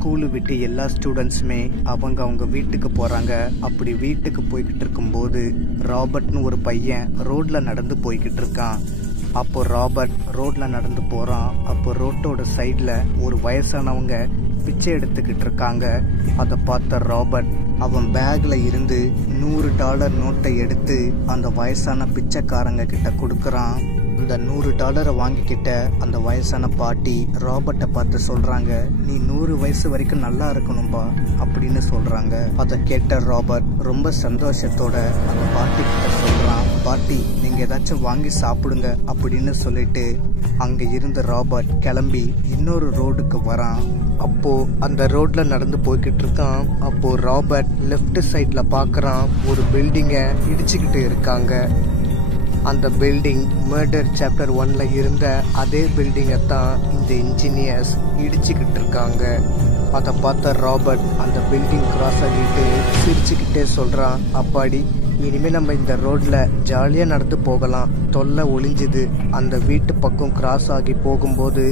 School விட்டு எல்லா ஸ்டூடெண்ட்ஸுமே அவங்க வீட்டுக்கு போகிறாங்க. அப்படி வீட்டுக்கு போய்கிட்டு இருக்கும்போது ராபர்ட்னு ஒரு பையன் ரோட்டில் நடந்து போய்கிட்டு இருக்கான். அப்போ ராபர்ட் ரோட்டில் நடந்து போகிறான். அப்போ ரோட்டோட சைடில் ஒரு வயசானவங்க பிச்சை எடுத்துக்கிட்டு இருக்காங்க. அதை பார்த்த ராபர்ட் அவன் பேக்கில் இருந்து $100 நோட்டை எடுத்து அந்த வயசான பிச்சைக்காரங்க கிட்ட கொடுக்குறான். அந்த $100 வாங்கிக்கிட்ட அந்த வயசான பாட்டி ராபர்ட்டை பார்த்து சொல்கிறாங்க, நீ 100 வயசு வரைக்கும் நல்லா இருக்கணும்பா அப்படின்னு சொல்கிறாங்க. அதை கேட்ட ராபர்ட் ரொம்ப சந்தோஷத்தோட அந்த பாட்டி கிட்ட சொல்கிறான், பாட்டி நீங்கள் ஏதாச்சும் வாங்கி சாப்பிடுங்க அப்படின்னு சொல்லிட்டு அங்கே இருந்த ராபர்ட் கிளம்பி இன்னொரு ரோடுக்கு வரான். அப்போ அந்த ரோட்ல நடந்து போய்கிட்டு இருக்கான். அப்போ ராபர்ட் லெஃப்ட் சைட்ல பார்க்கறான், ஒரு பில்டிங்கை இடிச்சுக்கிட்டு இருக்காங்க. அந்த பில்டிங் மர்டர் சாப்டர் 1ல இருந்த அதே பில்டிங்கை தான் இந்த இன்ஜினியர்ஸ் இடிச்சுக்கிட்டு இருக்காங்க. அதை பார்த்த ராபர்ட் அந்த பில்டிங் கிராஸ் ஆகிட்டு சிரிச்சுக்கிட்டே சொல்கிறான், அப்பாடி இனிமேல் நம்ம இந்த ரோட்டில் ஜாலியாக நடந்து போகலாம், தொல்லை ஒளிஞ்சுது. அந்த வீட்டு பக்கம் கிராஸ் ஆகி போகும்போது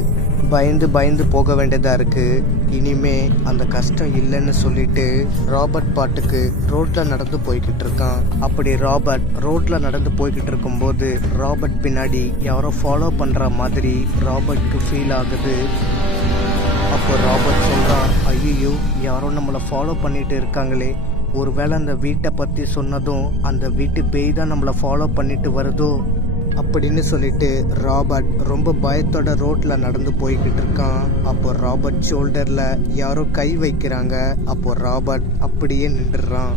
பயந்து போக வேண்டியதாக இருக்குது, இனிமே அந்த கஷ்டம் இல்லைன்னு சொல்லிட்டு ராபர்ட் பாட்டுக்கு ரோட்டில் நடந்து போய்கிட்டு இருக்கான். அப்படி ராபர்ட் ரோட்டில் நடந்து போய்கிட்டு இருக்கும்போது ராபர்ட் பின்னாடி யாரோ ஃபாலோ பண்ணுற மாதிரி ராபர்ட்க்கு ஃபீல் ஆகுது. அப்போ ராபர்ட் சொல்கிறான், ஐயோ யாரோ நம்மளை ஃபாலோ பண்ணிட்டு இருக்காங்களே, ஒருவேளை அந்த வீட்டை பற்றி சொன்னதும் அந்த வீட்டு பேய் தான் நம்மளை ஃபாலோ பண்ணிட்டு வருதோ அப்படின்னு சொல்லிட்டு ராபர்ட் ரொம்ப பயத்தோட ரோட்டில் நடந்து போய்கிட்டு இருக்கான். அப்போ ராபர்ட் ஷோல்டரில் யாரோ கை வைக்கிறாங்க. அப்போ ராபர்ட் அப்படியே நின்றுறான்.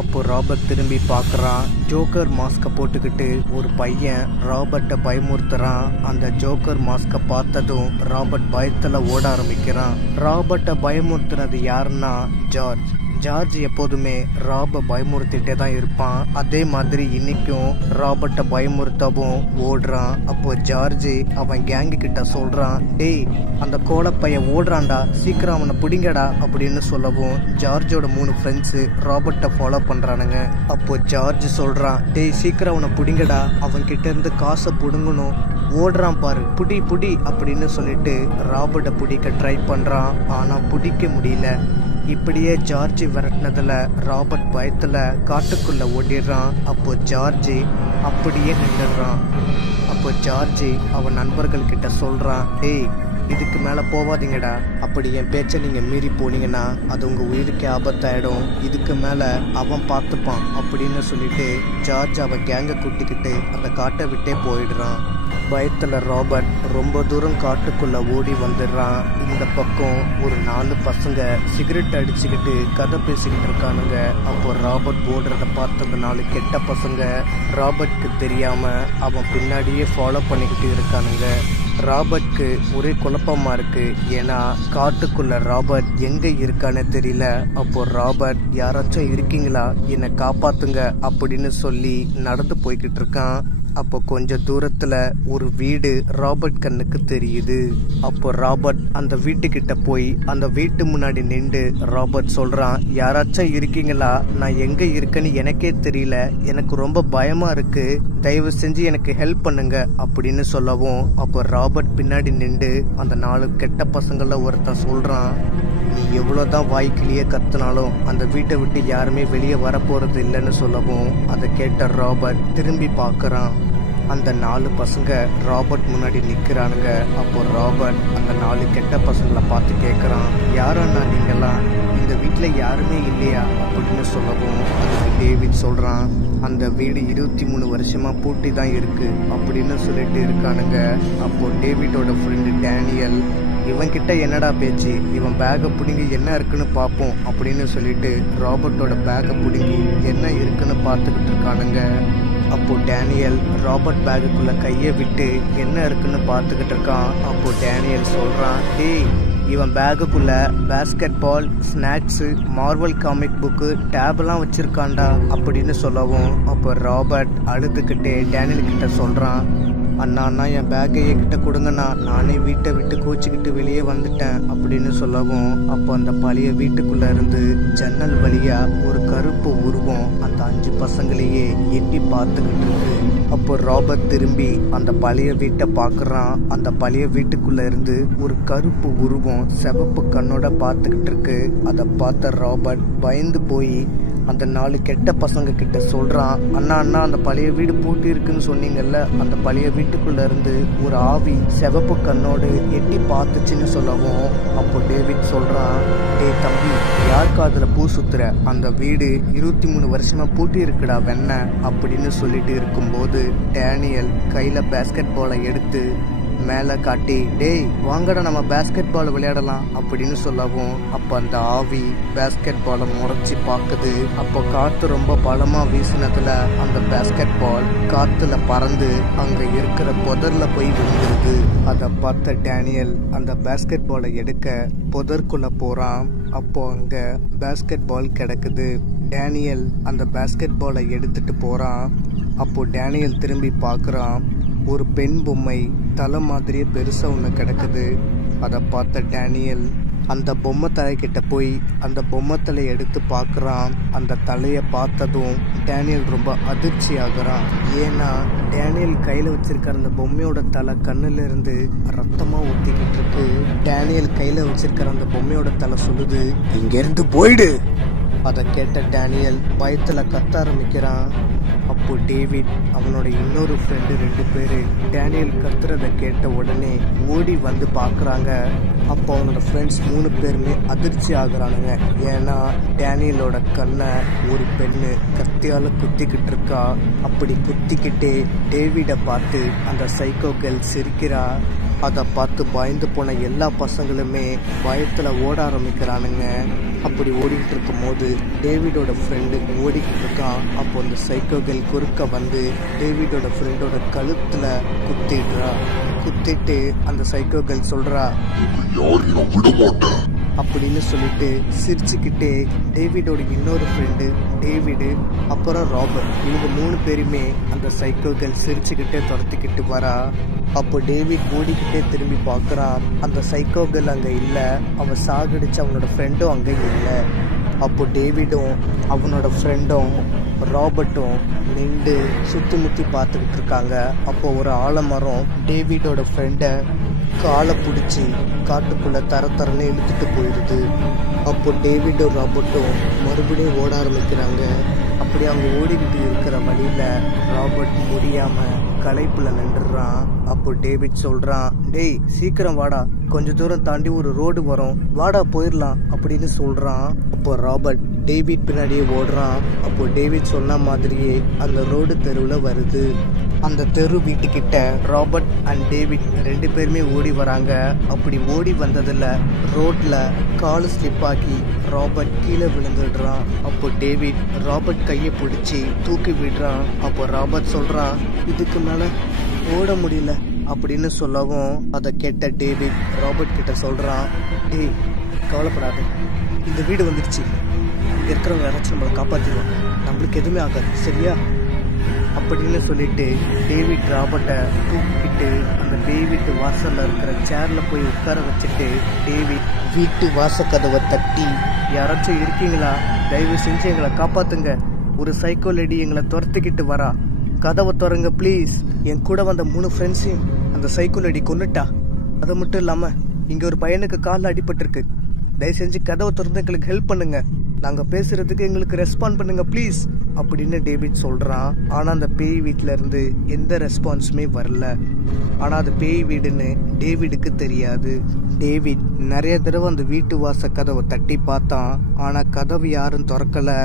அப்போ ராபர்ட் திரும்பி பார்க்குறான். ஜோக்கர் மாஸ்கை போட்டுக்கிட்டு ஒரு பையன் ராபர்ட்டை பயமுறுத்துறான். அந்த ஜோக்கர் மாஸ்கை பார்த்ததும் ராபர்ட் பயத்தில் ஓட ஆரம்பிக்கிறான். ராபர்ட்டை பயமுறுத்துனது யாருன்னா ஜார்ஜ். ஜார்ஜ் எப்போதுமே ராபை பயமுறுத்திட்டே தான் இருப்பான். அதே மாதிரி இன்னைக்கும் ராபர்ட்டை பயமுறுத்தவும் ஓடுறான். அப்போ ஜார்ஜ் அவன் கேங்கு கிட்ட சொல்றான், டேய் அந்த கோலப்பைய ஓடுறான்டா, சீக்கிரம் அவனை பிடிங்கடா அப்படின்னு சொல்லவும் ஜார்ஜோட 3 ஃப்ரெண்ட்ஸு ராபர்ட்டை ஃபாலோ பண்றானுங்க. அப்போ ஜார்ஜ் சொல்றான், டேய் சீக்கிரம் அவனை பிடிங்கடா, அவன் கிட்ட இருந்து காசை பிடுங்கணும், ஓடுறான் பாரு, புடி அப்படின்னு சொல்லிட்டு ராபர்ட்டை பிடிக்க ட்ரை பண்றான். ஆனா பிடிக்க முடியல. இப்படியே ஜார்ஜ் விரட்டினதுல ராபர்ட் பயத்துல காட்டுக்குள்ள ஓடிடுறான். அப்போ ஜார்ஜ் அப்படியே நின்றுறான். அப்போ ஜார்ஜ் அவன் நண்பர்கள் கிட்ட சொல்றான், டேய் இதுக்கு மேலே போவாதீங்கடா, அப்படி என் பேச்சை நீங்கள் மீறி போனீங்கன்னா அது உங்கள் உயிருக்கு ஆபத்தாயிடும், இதுக்கு மேலே அவன் பார்த்துப்பான் அப்படின்னு சொல்லிட்டு ஜார்ஜ் அவன் கேங்கை கூட்டிக்கிட்டு அந்த காட்டை விட்டே போயிடுறான். பயத்தில் ராபர்ட் ரொம்ப தூரம் காட்டுக்குள்ளே ஓடி வந்துடுறான். இந்த பக்கம் ஒரு 4 பசங்க சிகரெட் அடிச்சுக்கிட்டு கதை பேசிக்கிட்டு இருக்கானுங்க. அப்போ ராபர்ட் ஓடுறத பார்த்தது 4 கெட்ட பசங்க ராபர்ட்க்கு தெரியாமல் அவன் பின்னாடியே ஃபாலோ பண்ணிக்கிட்டு இருக்கானுங்க. ராபர்ட்க்கு ஒரே குழப்பமாக இருக்குது. ஏன்னா காட்டுக்குள்ளே ராபர்ட் எங்கே இருக்கான்னு தெரியல. அப்போ ராபர்ட் யாராச்சும் இருக்கீங்களா, என்னை காப்பாற்றுங்க அப்படின்னு சொல்லி நடந்து போய்கிட்டு இருக்கான். அப்போ கொஞ்சம் தூரத்தில் ஒரு வீடு ராபர்ட் கண்ணுக்கு தெரியுது. அப்போ ராபர்ட் அந்த வீட்டுக்கிட்ட போய் அந்த வீட்டு முன்னாடி நின்று ராபர்ட் சொல்கிறான், யாராச்சும் இருக்கீங்களா, நான் எங்கே இருக்கேன்னு எனக்கே தெரியல, எனக்கு ரொம்ப பயமாக இருக்குது, தயவு செஞ்சு எனக்கு ஹெல்ப் பண்ணுங்க அப்படின்னு சொல்லவும் அப்போ ராபர்ட் பின்னாடி நின்று அந்த 4 கெட்ட பசங்களில் ஒருத்தன் சொல்கிறான், நீ எவ்வளோதான் வாய்க்கிலேயே கத்துனாலும் அந்த வீட்டை விட்டு யாருமே வெளியே வரப்போகிறது இல்லைன்னு சொல்லவும் அதை கேட்ட ராபர்ட் திரும்பி பார்க்குறான். அந்த 4 பசங்க ராபர்ட் முன்னாடி நிற்கிறானுங்க. அப்போ ராபர்ட் அந்த 4 கெட்ட பசங்களை பார்த்து கேட்குறான், யாரண்ணா நீங்களாம், இந்த வீட்டில் யாருமே இல்லையா அப்படின்னு சொல்லவும் அதுக்கு டேவிட் சொல்கிறான், அந்த வீடு 23 வருஷமாக பூட்டி தான் இருக்குது அப்படின்னு சொல்லிட்டு இருக்கானுங்க. அப்போது டேவிடோட ஃப்ரெண்டு டேனியல், இவன்கிட்ட என்னடா பேச்சு, இவன் பேக்கை பிடுங்கி என்ன இருக்குன்னு பார்ப்போம் அப்படின்னு சொல்லிட்டு ராபர்ட்டோட பேக்கை பிடுங்கி என்ன இருக்குன்னு பார்த்துக்கிட்டு இருக்கானுங்க. அப்போது டேனியல் ராபர்ட் பேக்குக்குள்ளே கையை விட்டு என்ன இருக்குன்னு பார்த்துக்கிட்டு இருக்கான். அப்போது டேனியல் சொல்கிறான், டேய் இவன் பேக்குக்குள்ளே basket ball, snacks, Marvel comic book, டேப்லாம் வச்சுருக்கான்டா அப்படின்னு சொல்லவும் அப்போ ராபர்ட் அழுதுகிட்டே டேனியல் கிட்ட சொல்கிறான், அண்ணா என் பேக்கை என்கிட்ட கொடுங்கண்ணா, நானே வீட்டை விட்டு கோச்சிக்கிட்டு வெளியே வந்துட்டேன் அப்படின்னு சொல்லவும், அப்போ அந்த பழைய வீட்டுக்குள்ள இருந்து ஜன்னல் வழியா ஒரு கருப்பு உருவம் அந்த 5 பசங்களையே எட்டி பார்த்துக்கிட்டு இருக்கு. அப்போ ராபர்ட் திரும்பி அந்த பழைய வீட்டை பார்க்குறான். அந்த பழைய வீட்டுக்குள்ள இருந்து ஒரு கருப்பு உருவம் சிவப்பு கண்ணோட பார்த்துக்கிட்டு இருக்கு. அதை பார்த்த ராபர்ட் பயந்து போய் அந்த 4 கெட்ட பசங்க கிட்ட சொல்றான், அண்ணா அந்த பழைய வீடு பூட்டி இருக்குன்னு சொன்னீங்கல்ல, அந்த பழைய வீட்டுக்குள்ள இருந்து ஒரு ஆவி சிவப்பு கண்ணோடு எட்டி பார்த்துச்சுன்னு சொல்லவும், அப்போ டேவிட் சொல்றான், டேய் தம்பி, யார் காதுல பூ சுத்துற, அந்த வீடு 23 வருஷமா பூட்டி இருக்குடா வெண்ண அப்படின்னு சொல்லிட்டு இருக்கும்போது டேனியல் கையில பேஸ்கெட் பாலை எடுத்து மேலே காட்டி, டேய் வாங்கடா நம்ம பேஸ்கெட் பால் விளையாடலாம் அப்படின்னு சொல்லவும், அப்போ அந்த ஆவி பேஸ்கெட் பாலை முறைச்சி பார்க்குது. அப்போ காற்று ரொம்ப பலமாக வீசினதுல அந்த பேஸ்கெட் பால் காற்றுல பறந்து அங்கே இருக்கிற புதரில் போய் விழுந்துருது. அதை பார்த்த டேனியல் அந்த பேஸ்கெட் பாலை எடுக்க புதற்குள்ளே போகிறான். அப்போ அங்கே பேஸ்கெட் பால் கிடக்குது. டேனியல் அந்த பேஸ்கெட் பாலை எடுத்துட்டு போகிறான். அப்போ டேனியல் திரும்பி பார்க்குறான். ஒரு பெண் பொம்மை தலை மாதிரியே பெருசாக ஒன்று கிடக்குது. அதை பார்த்த டேனியல் அந்த பொம்மை தலைக்கிட்ட போய் அந்த பொம்மை தலையை எடுத்து பார்க்குறான். அந்த தலையை பார்த்ததும் டேனியல் ரொம்ப அதிர்ச்சி ஆகுறான். ஏன்னா டேனியல் கையில் வச்சிருக்கிற அந்த பொம்மையோட தலை கண்ணுல இருந்து ரத்தமாக ஊற்றிக்கிட்டு இருக்கு. டேனியல் கையில் வச்சிருக்கிற அந்த பொம்மையோட தலை சொல்லுது, இங்கேருந்து போயிடு. அதை கேட்ட டேனியல் பயத்தில் கத்த ஆரம்பிக்கிறான். அப்போ டேவிட் அவனோட இன்னொரு ஃப்ரெண்டு 2 பேர் டேனியல் கத்துறதை கேட்ட உடனே ஓடி வந்து பார்க்குறாங்க. அப்போ அவனோட ஃப்ரெண்ட்ஸ் 3 பேருமே அதிர்ச்சி ஆகுறானுங்க. ஏன்னா டேனியலோட கண்ணை ஒரு பெண்ணு கத்தியால் குத்திக்கிட்டு இருக்கா. அப்படி குத்திக்கிட்டே டேவிடை பார்த்து அந்த சைக்கோ கேர்ள் சிரிக்கிறா. அதை பார்த்து பயந்து போன எல்லா பசங்களுமே பயத்தில் ஓட ஆரம்பிக்கிறானுங்க. அப்படி ஓடிக்கிட்டு இருக்கும் போது டேவிடோட ஃப்ரெண்டு ஓடிக்கிட்டு இருக்கான். அப்போ அந்த சைக்கோ கேர்ள் குறுக்க வந்து டேவிடோட ஃப்ரெண்டோட கழுத்தில் குத்திடுறா. குத்திட்டு அந்த சைக்கோ கேர்ள் சொல்கிறா, அப்படின்னு சொல்லிட்டு சிரிச்சுக்கிட்டே டேவிடோட இன்னொரு ஃப்ரெண்டு டேவிடு அப்புறம் ராபர்ட் இவங்க 3 பேருமே அந்த சைக்கோ கேர்ள் சிரிச்சுக்கிட்டே துரத்திக்கிட்டு வரா. அப்போ டேவிட் ஓடிக்கிட்டே திரும்பி பார்க்குறான். அந்த சைக்கோ கேர்ள் அங்கே இல்லை. அவன் சாகடிச்சு அவனோட ஃப்ரெண்டும் அங்கே இல்லை. அப்போ டேவிடும் அவனோட ஃப்ரெண்டும் ராபர்ட்டும் நின்று சுற்றி முற்றி பார்த்துக்கிட்டு இருக்காங்க. அப்போ ஒரு ஆலமரம் டேவிடோட ஃப்ரெண்டை காலை பிடிச்சி காட்டுக்குள்ளே தரன்னு இழுத்துட்டு போயிடுது. அப்போ டேவிடும் ராபர்ட்டும் மறுபடியும் ஓட ஆரம்பிக்கிறாங்க. அப்படி அவங்க ஓடிக்கிட்டு இருக்கிற வழியில் ராபர்ட் முடியாமல் களைப்பில் நின்றுறான். அப்போ டேவிட் சொல்கிறான், டேய் சீக்கிரம் வாடா, கொஞ்ச தூரம் தாண்டி ஒரு ரோடு வரும், வாடா போயிடலாம் அப்படின்னு சொல்கிறான். அப்போ ராபர்ட் டேவிட் பின்னாடியே ஓடுறான். அப்போ டேவிட் சொன்ன மாதிரியே அந்த ரோடு தெருவில் வருது. அந்த தெரு வீட்டுக்கிட்ட ராபர்ட் அண்ட் டேவிட் 2 பேருமே ஓடி வராங்க. அப்படி ஓடி வந்ததில் ரோட்டில் காலு ஸ்லிப் ஆகி ராபர்ட் கீழே விழுந்துடுறான். அப்போ டேவிட் ராபர்ட் கையை பிடிச்சி தூக்கி விடுறான். அப்போ ராபர்ட் சொல்கிறான், இதுக்கு மேலே ஓட முடியல அப்படின்னு சொல்லவும், அதை கேட்ட டேவிட் ராபர்ட் கிட்ட சொல்கிறான், டேய் கவலைப்படாத, இந்த வீடு வந்துடுச்சு, இங்கே இருக்கிறவங்க யாராச்சும் நம்மளை காப்பாற்றிடுவாங்க, நம்மளுக்கு எதுவுமே ஆகாது சரியா அப்படின்னு சொல்லிட்டு டேவிட் ராபர்ட்டை தூக்கிக்கிட்டு அந்த டேவிட் வாசலில் இருக்கிற சேரில் போய் உட்கார வச்சுட்டு டேவிட் வீட்டு வாசக்கதவை தட்டி, யாராச்சும் இருக்கீங்களா, தயவு செஞ்சு எங்களை காப்பாற்றுங்க, ஒரு சைக்கோ லேடி எங்களை துரத்திக்கிட்டு வரா, கதவை திறங்க ப்ளீஸ், என் கூட வந்த 3 ஃப்ரெண்ட்ஸையும் அந்த சைக்கோ லேடி கொன்னுட்டா, அது மட்டும் இல்லாமல் இங்கே ஒரு பையனுக்கு காலில் அடிபட்டிருக்கு, தயவு செஞ்சு கதவை திறந்து எங்களுக்கு ஹெல்ப் பண்ணுங்க, நாங்கள் பேசுகிறதுக்கு எங்களுக்கு ரெஸ்பாண்ட் பண்ணுங்க ப்ளீஸ் அப்படின்னு டேவிட் சொல்கிறான். ஆனால் அந்த பேய் வீட்டில் இருந்து எந்த ரெஸ்பான்ஸுமே வரல. ஆனால் அது பேய் வீடுன்னு டேவிடுக்கு தெரியாது. டேவிட் நிறைய தடவை அந்த வீட்டு வாச கதவை தட்டி பார்த்தான். ஆனால் கதவு யாரும் திறக்கலை.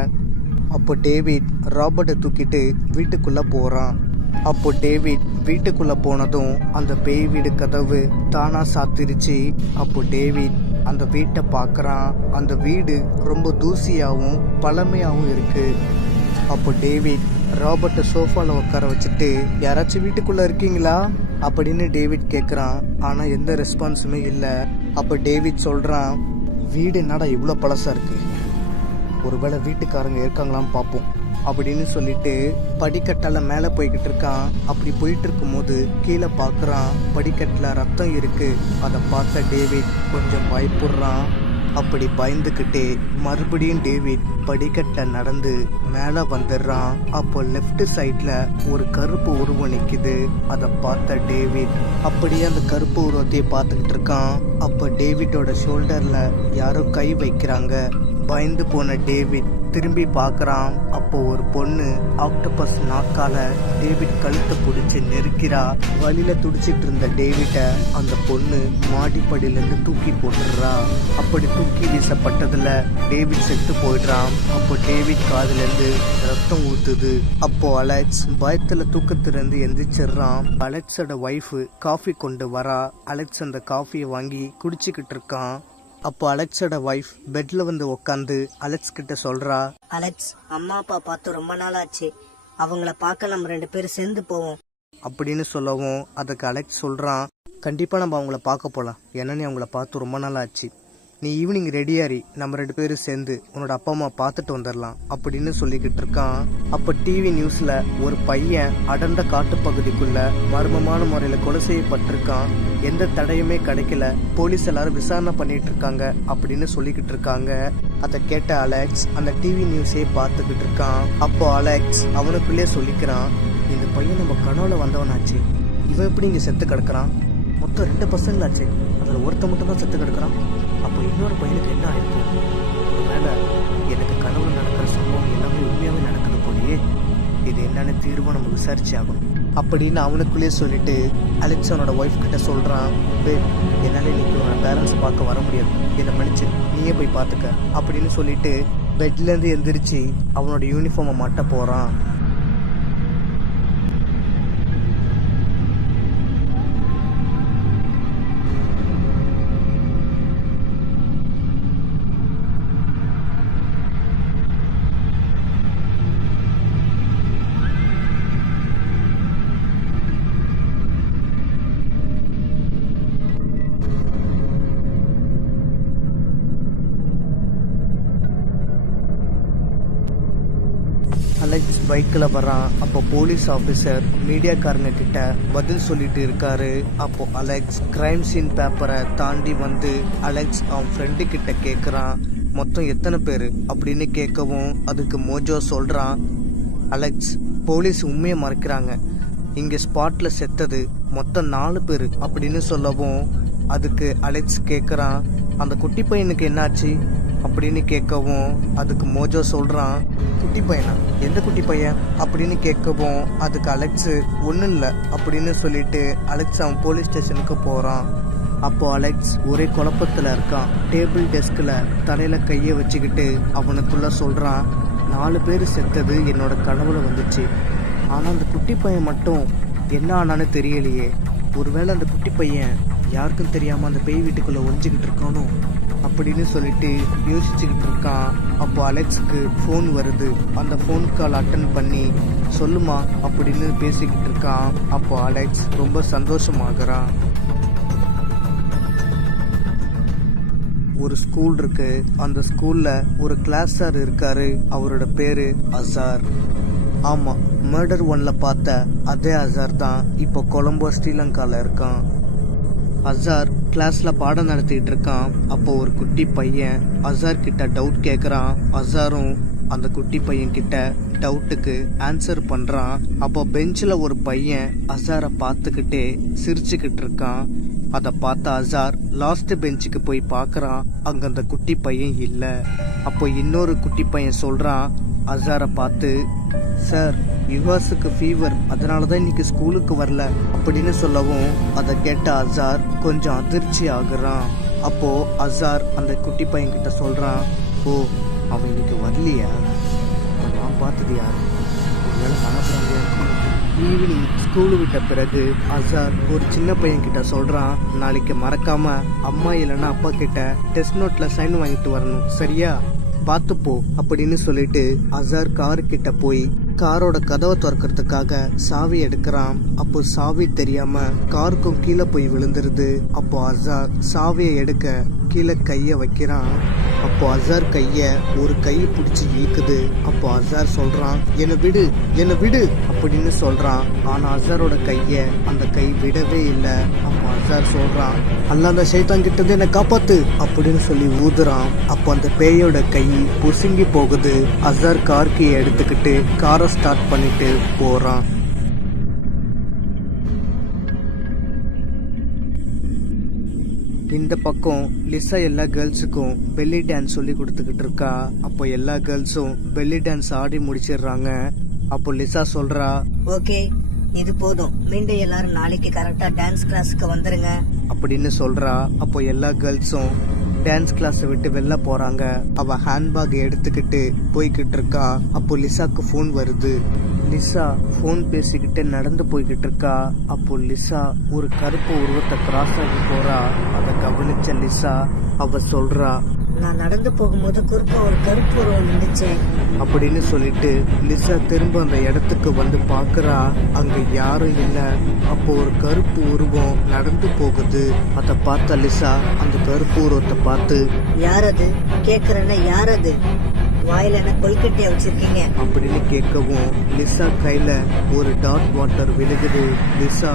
அப்போ டேவிட் ராபர்ட்டை தூக்கிட்டு வீட்டுக்குள்ளே போகிறான். அப்போ டேவிட் வீட்டுக்குள்ளே போனதும் அந்த பேய் வீடு கதவு தானாக சாத்திருச்சு. அப்போ டேவிட் அந்த வீட்டை பார்க்குறான். அந்த வீடு ரொம்ப தூசியாகவும் பழமையாகவும் இருக்குது. அப்போ டேவிட் ராபர்ட்டை சோஃபாவில் உட்கார வச்சுட்டு, யாராச்சும் வீட்டுக்குள்ளே இருக்கீங்களா அப்படின்னு டேவிட் கேட்குறான். ஆனால் எந்த ரெஸ்பான்ஸுமே இல்லை. அப்போ டேவிட் சொல்கிறான், வீடு என்னடா இவ்வளோ பழசாக இருக்குது, ஒருவேளை வீட்டுக்காரங்க இருக்காங்களான்னு பார்ப்போம் அப்படின்னு சொல்லிட்டு படிக்கட்டால மேலே போய்கிட்டு இருக்கான். அப்படி போயிட்டு இருக்கும்போது கீழே பார்க்குறான், படிக்கட்டில் ரத்தம் இருக்கு. அதை பார்த்த டேவிட் கொஞ்சம் பயப்படுறான். அப்படி பயந்துக்கிட்டே மறுபடியும் டேவிட் படிக்கட்டில் நடந்து மேலே வந்துடுறான். அப்போ லெஃப்ட் சைடில் ஒரு கருப்பு உருவம் நிற்குது. அதை பார்த்த டேவிட் அப்படியே அந்த கருப்பு உருவத்தையே பார்த்துக்கிட்டு இருக்கான். அப்போ டேவிட்டோட ஷோல்டரில் யாரோ கை வைக்கிறாங்க. பயந்து போன டேவிட் திரும்பி பார்க்குறான். அப்போ ஒரு பொண்ணு ஆக்டோபஸ் நாக்கால டேவிட் கழுத்தை பிடிச்சி நெருக்கிறா. வழியில துடிச்சிட்டு இருந்த டேவிட்டை அந்த பொண்ணு மாடிப்படியிலேருந்து தூக்கி போட்டுடுறா. அப்படி தூக்கி வீசப்பட்டதுல டேவிட் செத்து போயிடுறான். அப்போ டேவிட் காதுலேருந்து ரத்தம் ஊத்துது. அப்போ அலெக்ஸ் பயத்துல தூக்கத்திலிருந்து எந்திரிச்சிடுறான். அலெக்ஸோட ஒய்ஃபு காஃபி கொண்டு வரா. அலெக்ஸ் அந்த காஃபியை வாங்கி குடிச்சுக்கிட்டு இருக்கான். அப்போ அலெக்ஸோட ஒய்ஃப் பெட்ல வந்து உக்காந்து அலெக்ஸ் கிட்ட சொல்றா, அலெக்ஸ், அம்மா அப்பா பார்த்து ரொம்ப நாள் ஆச்சு, அவங்கள பார்க்க நம்ம 2 பேரும் சேர்ந்து போவோம் அப்படின்னு சொல்லவும் அதுக்கு அலெக்ஸ் சொல்றான், கண்டிப்பா நம்ம அவங்கள பார்க்க போலாம். ஏன்னா நீ அவங்கள பார்த்து ரொம்ப நாள் ஆச்சு. நீ ஈவினிங் ரெடியாரி நம்ம 2 பேரும் சேர்ந்து உன்னோட அப்பா அம்மா பார்த்துட்டு வந்துடலாம் அப்படின்னு சொல்லிக்கிட்டு இருக்கான். அப்போ டிவி நியூஸ்ல ஒரு பையன் அடர்ந்த காட்டுப்பகுதிக்குள்ள மர்மமான முறையில் கொலை செய்யப்பட்டிருக்கான். எந்த தடையுமே கிடைக்கல. போலீஸ் எல்லாரும் விசாரணை பண்ணிட்டு இருக்காங்க அப்படின்னு சொல்லிக்கிட்டு இருக்காங்க. அதை கேட்ட அலெக்ஸ் அந்த டிவி நியூஸே பார்த்துக்கிட்டு இருக்கான். அப்போ அலெக்ஸ் அவனுக்குள்ளே சொல்லிக்கிறான், இந்த பையன் நம்ம கனவுல வந்தவனாச்சு, இவன் எப்படி இங்கே செத்து கிடக்குறான்? மொத்தம் 2 பசங்களாச்சு, அதில் ஒருத்த மட்டும் தான் செத்து கிடக்குறான். அப்போ இன்னொரு பையனுக்கு என்ன ஆயிருக்கும்? ஒருவேளை எனக்கு கனவுல நடக்கிற சம்பவம் எல்லாமே உண்மையாகவே நடக்குது போலயே. இது என்னன்னு தீர்வு நம்ம விசாரிச்சு ஆகணும் அப்படின்னு அவனுக்குள்ளேயே சொல்லிட்டு அலெக்ஸ் அவனோட ஒய்ஃப் கிட்ட சொல்றான், என்னால இன்னைக்கு உன்னோட பேரண்ட்ஸ் பார்க்க வர முடியாது, என்னை மன்னிச்சு நீயே போய் பார்த்துக்க அப்படின்னு சொல்லிட்டு பெட்லேருந்து எந்திரிச்சு அவனோட யூனிஃபார்மை மாட்ட போறான். அலெக்ஸ் பைக்கில் வரான். அப்போ போலீஸ் ஆஃபீஸர் மீடியாக்காரங்க கிட்ட பதில் சொல்லிட்டு இருக்காரு. அப்போ அலெக்ஸ் கிரைம் சீன் பேப்பரை தாண்டி வந்து அலெக்ஸ் அவன் ஃப்ரெண்டு கிட்ட கேட்குறான், மொத்தம் எத்தனை பேர் அப்படின்னு கேட்கவும் அதுக்கு மோஜோ சொல்கிறான், அலெக்ஸ் போலீஸ் உண்மையை மறைக்கிறாங்க, இங்கே ஸ்பாட்டில் செத்தது மொத்தம் 4 பேர் அப்படின்னு சொல்லவும் அதுக்கு அலெக்ஸ் கேட்குறான், அந்த குட்டி பையனுக்கு என்னாச்சு அப்படின்னு கேட்கவும் அதுக்கு மோஜோ சொல்கிறான், குட்டி பையனா? எந்த குட்டி பையன் அப்படின்னு கேட்கவும் அதுக்கு அலெக்ஸு ஒன்றும் இல்லை அப்படின்னு சொல்லிட்டு அலெக்ஸ் அவன் போலீஸ் ஸ்டேஷனுக்கு போகிறான். அப்போ அலெக்ஸ் ஒரே குழப்பத்தில் இருக்கான். டேபிள் டெஸ்கில் தலையில் கையை வச்சுக்கிட்டு அவனுக்குள்ளே சொல்கிறான், 4 பேர் செத்தது என்னோட கனவுல வந்துச்சு, ஆனால் அந்த குட்டி பையன் மட்டும் என்ன ஆனான்னு தெரியலையே. ஒருவேளை அந்த குட்டி பையன் யாருக்கும் தெரியாமல் அந்த பேய் வீட்டுக்குள்ளே ஒழிஞ்சிக்கிட்டு இருக்கானோ அப்படின்னு சொல்லிட்டு யோசிச்சுக்கிட்டு இருக்கான். அப்போ அலெக்ஸுக்கு ஃபோன் வருது. அந்த ஃபோன் கால் அட்டன் பண்ணி சொல்லுமா அப்படின்னு பேசிக்கிட்டு இருக்கான். அப்போ அலெக்ஸ் ரொம்ப சந்தோஷமாகறான். ஒரு ஸ்கூல் இருக்கு. அந்த ஸ்கூல்ல ஒரு கிளாஸ் சார் இருக்காரு. அவரோட பேரு அசார். ஆமா, மர்டர் 1ல பார்த்த அதே அசார் தான் இப்போ கொலம்போ ஸ்ரீலங்கால இருக்கான். அசார் கிளாஸ்ல பாடம் நடத்திட்டு இருக்கான். அப்போ ஒரு குட்டி பையன் அசார் கிட்ட டவுட் கேட்குறான். அசாரும் அந்த குட்டி பையன் கிட்ட டவுட்டுக்கு ஆன்சர் பண்றான். அப்போ பெஞ்சில் ஒரு பையன் அசாரை பார்த்துக்கிட்டே சிரிச்சுக்கிட்டு இருக்கான். அதை பார்த்த அசார் லாஸ்ட் பெஞ்சுக்கு போய் பார்க்குறான். அங்கே அந்த குட்டி பையன் இல்லை. அப்போ இன்னொரு குட்டி பையன் சொல்கிறான் அசாரை பார்த்து, சார் யுவாஸுக்கு ஃபீவர், அதனால தான் இன்னைக்கு ஸ்கூலுக்கு வரல அப்படின்னு சொல்லவும் அதை கேட்ட அசார் கொஞ்சம் அதிர்ச்சி ஆகுறான். அப்போ அசார் அந்த குட்டி பையன் கிட்ட சொல்கிறான், ஓ அவன் இன்னைக்கு வரலையா? நான் பார்த்தது யாரு? ஒருவேளை மனப்பறாங்க. ஈவினிங் ஸ்கூலு விட்ட பிறகு அசார் ஒரு சின்ன பையன் கிட்ட சொல்கிறான், நாளைக்கு மறக்காம அம்மா இல்லைன்னா அப்பா கிட்ட டெஸ்ட் நோட்டில் சைன் வாங்கிட்டு வரணும், சரியா? பார்த்துப்போ அப்படின்னு சொல்லிட்டு அசார் காரு கிட்ட போய் காரோட கதவை திறக்கிறதுக்காக சாவி எடுக்கிறான். அப்போ சாவி தெரியாம காருக்கும் கீழே போய் விழுந்துருது. அப்போ அசார் சாவியை எடுக்க கீழே கைய வைக்கிறான். அப்போ அசார் கைய ஒரு கை பிடிச்சி இழுக்குது. அப்போ அசார் சொல்றான், என்னை விடு என்னை விடு அப்படின்னு சொல்றான். ஆனா அசாரோட கைய அந்த கை விடவே இல்லை. அப்போ அசார் சொல்றான், அல்ல அந்த சைத்தான் கிட்ட இருந்து என்னை காப்பாத்து அப்படின்னு சொல்லி ஊதுறான். அப்போ அந்த பேயோட கை புசுங்கி போகுது. அசார் கார் கீயை எடுத்துக்கிட்டு காரை ஸ்டார்ட் பண்ணிட்டு போறான். இந்த பக்கம் லிசா எல்லா கேர்ள்ஸுக்கும் பெல்லி டான்ஸ் சொல்லி கொடுத்துக்கிட்டு இருக்கா. அப்போ எல்லா கேர்ள்ஸும் பெல்லி டான்ஸ் ஆடி முடிச்சிடுறாங்க. அப்போ லிசா சொல்றா, ஓகே இது போதும், மீண்டும் எல்லாரும் நாளைக்கு கரெக்டா டான்ஸ் கிளாஸுக்கு வந்துருங்க அப்படின்னு சொல்றா. அப்போ எல்லா கேர்ள்ஸும் டான்ஸ் கிளாஸை விட்டு வெளில போறாங்க. அவ ஹேண்ட்பேக் எடுத்துக்கிட்டு போய்கிட்டு இருக்கா. அப்போ லிசாக்கு ஃபோன் வருது. லிசா ஃபோன் பேசிக்கிட்டு நடந்து போய்கிட்டு இருக்கா. அப்போ லிசா ஒரு கருப்பு உருவத்தை கிராஸ் ஆகி போறா. அதை கவனிச்ச லிசா அவ சொல்றா, நான் நடந்து போகும்போது குறுக்க ஒரு கருப்பு உருவம் நின்றுச்சு அப்படின்னு சொல்லிட்டு லிசா திரும்ப அந்த இடத்துக்கு வந்து பாக்குறா. அங்க யாரும் இல்ல. அப்போ ஒரு கருப்பு உருவம் நடந்து போகுது. அதை பார்த்த லிசா அந்த கருப்பு உருவத்தை பார்த்து, யார் அது கேக்குறேன்னா யார் அது, வாயில என்ன கொல்கட்டையா வச்சிருக்கீங்க அப்படின்னு கேட்கவும் லிசா கையில ஒரு டாட் வாட்டர் விழுகுது. லிசா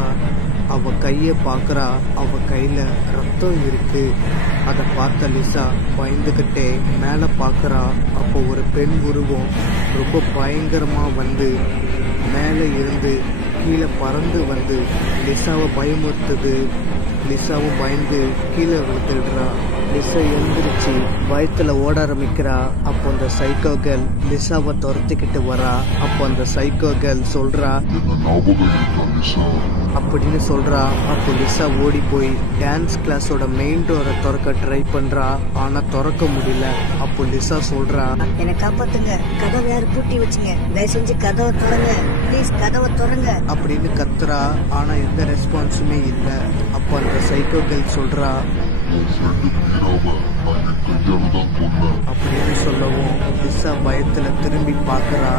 அவ கைய பாக்குறா. அவ கையில ரத்தம் இருக்கு. அதை பார்த்த லிசா பயந்துகிட்டே மேல பாக்குறா. அப்போ ஒரு பெண் உருவம் ரொம்ப பயங்கரமா வந்து மேல இருந்து கீழே பறந்து வந்து லிசாவை பயமுறுத்துது. லிசாவும் பயந்து கீழே விழுந்துடுறா. லிசா எழுந்திருச்சு பயத்துல ஓட ஆரம்பிக்கிறா. அப்போ அந்த சைக்கோ கேர்ள் லிசாவை துரத்திக்கிட்டு வரா. அப்போ அந்த சைக்கோ கேர்ள் சொல்றா அப்படின்னு சொல்றா. அப்போ லிசா ஓடி போய் டான்ஸ் கிளாஸோட மெயின் டோரை திறக்க ட்ரை பண்றா. ஆனா திறக்க முடியல. அப்போ லிசா சொல்றா, என்னை காப்பாத்துங்க, கதவை யாரு பூட்டி வச்சுங்க, தயவு செஞ்சு கதவை திறங்க, ப்ளீஸ் கதவை திறங்க அப்படின்னு கத்துறா. ஆனா எந்த ரெஸ்பான்ஸுமே இல்லை. அப்போ அந்த சைக்கோ கேர்ள் சொல்றா அப்படின்னு சொல்லவும் லிசா பயத்துல திரும்பி பார்க்கறா.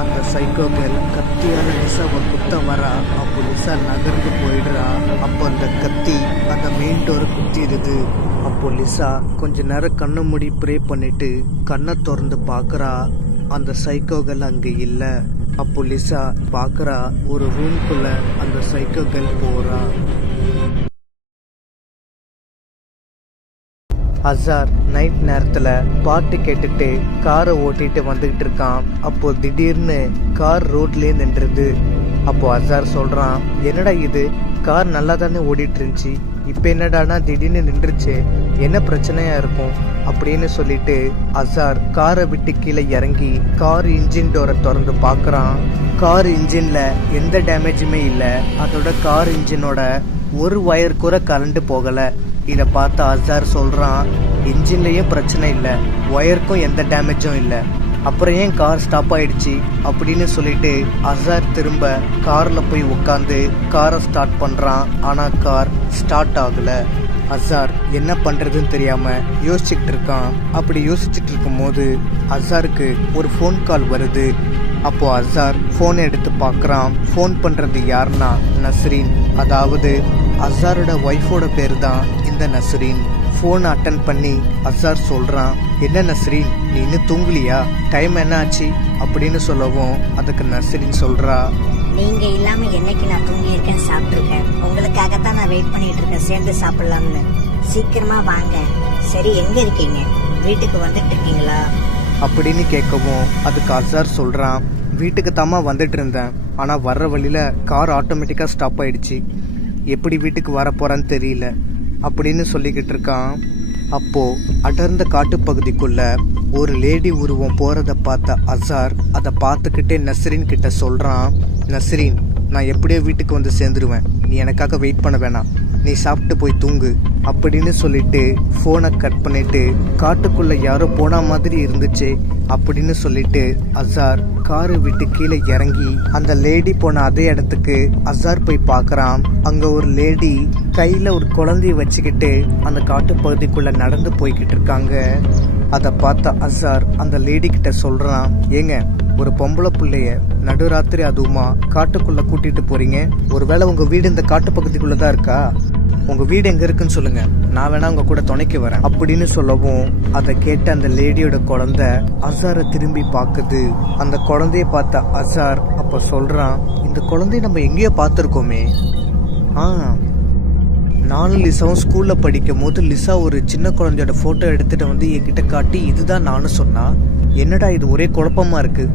அந்த சைக்கோ கேர்ள் கத்தியால லிசாவை குத்த வரா. அப்போ லிசா நகர்ந்து போயிடுறா. அப்போ அந்த கத்தி அந்த மெயின் டோரை குத்திடுது. அப்போ லிசா கொஞ்ச நேரம் கண்ணை மூடி ப்ரே பண்ணிட்டு கண்ணை திறந்து பார்க்கறா. அந்த சைக்கோ கேர்ள் அங்க இல்ல. அப்போ லிசா பார்க்கறா, ஒரு ரூம்குள்ள அந்த சைக்கோ கேர்ள் போறா. அசார் நைட் நேரத்துல பாட்டு கேட்டுட்டு காரை ஓட்டிட்டு வந்துகிட்டு இருக்கான். அப்போ திடீர்னு கார் ரோட்லயே நின்றுது. அப்போ அசார் சொல்றான், என்னடா இது, கார் நல்லா தானே ஓடிட்டு இருந்துச்சு, இப்ப என்னடானா திடீர்னு நின்றுச்சு, என்ன பிரச்சனையா இருக்கும் அப்படின்னு சொல்லிட்டு அசார் காரை விட்டு கீழே இறங்கி கார் இன்ஜின் டோரை திறந்து பார்க்கறான். கார் இன்ஜின்ல எந்த டேமேஜுமே இல்லை. அதோட கார் இன்ஜினோட ஒரு வயர் கூட கரண்ட் போகல. இதை பார்த்து அசார் சொல்றான், இன்ஜின்லயும் பிரச்சனை இல்லை, ஒயருக்கும் எந்த டேமேஜும் இல்லை, அப்புறம் ஏன் கார் ஸ்டாப் ஆயிடுச்சு அப்படின்னு சொல்லிட்டு அசார் திரும்ப கார்ல போய் உட்காந்து காரை ஸ்டார்ட் பண்றான். ஆனா கார் ஸ்டார்ட் ஆகல. அசார் என்ன பண்றதுன்னு தெரியாம யோசிச்சுக்கிட்டு இருக்கான். அப்படி யோசிச்சுட்டு இருக்கும் போது அசாருக்கு ஒரு ஃபோன் கால் வருது. அப்போ அசார் ஃபோன் எடுத்து பார்க்கறான். ஃபோன் பண்றது யாருன்னா நஸ்ரீன். அதாவது அசாரோட ஒய்ஃபோட பேர் தான் இந்த நஸ்ரீன். ஃபோன் அட்டன் பண்ணி அசார் சொல்றான், என்ன நஸ்ரீன், நீ இன்னும் தூங்கலியா, டைம் என்ன ஆச்சு அப்படின்னு சொல்லவும் அதுக்கு நஸ்ரீன் சொல்றா, நீங்க இல்லாம என்னைக்கு நான் தூங்கி இருக்கேன், சாப்பிட்டுருக்கேன், உங்களுக்காகத்தான் நான் வெயிட் பண்ணிட்டு இருக்கேன் சேர்ந்து சாப்பிடலாம்னு, சீக்கிரமா வாங்க. சரி எங்க இருக்கீங்க, வீட்டுக்கு வந்துட்டு இருக்கீங்களா அப்படின்னு கேட்கவும் அதுக்கு அசார் சொல்றான், வீட்டுக்கு தாமா வந்துட்டு இருந்தேன், ஆனா வர்ற வழியில கார் ஆட்டோமேட்டிக்கா ஸ்டாப் ஆயிடுச்சு, எப்படி வீட்டுக்கு வர போறான்னு தெரியல அப்படின்னு சொல்லிக்கிட்டு இருக்கான். அப்போ அடர்ந்த காட்டுப்பகுதிக்குள்ள ஒரு லேடி உருவம் போறத பார்த்த அசார் அதை பார்த்துக்கிட்டே நஸ்ரீன் கிட்ட சொல்றான், நஸ்ரீன், நான் எப்படியோ வீட்டுக்கு வந்து சேர்ந்துருவேன், நீ எனக்காக வெயிட் பண்ண வேணாம், நீ சாப்பிட்டு போய் தூங்கு அப்படின்னு சொல்லிட்டு ஃபோனை கட் பண்ணிட்டு காட்டுக்குள்ள யாரோ போன மாதிரி இருந்துச்சு அப்படின்னு சொல்லிட்டு அசார் காரை விட்டு கீழே இறங்கி அந்த லேடி போன அதே இடத்துக்கு அசார் போய் பார்க்கறான். அங்க ஒரு லேடி கையில ஒரு குழந்தைய வச்சுக்கிட்டு அந்த காட்டு பகுதிக்குள்ள நடந்து போய்கிட்டு இருக்காங்க. அதை பார்த்த அசார் அந்த லேடி கிட்ட சொல்றான், ஏங்க ஒரு பொம்பளை பிள்ளைய நடுராத்திரி அதுவுமா காட்டுக்குள்ள கூட்டிட்டு போறீங்க, ஒருவேளை உங்க வீடு இந்த காட்டு பகுதிக்குள்ளதான் இருக்கா? உங்க வீடு எங்க இருக்குன்னு சொல்லுங்க, நான் வேணா உங்க கூட துணைக்கு வரேன் அப்படின்னு சொல்லவும் அதை கேட்ட அந்த லேடியோட குழந்தை அசாரை திரும்பி பாக்குது. அந்த குழந்தைய பார்த்த அசார் அப்ப சொல்றான், இந்த குழந்தைய நம்ம எங்கேயோ பார்த்திருக்கோமே. நானும் லிசாவும் ஸ்கூல்ல படிக்கும் போது லிசா ஒரு சின்ன குழந்தையோட போட்டோ எடுத்துட்டு வந்து என்கிட்ட காட்டி இதுதான் நானும் சொன்னா. என்னடா இது ஒரே குழப்பமா இருக்கு,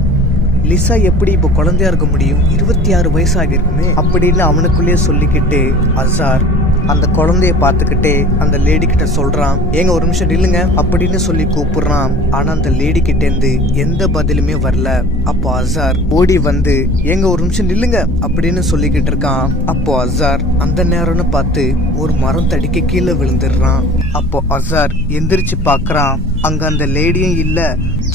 லிசா எப்படி இப்போ குழந்தையா இருக்க முடியும், 26 வயசு ஆகிருக்குமே அப்படின்னு அவனுக்குள்ளேயே சொல்லிக்கிட்டு அசார் அந்த குழந்தைய பார்த்துக்கிட்டே அந்த லேடி கிட்ட சொல்றான், ஏங்க ஒரு நிமிஷம் நில்லுங்க அப்படின்னு சொல்லி கூப்பிடுறான். ஆனா அந்த லேடி கிட்ட இருந்து எந்த பதிலுமே வரல. அப்போ அசார் ஓடி வந்து, ஏங்க ஒரு நிமிஷம் நில்லுங்க அப்படின்னு சொல்லிக்கிட்டு இருக்கான். அப்போ அசார் அந்த நேரம்னு பார்த்து ஒரு மரம் தடிக்க கீழே விழுந்துடுறான். அப்போ அசார் எந்திரிச்சு பாக்குறான், அங்க அந்த லேடியும் இல்ல,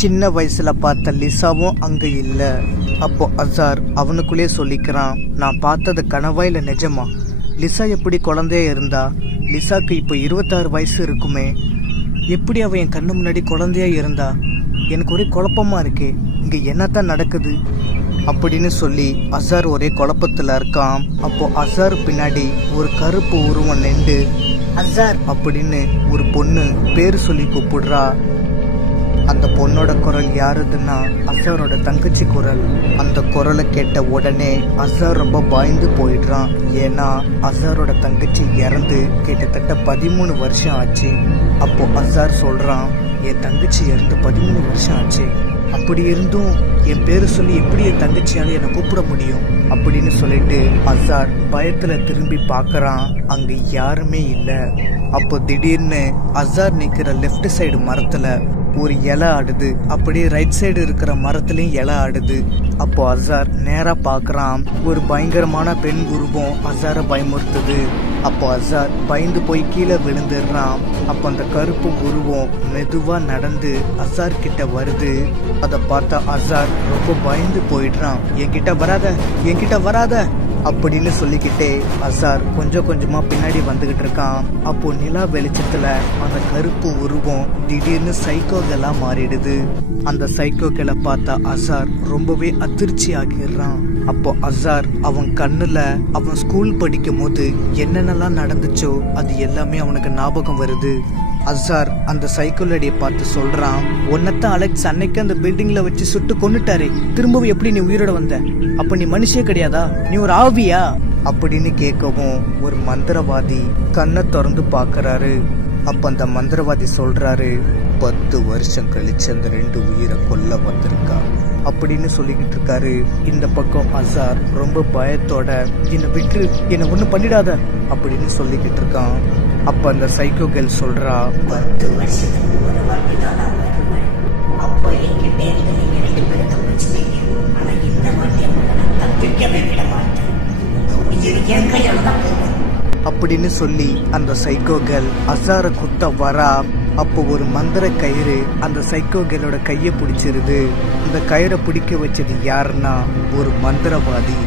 சின்ன வயசுல பார்த்த லிசாவும் அங்க இல்ல. அப்போ அசார் அவனுக்குள்ளே சொல்லிக்கிறான், நான் பார்த்தது கனவா இல்ல நிஜமா? லிசா எப்படி குழந்தையா இருந்தா? லிசாக்கு இப்போ 26 வயசு இருக்குமே, எப்படி அவ என் கண்ணு முன்னாடி குழந்தையா இருந்தா? எனக்கு ஒரே குழப்பமா இருக்கே, இங்க என்னத்தான் நடக்குது அப்படின்னு சொல்லி அசார் ஒரே குழப்பத்துல இருக்கான். அப்போ அசார் பின்னாடி ஒரு கருப்பு உருவம் நின்று அசார் அப்படின்னு ஒரு பொண்ணு பேரு சொல்லி கூப்பிடுறா. அந்த பொண்ணோட குரல் யாருதுன்னா அசாரோட தங்கச்சி குரல். அந்த குரலை கேட்ட உடனே அசார் ரொம்ப பயந்து போயிடுறான். ஏன்னா அசாரோட தங்கச்சி இறந்து கிட்டத்தட்ட 13 வருஷம் ஆச்சு. அப்போ அசார் சொல்றான், என் தங்கச்சி இறந்து 13 வருஷம் ஆச்சு, அப்படி இருந்தும் என் பேரு சொல்லி எப்படி என் தங்கச்சியால என்னை கூப்பிட முடியும் அப்படின்னு சொல்லிட்டு அசார் பயத்துல திரும்பி பார்க்கறான். அங்க யாருமே இல்ல. அப்போ திடீர்னு அசார் நிக்கிற லெஃப்ட் சைடு மரத்துல ஒரு இலை ஆடுது, அப்படியே ரைட் சைடு இருக்கிற மரத்துலயும் இலை ஆடுது. அப்போ அசார் நேரா பாக்குறான், ஒரு பயங்கரமான பெண் உருவம் அசாரை பயமுறுத்துது. அப்போ அசார் பயந்து போய் கீழே விழுந்துடுறான். அப்போ அந்த கருப்பு உருவம் மெதுவா நடந்து அசார் கிட்ட வருது. அதை பார்த்தா அசார் ரொம்ப பயந்து போயிடுறான். என்கிட்ட வராத, என்கிட்ட வராத அப்படின்னு சொல்லிக்கிட்டே அசார் கொஞ்சம் கொஞ்சமா பின்னாடி வந்துகிட்டு இருக்கான். அப்போ நிலா வெளிச்சத்துல அந்த கருப்பு உருவம் திடீர்னு சைக்கோகளா மாறிடுது. அந்த சைக்கோக்களை பார்த்தா அசார் ரொம்பவே அதிர்ச்சி ஆகிடுறான். அப்போ அசார் அவன் கண்ணுல அவன் ஸ்கூல் படிக்கும் போது என்னென்னலாம் நடந்துச்சோ அது எல்லாமே அவனுக்கு ஞாபகம் வருது. அசார் அந்த சைக்கோலடியை பார்த்து சொல்றான், உன்னத்தான் அலெக்ஸ் அன்னைக்கு அந்த பில்டிங்ல வச்சு சுட்டு கொன்னுட்டாரு, திரும்பவும் எப்படி நீ உயிரோட வந்த? அப்ப நீ மனுஷே கிடையாதா, நீ ஒரு ஆவியா அப்படின்னு கேட்கவும் ஒரு மந்திரவாதி கண்ணை திறந்து பாக்குறாரு. அப்ப அந்த மந்திரவாதி சொல்றாரு, 10 வருஷம் கழிச்சு அந்த 2 உயிரை கொல்ல வந்திருக்கா அப்படின்னு சொல்லிக்கிட்டு இருக்காரு. இந்த பக்கம் அசார் ரொம்ப பயத்தோட, என்னை விட்டு என்னை ஒண்ணு பண்ணிடாத அப்படின்னு சொல்லிக்கிட்டு இருக்கான். அப்ப அந்த சைக்கோ கேர்ள் சொல்றா, 10 வருஷத்துக்கு ஒரு வாட்டி தான் நான் வருவேன். அப்போ என்கிட்ட இருந்து நீங்க 2 பேரும் தப்பிச்சிட்டீங்க. ஆனா இந்த வாட்டி உங்களை நான் தப்பிக்கவே விட மாட்டேன். உங்க உயிர் என் கையால தான் போகும் அப்படின்னு சொல்லி அந்த சைக்கோ கேர்ள் அசாரை குத்த வரா. அப்போ ஒரு மந்திர கயிறு அந்த சைக்கோ கேர்ளோட கையை பிடிச்சிருது. அந்த கயிறை பிடிக்க வச்சது யாருன்னா ஒரு மந்திரவாதி.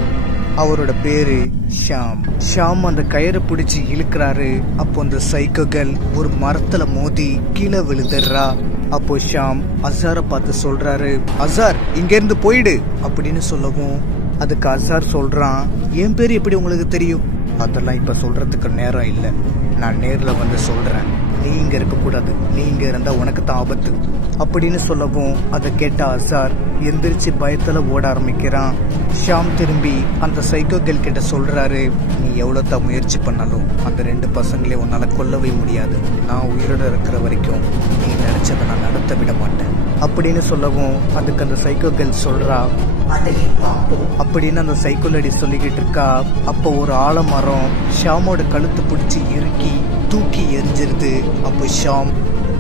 அவரோட பேரு ஷாம். ஷாம் அந்த கயிறை பிடிச்சி இழுக்கிறாரு. அப்போ அந்த சைக்கோ கேர்ள் ஒரு மரத்துல மோதி கீழே விழுந்துடுறா. அப்போ ஷாம் அசாரை பார்த்து சொல்றாரு, அசார் இங்க இருந்து போயிடு அப்படின்னு சொல்லவும் அதுக்கு அசார் சொல்றான், என் பேரு எப்படி உங்களுக்கு தெரியும்? அதெல்லாம் இப்ப சொல்றதுக்கு நேரம் இல்லை, நான் நேர்ல வந்து சொல்றேன். நீ இங்க இருக்க கூடாது, நீ இங்க இருந்தா உனக்கு தான் ஆபத்து அப்படின்னு சொல்லவும் அதை கேட்ட அசார் எந்திரிச்சு பயத்துல ஓட ஆரம்பிக்கிறான். ஷாம் திரும்பி அந்த சைக்கோ கேர்ள் கிட்ட சொல்றாரு, நீ எவ்வளவு தான் முயற்சி பண்ணாலும் அந்த 2 பசங்களையும் உன்னால கொல்லவே முடியாது. நான் உயிரோட இருக்கிற வரைக்கும் நீ நினைச்சதை நான் நடத்த விட மாட்டேன் அப்படின்னு சொல்லவும் அதுக்கு அந்த சைக்கோ கேர்ள் சொல்றா, அப்படின்னு அந்த சைக்கோலடி சொல்லிக்கிட்டு இருக்கா. அப்போ ஒரு ஆலமரம் ஷாமோட கழுத்தை பிடிச்சி இறுக்கி தூக்கி எரிஞ்சிருது. அப்போ ஷாம்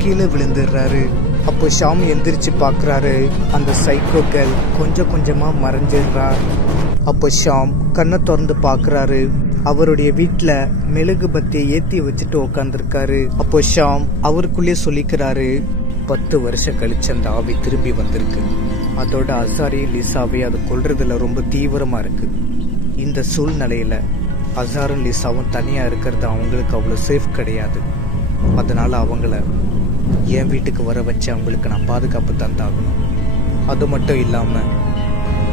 கீழே விழுந்துடுறாரு. அப்போ ஷாம் எந்திரிச்சு பாக்குறாரு, அந்த சைக்கோ கேர்ள் கொஞ்சம் கொஞ்சமா மறைஞ்சிடுறா. அப்போ ஷாம் கண்ணை திறந்து பாக்குறாரு, அவருடைய வீட்டுல மெழுகு பத்தியை ஏத்தி வச்சுட்டு உக்காந்துருக்காரு. அப்போ ஷாம் அவருக்குள்ளே சொல்லிக்கிறாரு, 10 வருஷம் கழிச்சு அந்த ஆவி திரும்பி வந்திருக்கு. அதோட அசாரையும் லிசாவையும் அதை கொல்றதுல ரொம்ப தீவிரமா இருக்கு. இந்த சூழ்நிலையில அசாரும் லிசாவும் தனியா இருக்கிறது அவங்களுக்கு அவ்வளவு சேஃப் கிடையாது. அதனால அவங்கள என் வீட்டுக்கு வர வச்சு அவங்களுக்கு நான் பாதுகாப்பு தந்தாகணும். அது மட்டும் இல்லாமல்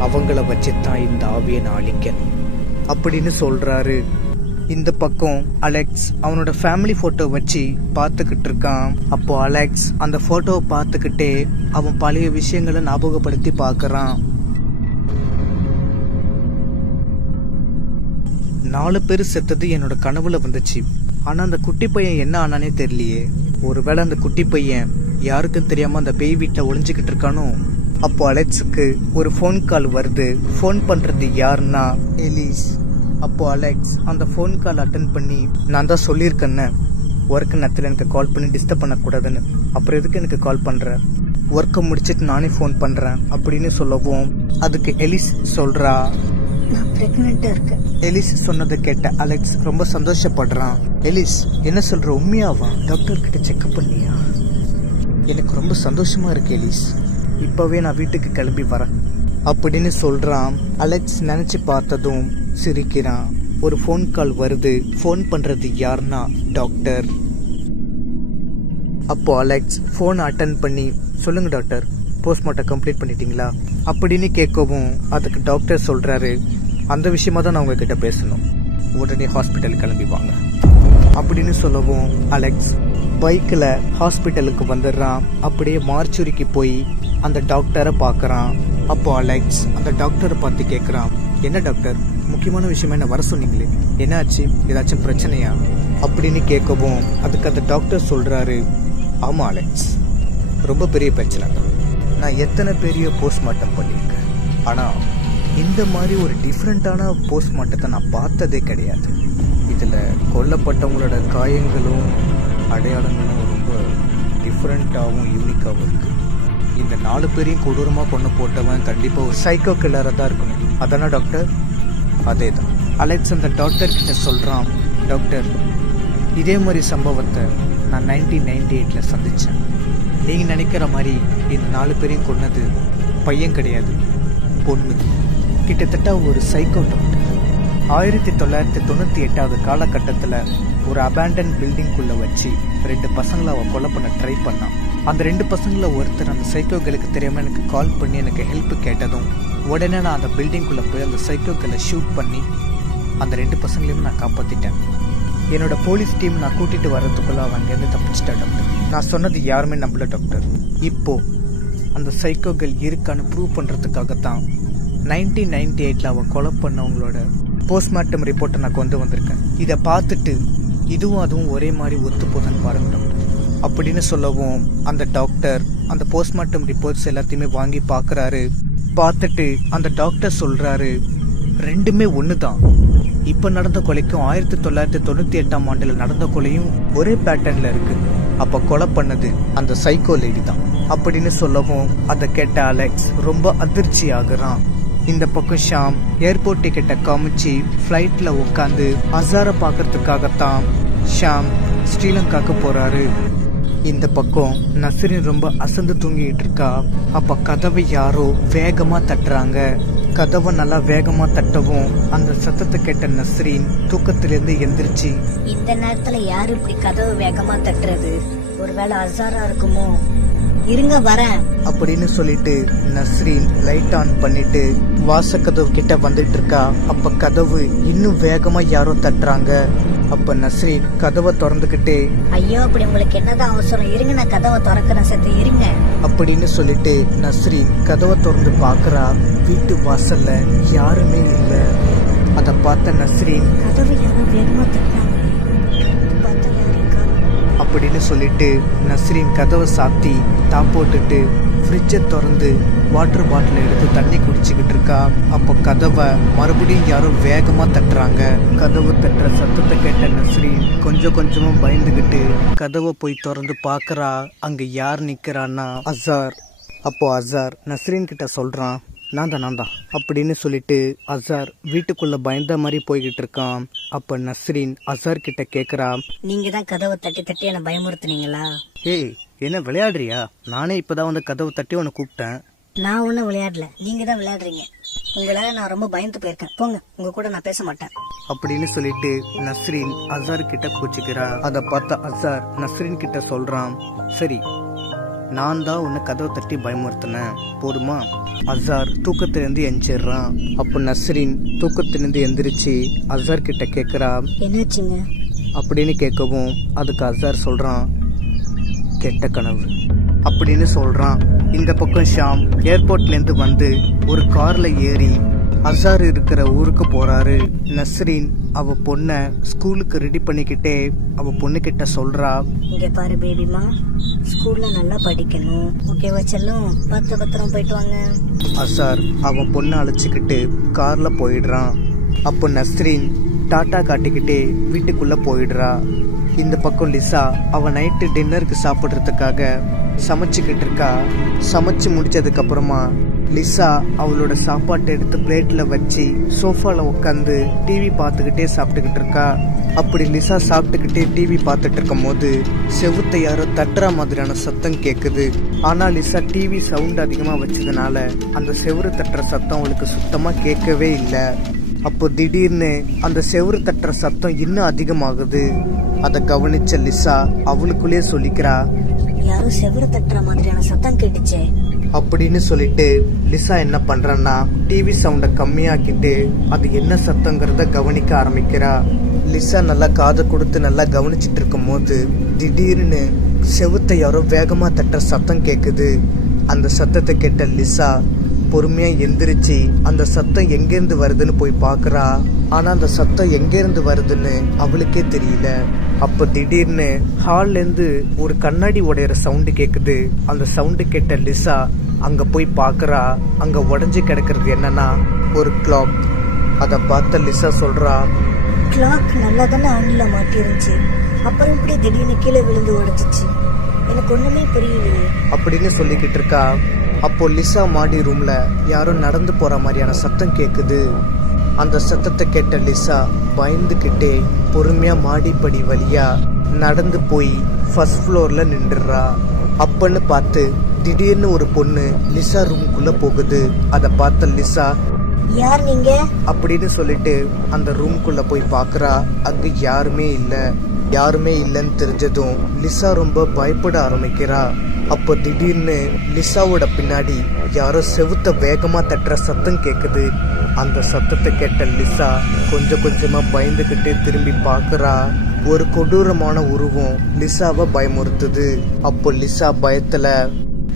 அவங்கள வச்சு தான் இந்த ஆவியை நான் அழிக்கணும் அப்படின்னு சொல்கிறாரு. இந்த பக்கம் அலெக்ஸ் அவனோட ஃபேமிலி ஃபோட்டோ வச்சு பார்த்துக்கிட்டு இருக்கான். அப்போ அலெக்ஸ் அந்த ஃபோட்டோவை பார்த்துக்கிட்டே அவன் பழைய விஷயங்களை ஞாபகப்படுத்தி பார்க்குறான். 4 பேர் செத்தது என்னோட கனவுல வந்துச்சு. ஆனா அந்த குட்டி பையன் என்ன ஆனானே தெரியலையே. ஒருவேளை அந்த குட்டி பையன் யாருக்கும் தெரியாம அந்த பேய் வீட்டில் ஒளிஞ்சுக்கிட்டு இருக்கானோ. அப்போ அலெக்ஸுக்கு ஒரு ஃபோன் கால் வருது. ஃபோன் பண்றது யாருன்னா எலிஸ். அப்போ அலெக்ஸ் அந்த ஃபோன் கால் அட்டன் பண்ணி, நான் தான் சொல்லியிருக்கேன்னு ஒர்க் நேரத்தில் எனக்கு கால் பண்ணி டிஸ்டர்ப் பண்ணக்கூடாதுன்னு, அப்புறம் எதுக்கு எனக்கு கால் பண்ற, ஒர்க்கை முடிச்சிட்டு நானே ஃபோன் பண்றேன் அப்படின்னு சொல்லவும் அதுக்கு எலிஸ் சொல்றா, நான் பிரெக்னெண்டா இருக்கேன். எலிஸ் சொன்னதை கேட்ட அலெக்ஸ் ரொம்ப சந்தோஷப்படுறான். எலிஸ் என்ன சொல்ற, உண்மையாவா? டாக்டர் கிட்ட செக்அப் பண்ணியா? எனக்கு ரொம்ப சந்தோஷமா இருக்கு எலிஸ், இப்பவே நான் வீட்டுக்கு கிளம்பி வரேன் அப்படின்னு சொல்றான். அலெக்ஸ் நினைச்சு பார்த்ததும் சிரிக்கிறான். ஒரு ஃபோன் கால் வருது. ஃபோன் பண்றது யாருன்னா டாக்டர். அப்போ அலெக்ஸ் ஃபோன் அட்டன் பண்ணி, சொல்லுங்க டாக்டர், போஸ்ட்மார்ட்டம் கம்ப்ளீட் பண்ணிட்டீங்களா அப்படின்னு கேட்கவும் அதுக்கு டாக்டர் சொல்றாரு, அந்த விஷயமா தான் நான் உங்ககிட்ட பேசணும், உடனே ஹாஸ்பிட்டல் கிளம்பி வாங்க அப்படின்னு சொல்லவும் அலெக்ஸ் பைக்கில் ஹாஸ்பிட்டலுக்கு வந்துடுறான். அப்படியே மார்ச்சுரிக்கு போய் அந்த டாக்டரை பார்க்குறான். அப்போ அலெக்ஸ் அந்த டாக்டரை பார்த்து கேட்குறான், என்ன டாக்டர், முக்கியமான விஷயமா என்ன வர சொன்னீங்களே, என்னாச்சு, ஏதாச்சும் பிரச்சனையா அப்படின்னு கேட்கவும் அதுக்கு அந்த டாக்டர் சொல்கிறாரு, ஆமாம் அலெக்ஸ், ரொம்ப பெரிய பிரச்சனை தான். நான் எத்தனை பெரிய போஸ்ட்மார்ட்டம் பண்ணியிருக்கேன், ஆனால் இந்த மாதிரி ஒரு டிஃப்ரெண்ட்டான போஸ்ட்மார்ட்டத்தை நான் பார்த்ததே கிடையாது. இதில் கொல்லப்பட்டவங்களோட காயங்களும் அடையாளங்களும் ரொம்ப டிஃப்ரெண்ட்டாகவும் யூனிக்காகவும் இருக்குது. இந்த 4 பேரையும் கொடூரமாக கொண்டு போட்டவன் கண்டிப்பாக ஒரு சைக்கோ கில்லராக தான் இருக்கணும். அதானே டாக்டர்? அதே தான். அலெக்ஸ் அந்த டாக்டர் கிட்ட சொல்கிறான், டாக்டர், இதே மாதிரி சம்பவத்தை நான் 1998 சந்தித்தேன். நீங்கள் நினைக்கிற மாதிரி இந்த 4 பேரையும் கொன்னது பையன் கிடையாது, பொண்ணு. கிட்டத்தட்ட ஒரு சைக்கோ டாக்டர். 1998 காலகட்டத்தில் ஒரு அபேண்டன் பில்டிங்குள்ளே வச்சு 2 பசங்களை அவன் கொலை பண்ண ட்ரை பண்ணான். அந்த 2 பசங்களை ஒருத்தர் அந்த சைக்கோகளுக்கு தெரியாமல் எனக்கு கால் பண்ணி எனக்கு ஹெல்ப் கேட்டதும் உடனே நான் அந்த பில்டிங்குள்ளே போய் அந்த சைக்கோக்களை ஷூட் பண்ணி அந்த 2 பசங்களையும் நான் காப்பாற்றிட்டேன். என்னோட போலீஸ் டீம் நான் கூட்டிகிட்டு வர்றதுக்குள்ளே அவன் அங்கேருந்து தப்பிச்சிட்டேன் டாக்டர். நான் சொன்னது யாருமே நம்பல டாக்டர். இப்போது அந்த சைக்கோகள் இருக்கான்னு ப்ரூவ் பண்ணுறதுக்காகத்தான் 1998 அவன் கொலை பண்ணவங்களோட போஸ்ட்மார்ட்டம் ரிப்போர்ட்டை நான் கொண்டு வந்திருக்கேன். இதை பார்த்துட்டு இதுவும் அதுவும் ஒரே மாதிரி ஒத்து போதுன்னு பாருங்க டாக்டர் அப்படின்னு சொல்லவும் அந்த டாக்டர் அந்த போஸ்ட்மார்ட்டம் ரிப்போர்ட்ஸ் எல்லாத்தையுமே வாங்கி பார்க்குறாரு. பார்த்துட்டு அந்த டாக்டர் சொல்கிறாரு, ரெண்டுமே ஒன்று தான். இப்போ நடந்த கொலைக்கும் 1998 நடந்த கொலையும் ஒரே பேட்டர்னில் இருக்குது. அப்போ கொலை பண்ணது அந்த சைக்கோ லேடி தான் அப்படின்னு சொல்லவும் அதை கேட்ட அலெக்ஸ் ரொம்ப அதிர்ச்சி ஆகுறான். இந்த பக்கம் ஷாம் ஏர்போர்ட் டிக்கெட்டை காமிச்சு ஃப்ளைட்டில் உட்காந்து அசாரை பார்க்கறதுக்காகத்தான் ஷாம் ஸ்ரீலங்காவுக்கு போகிறாரு. இந்த பக்கம் நஸ்ரீன் ரொம்ப அசந்து தூங்கிட்டு இருக்கா. அப்போ கதவை யாரோ வேகமாக தட்டுறாங்க. கதவை நல்லா வேகமாக தட்டவும் அந்த சத்தத்தை கேட்ட நஸ்ரீன் தூக்கத்திலிருந்து எந்திரிச்சு, இந்த நேரத்துல யாரு இப்படி கதவு வேகமா தட்டுறது, ஒருவேளை அசாரா இருக்குமோ, இருங்க வரேன் அப்படின்னு சொல்லிட்டு நஸ்ரீன் லைட் ஆன் பண்ணிட்டு வாசக்கதவு கிட்ட வந்துட்டு இருக்கா. அப்ப கதவு இன்னும் வேகமா யாரோ தட்டுறாங்க. அப்ப நஸ்ரீன் கதவை திறந்துகிட்டே, ஐயோ அப்படி உங்களுக்கு என்னதான் அவசரம், இருங்க நான் கதவை திறக்கிறேன், சத்து இருங்க அப்படின்னு சொல்லிட்டு நஸ்ரீன் கதவை திறந்து பாக்குறா. வீட்டு வாசல்ல யாருமே இல்லை. அதை பார்த்த நஸ்ரீன், கதவு யாரும் வேகமா தட்டுறாங்க அப்படின்னு சொல்லிட்டு நஸ்ரீன் கதவை சாத்தி தாப் போட்டுட்டு ஃப்ரிட்ஜை திறந்து வாட்டர் பாட்டில் எடுத்து தண்ணி குடிச்சுக்கிட்டு இருக்கா. அப்போ கதவை மறுபடியும் யாரோ வேகமாக தட்டுறாங்க. கதவு தட்டுற சத்தத்தை கேட்ட நஸ்ரீன் கொஞ்சம் கொஞ்சமாக பயந்துக்கிட்டு கதவை போய் திறந்து பார்க்குறா. அங்கே யார் நிற்கிறான்னா அசார். அப்போ அசார் நஸ்ரீன் கிட்ட சொல்கிறான், நான் தான் அப்படின்னு சொல்லிட்டு அசார் வீட்டுக்குள்ள பயந்த மாதிரி போய்கிட்டு இருக்கான். அப்ப நஸ்ரீன் அசார் கிட்ட கேக்குறா, நீங்க தான் கதவை தட்டி தட்டி என்ன பயமுறுத்துனீங்களா? ஏய் என்ன விளையாடுறியா? நானே இப்பதான் வந்து கதவை தட்டி உன்னை கூப்பிட்டேன். நான் ஒன்னும் விளையாடல, நீங்க தான் விளையாடுறீங்க. உங்களால நான் ரொம்ப பயந்து போயிருக்கேன். போங்க, உங்க கூட நான் பேச மாட்டேன். அப்படின்னு சொல்லிட்டு நஸ்ரீன் அசார் கிட்ட கூச்சிக்கிறா. அதை பார்த்த அசார் நஸ்ரீன் கிட்ட சொல்றான், சரி நான் தான் உன்னை கதவை தட்டி பயமுறுத்தினேன், போதுமா? அசார் தூக்கத்திலிருந்து எந்திரிறான். அப்போ நஸ்ரீன் தூக்கத்திலிருந்து எந்திரிச்சு அசார் கிட்ட கேட்குறா, என்னாச்சுங்க அப்படின்னு கேட்கவும் அதுக்கு அசார் சொல்றான், கெட்ட கனவு அப்படின்னு சொல்றான். இந்த பக்கம் ஷாம் ஏர்போர்ட்லேருந்து வந்து ஒரு கார்ல ஏறி அசார் இருக்கிற ஊருக்கு போறாரு. நஸ்ரீன் அவ பொண்ணை ஸ்கூலுக்கு ரெடி பண்ணிக்கிட்டே அவ பொண்ணு கிட்ட சொல்றா, இங்க பாரு பேபிமா, ஸ்கூல்ல நல்லா படிக்கணும், ஓகேவா செல்லம்? பார்த்து பத்திரம் போயிட்டு வாங்க. அசார் அவன் பொண்ணை அழைச்சிக்கிட்டு கார்ல போயிடுறான். அப்போ நஸ்ரீன் டாட்டா காட்டிக்கிட்டே வீட்டுக்குள்ள போயிடுறா. இந்த பக்கம் லிசா அவ நைட்டு டின்னருக்கு சாப்பிட்றதுக்காக சமைச்சுக்கிட்டு இருக்கா. சமைச்சு முடிச்சதுக்கு அப்புறமா லிசா அவளோட சாப்பாட்டை எடுத்து பிளேட்ல வச்சு சோஃபால உட்காந்து டிவி பார்த்துக்கிட்டே சாப்பிட்டுக்கிட்டு இருக்கா. அப்படி லிசா சாப்பிட்டுக்கிட்டே டிவி பார்த்துட்டு இருக்கும் போது செவுத்தை யாரோ தட்டுற மாதிரியான சத்தம் கேட்குது. ஆனா லிசா டிவி சவுண்ட் அதிகமா வச்சதுனால அந்த செவுறு தட்டுற சத்தம் அவளுக்கு சுத்தமா கேட்கவே இல்லை. அப்போ திடீர்னு அந்த செவுறு தட்டுற சத்தம் இன்னும் அதிகமாகுது. அதை கவனிச்ச லிசா அவளுக்குள்ளே சொல்லிக்கிறா, யாரும் செவரு தட்டுற மாதிரியான சத்தம் கேட்டுச்சே அப்படின்னு சொல்லிட்டு லிசா என்ன பண்றான்னா டிவி சவுண்ட கம்மியாக்கிட்டு அது என்ன சத்தங்கிறத கவனிக்க ஆரம்பிக்கிறா. லிசா நல்லா காதை கொடுத்து நல்லா கவனிச்சிட்டு இருக்கும் போது திடீர்னு செவுத்தை யாரோ வேகமா தட்டுற சத்தம் கேக்குது. அந்த சத்தத்தை கேட்ட லிசா பொறுமையா எந்திரிச்சு அந்த சத்தம் எங்கேருந்து வருதுன்னு போய் பாக்குறா. ஆனா அந்த சத்தம் எங்கேருந்து வருதுன்னு அவளுக்கே தெரியல. அப்ப திடீர்னு ஹால்ல இருந்து ஒரு கண்ணாடி உடையிற சவுண்டு கேக்குது. அந்த சவுண்டு கேட்ட லிசா அங்க போய் பாக்குறா. அங்க உடைஞ்சு கிடக்கிறது என்னன்னா ஒரு கிளாக். அத பார்த்த லிசா சொல்றா, கிளாக் நல்லா தானே ஆண்டில் மாட்டிருந்துச்சு, அப்புறம் இப்படி திடீர்னு கீழே விழுந்து உடைச்சிச்சு, எனக்கு ஒண்ணுமே புரியலையே அப்படின்னு சொல்லிக்கிட்டு இருக்கா. அப்போ லிசா மாடி ரூம்ல யாரோ நடந்து போற மாதிரியான சத்தம் கேக்குது. அந்த சத்தத்தை கேட்ட லிசா பயந்துகிட்டே பொறுமையா மாடிப்படி வழியா நடந்து போய் ஃபர்ஸ்ட் ஃப்ளோர்ல நின்றுறா. அப்பன்னு பார்த்து திடீர்னு ஒரு பொண்ணு லிசா ரூமுக்குள்ள போகுது. அதை பார்த்த லிசா, யார் நீங்க அப்படின்னு சொல்லிட்டு அந்த ரூமுக்குள்ள போய் பாக்குறா. அங்க யாருமே இல்லைன்னு தெரிஞ்சதும் லிசா ரொம்ப பயப்பட ஆரம்பிக்கிறா. அப்போ திடீர்னு லிசாவோட பின்னாடி யாரோ செவுத்த வேகமா தட்டுற சத்தம் கேக்குது. அந்த சத்தத்தை கேட்ட லிசா கொஞ்சம் கொஞ்சமா பயந்துகிட்டே திரும்பி பாக்குறா. ஒரு கொடூரமான உருவம் லிசாவை பயமுறுத்துது. அப்போ லிசா பயத்துல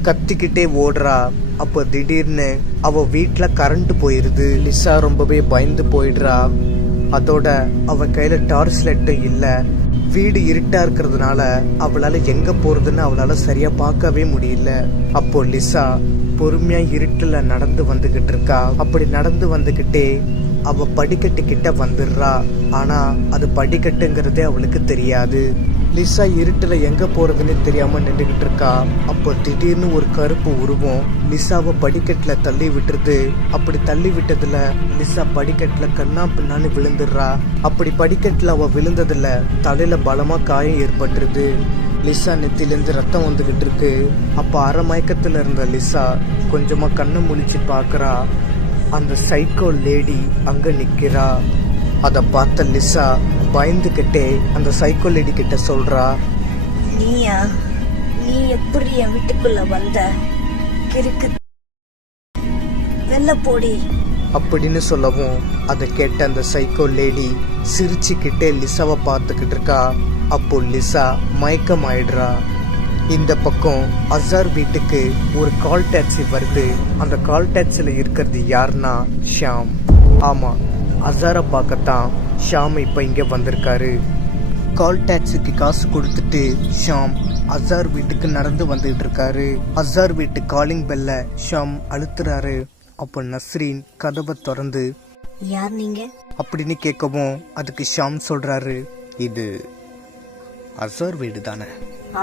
கத்திக்கிட்டே ஓடுறா. அப்போ திடீர்னு அவ வீட்டுல கரண்ட் போயிருது. லிசா ரொம்பவே பயந்து போயிடுறா. அதோட அவ கையில டார்ச் லைட்டும் இல்ல. வீடு இருட்டா இருக்கிறதுனால அவளால எங்க போறதுன்னு அவளால சரியா பார்க்கவே முடியல. அப்போ லிசா பொறுமையா இருட்டுல நடந்து வந்துகிட்டு இருக்கா. அப்படி நடந்து வந்துகிட்டே அவ படிக்கட்டு கிட்ட வந்துடுறா. ஆனா அது படிக்கட்டுங்கிறதே அவளுக்கு தெரியாது. லிசா இருட்டுல எங்க போறதுன்னு தெரியாம நின்றுகிட்டு இருக்கா. அப்போ திடீர்னு ஒரு கருப்பு உருவம் லிசாவை படிக்கட்டுல தள்ளி விட்டுருது. அப்படி தள்ளி விட்டதுல லிசா படிக்கட்டுல கண்ணா பின்னான்னு விழுந்துடுறா. அப்படி படிக்கட்டுல அவ விழுந்ததுல தலையில பலமா காயம் ஏற்பட்டுருது. லிசா நெத்திலேருந்து ரத்தம் வந்துகிட்டு இருக்கு. அப்ப அரை மயக்கத்துல இருந்த லிசா கொஞ்சமா கண்ணை முழிச்சு பாக்குறா. அந்த சைக்கோ லேடி அங்க நிக்கிறா. அத பார்த்த லிசா பயந்துகிட்டே அந்த சைக்கோ லேடி கிட்ட சொல்றா, நீயா? நீ எப்படி என் வீட்டுக்குள்ள வந்த? கிறுக்கு, வெள்ள போடி அப்படின்னு சொல்லவும் அதை கேட்ட அந்த சைக்கோ லேடி சிரிச்சுக்கிட்டே லிசாவை பார்த்துக்கிட்டு இருக்கா. அப்போ லிசா மயக்கம் ஆயிடுறா. இந்த பக்கம் அசார் வீட்டுக்கு ஒரு கால் டாக்ஸி வருது. அந்த கால் டாக்ஸில இருக்கிறது யாருன்னா ஷாம். ஆமா, அசாரை பார்க்கத்தான் ஷாம் இப்ப இங்க வந்திருக்காரு. கால் டாக்ஸிக்கு காசு கொடுத்துட்டு ஷாம் அசார் வீட்டுக்கு நடந்து வந்துட்டு இருக்காரு. அசார் வீட்டு காலிங் பெல்ல ஷாம் அழுத்துறாரு. அப்போ நஸ்ரீன் கதவை திறந்து, யார் நீங்க அப்படின்னு கேட்கவும் அதுக்கு ஷாம் சொல்றாரு, இது அசார் வீடு தானே?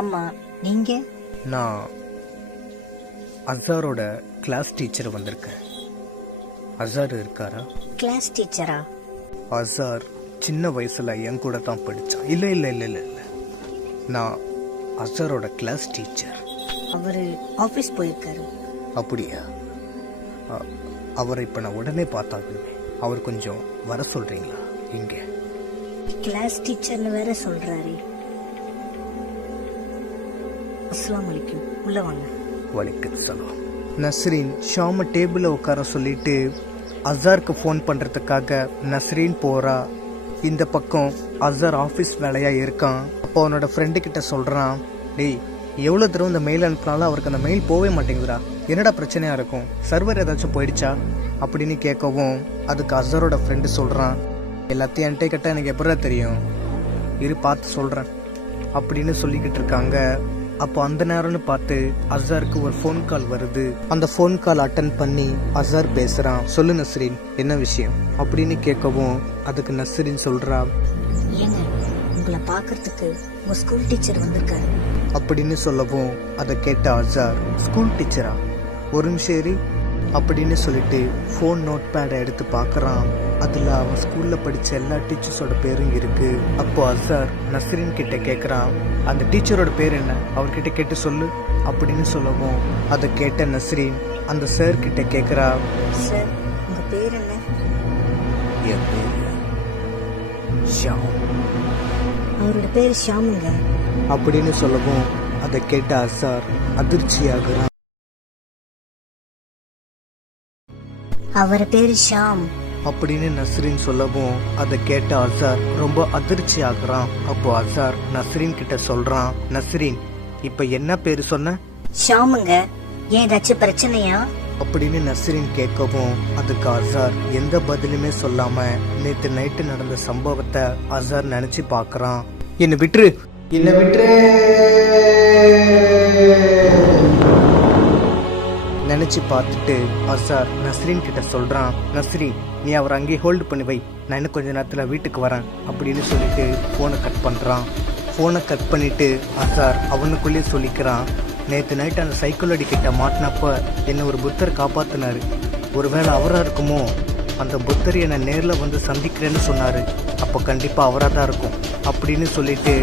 ஆமா, நீங்க? நான் அசாரோட கிளாஸ் டீச்சர் வந்திருக்கேன். அசார் இருக்காரா? கிளாஸ் டீச்சரா? அசார் சின்ன வயசுல என் கூட தான் படிச்சான். இல்ல இல்ல இல்ல இல்ல இல்ல, நான் அசாரோட கிளாஸ் டீச்சர். அவரு ஆபீஸ் போயிருக்காரு. அப்படியா? அவரை இப்போ நான் உடனே பார்த்தாங்க. அவர் கொஞ்சம் வர சொல்கிறீங்களா? இங்கே கிளாஸ் டீச்சர்னு வேற சொல்றாரு. அஸ்ஸலாமு அலைக்கும், உள்ள வாங்க. வலைக்கும் சலாம். நஸ்ரீன் ஷாமை டேபிளில் உட்கார சொல்லிட்டு அசாருக்கு ஃபோன் பண்ணுறதுக்காக நஸ்ரீன் போகிறா. இந்த பக்கம் அசார் ஆஃபீஸ் வேலையாக இருக்கான். அப்போ அவனோட ஃப்ரெண்டு கிட்ட சொல்கிறான், டேய் எவ்வளோ தூரம் இந்த மெயில் அனுப்பினாலும் அவருக்கு அந்த மெயில் போகவே மாட்டேங்குதுடா, என்னடா பிரச்சனையாக இருக்கும், சர்வர் ஏதாச்சும் போயிடுச்சா அப்படின்னு கேட்கவும் அதுக்கு அசாரோட ஃப்ரெண்டு சொல்கிறான், எல்லாத்தையும் என்கிட்ட கேட்டால் எனக்கு எப்படா தெரியும், இரு பார்த்து சொல்கிறேன் அப்படின்னு சொல்லிக்கிட்டு இருக்காங்க. அப்போ அந்த நேரம்னு பார்த்து அசாருக்கு ஒரு ஃபோன் கால் வருது. அந்த ஃபோன் கால் அட்டன் பண்ணி அசார் பேசுகிறான். சொல்லு நஸ்ரீன், என்ன விஷயம் அப்படின்னு கேட்கவும் அதுக்கு நஸ்ரீன் சொல்கிறா, ஏங்க உங்களை பார்க்கறதுக்கு உங்க ஸ்கூல் டீச்சர் வந்திருக்காரு அப்படின்னு சொல்லவும் அதை கேட்ட அசார், ஸ்கூல் டீச்சரா, ஒரு நிமிஷம் இரு அப்படின்னு சொல்லிட்டு ஃபோன் நோட் பேடை எடுத்து பார்க்குறான். அதில் அவன் ஸ்கூலில் படித்த எல்லா டீச்சர்ஸோட பேரும் இருக்கு. அப்போ அசார் நஸ்ரீன் கிட்ட கேட்குறான், அந்த டீச்சரோட பேர் என்ன, அவர்கிட்ட கேட்டு சொல்லு அப்படின்னு சொல்லவும் அதை கேட்ட நஸ்ரீன் அந்த சார் கிட்ட கேட்குறா, சார் உங்க பேர் என்ன? என் பேர் ஷாம் அவரோட பேர் ஷாமுங்க அப்படின்னு சொல்லவும் அதை கேட்ட அசார் அதிர்ச்சியாகிறான். அவர் பேரு ஷாம் அப்படின்னு நஸ்ரீன் சொல்லவும் அதை கேட்ட அசார் ரொம்ப அதிர்ச்சி ஆகுறான். அப்போ அசார் நஸ்ரீன் கிட்ட சொல்றான், நஸ்ரீன் இப்ப என்ன பேரு சொன்ன? ஷாமுங்க, ஏன் ஏதாச்சும் பிரச்சனையா அப்படின்னு நஸ்ரீன் கேட்கவும் அதுக்கு அசார் எந்த பதிலுமே சொல்லாம நேத்து நைட்டு நடந்த சம்பவத்தை அசார் நினைச்சு பாக்குறான். என்ன விட்டுரு, என்ன விட்டுரு நினைச்சு பார்த்துட்டு அசார் நஸ்ரீன் கிட்ட சொல்றான், நஸ்ரீன் நீ அவர் அங்கேயே ஹோல்டு பண்ணி வை, நான் இன்னும் கொஞ்ச நேரத்தில் வீட்டுக்கு வரேன் அப்படின்னு சொல்லிட்டு ஃபோனை கட் பண்ணுறான். ஃபோனை கட் பண்ணிட்டு அசார் அவனுக்குள்ளேயே சொல்லிக்கிறான், நேற்று நைட்டு அந்த சைக்கோலடி கிட்ட மாட்டினப்ப என்னை ஒரு புத்தர் காப்பாற்றினாரு, ஒருவேளை அவராக இருக்குமோ, அந்த புத்தர் என்னை நேரில் வந்து சந்திக்கிறேன்னு சொன்னார், அப்போ கண்டிப்பாக அவராக தான் இருக்கும் அப்படின்னு சொல்லிட்டு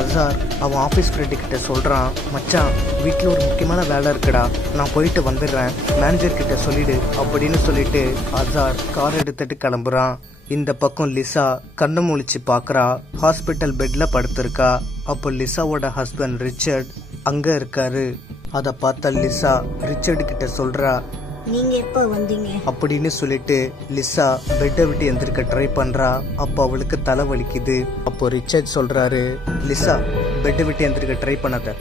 அசார் அவன் ஆஃபீஸ் ஃப்ரெண்டு கிட்ட சொல்கிறான், மச்சான் வீட்டில் ஒரு முக்கியமான வேலை இருக்குடா, நான் போயிட்டு வந்துடுறேன், மேனேஜர் கிட்ட சொல்லிடு அப்படின்னு சொல்லிட்டு அசார் கார் எடுத்துட்டு கிளம்புறான். இந்த பக்கம் லிசா கண்ணு முழிச்சு பார்க்குறா. ஹாஸ்பிட்டல் பெட்டில் படுத்திருக்கா. அப்போ லிசாவோட ஹஸ்பண்ட் ரிச்சர்ட் அங்கே இருக்காரு. அதை பார்த்த லிசா ரிச்சர்டு கிட்ட சொல்கிறா, நீங்க எப்ப வந்தீங்க அப்படின்னு சொல்லிட்டு லிசா பெட்டை விட்டு எந்திரிக்க ட்ரை பண்றா. அப்போ அவளுக்கு தலை வலிக்குது. அப்போ ரிச்சர்ட் சொல்றாரு, லிசா பெட்டை விட்டு எந்திரிக்க ட்ரை பண்ணாத,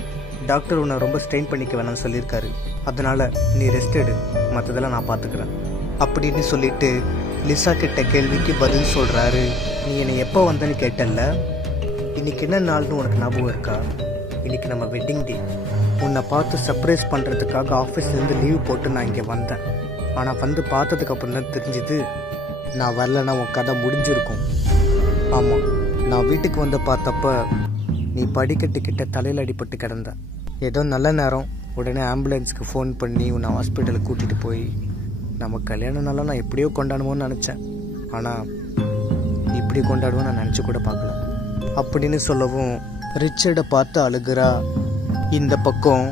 டாக்டர் உன்னை ரொம்ப ஸ்ட்ரெயின் பண்ணிக்க வேணாம்னு சொல்லியிருக்காரு, அதனால நீ ரெஸ்ட் எடு, மற்றதெல்லாம் நான் பார்த்துக்கிறேன் அப்படின்னு சொல்லிட்டு லிசா கிட்ட கேள்விக்கு பதில் சொல்றாரு. நீ என்னை எப்போ வந்தேன்னு கேட்டல்ல, இன்னைக்கு என்ன நாள்னு உனக்கு ஞாபகம் இருக்கா? இன்னைக்கு நம்ம வெட்டிங் டே. உன்னை பார்த்து சர்ப்ரைஸ் பண்ணுறதுக்காக ஆஃபீஸ்லேருந்து லீவ் போட்டு நான் இங்கே வந்தேன். ஆனால் வந்து பார்த்ததுக்கு அப்புறம் தான் தெரிஞ்சுது நான் வரலன்னா உன் கதை முடிஞ்சிருக்கும். ஆமாம், நான் வீட்டுக்கு வந்து பார்த்தப்ப நீ படிக்கட்டுக்கிட்ட தலையில் அடிபட்டு கிடந்த. ஏதோ நல்ல நேரம் உடனே ஆம்புலன்ஸ்க்கு ஃபோன் பண்ணி உன்னை ஹாஸ்பிட்டலுக்கு கூட்டிகிட்டு போய் நம்ம கல்யாண நாளாக நான் எப்படியோ கொண்டாடுவோன்னு நினச்சேன். ஆனால் இப்படி கொண்டாடுவோன்னு நான் நினச்சி கூட பார்க்கல அப்படின்னு சொல்லவும் ரிச்சர்டை பார்த்து அழுகிறா. இந்த பக்கம்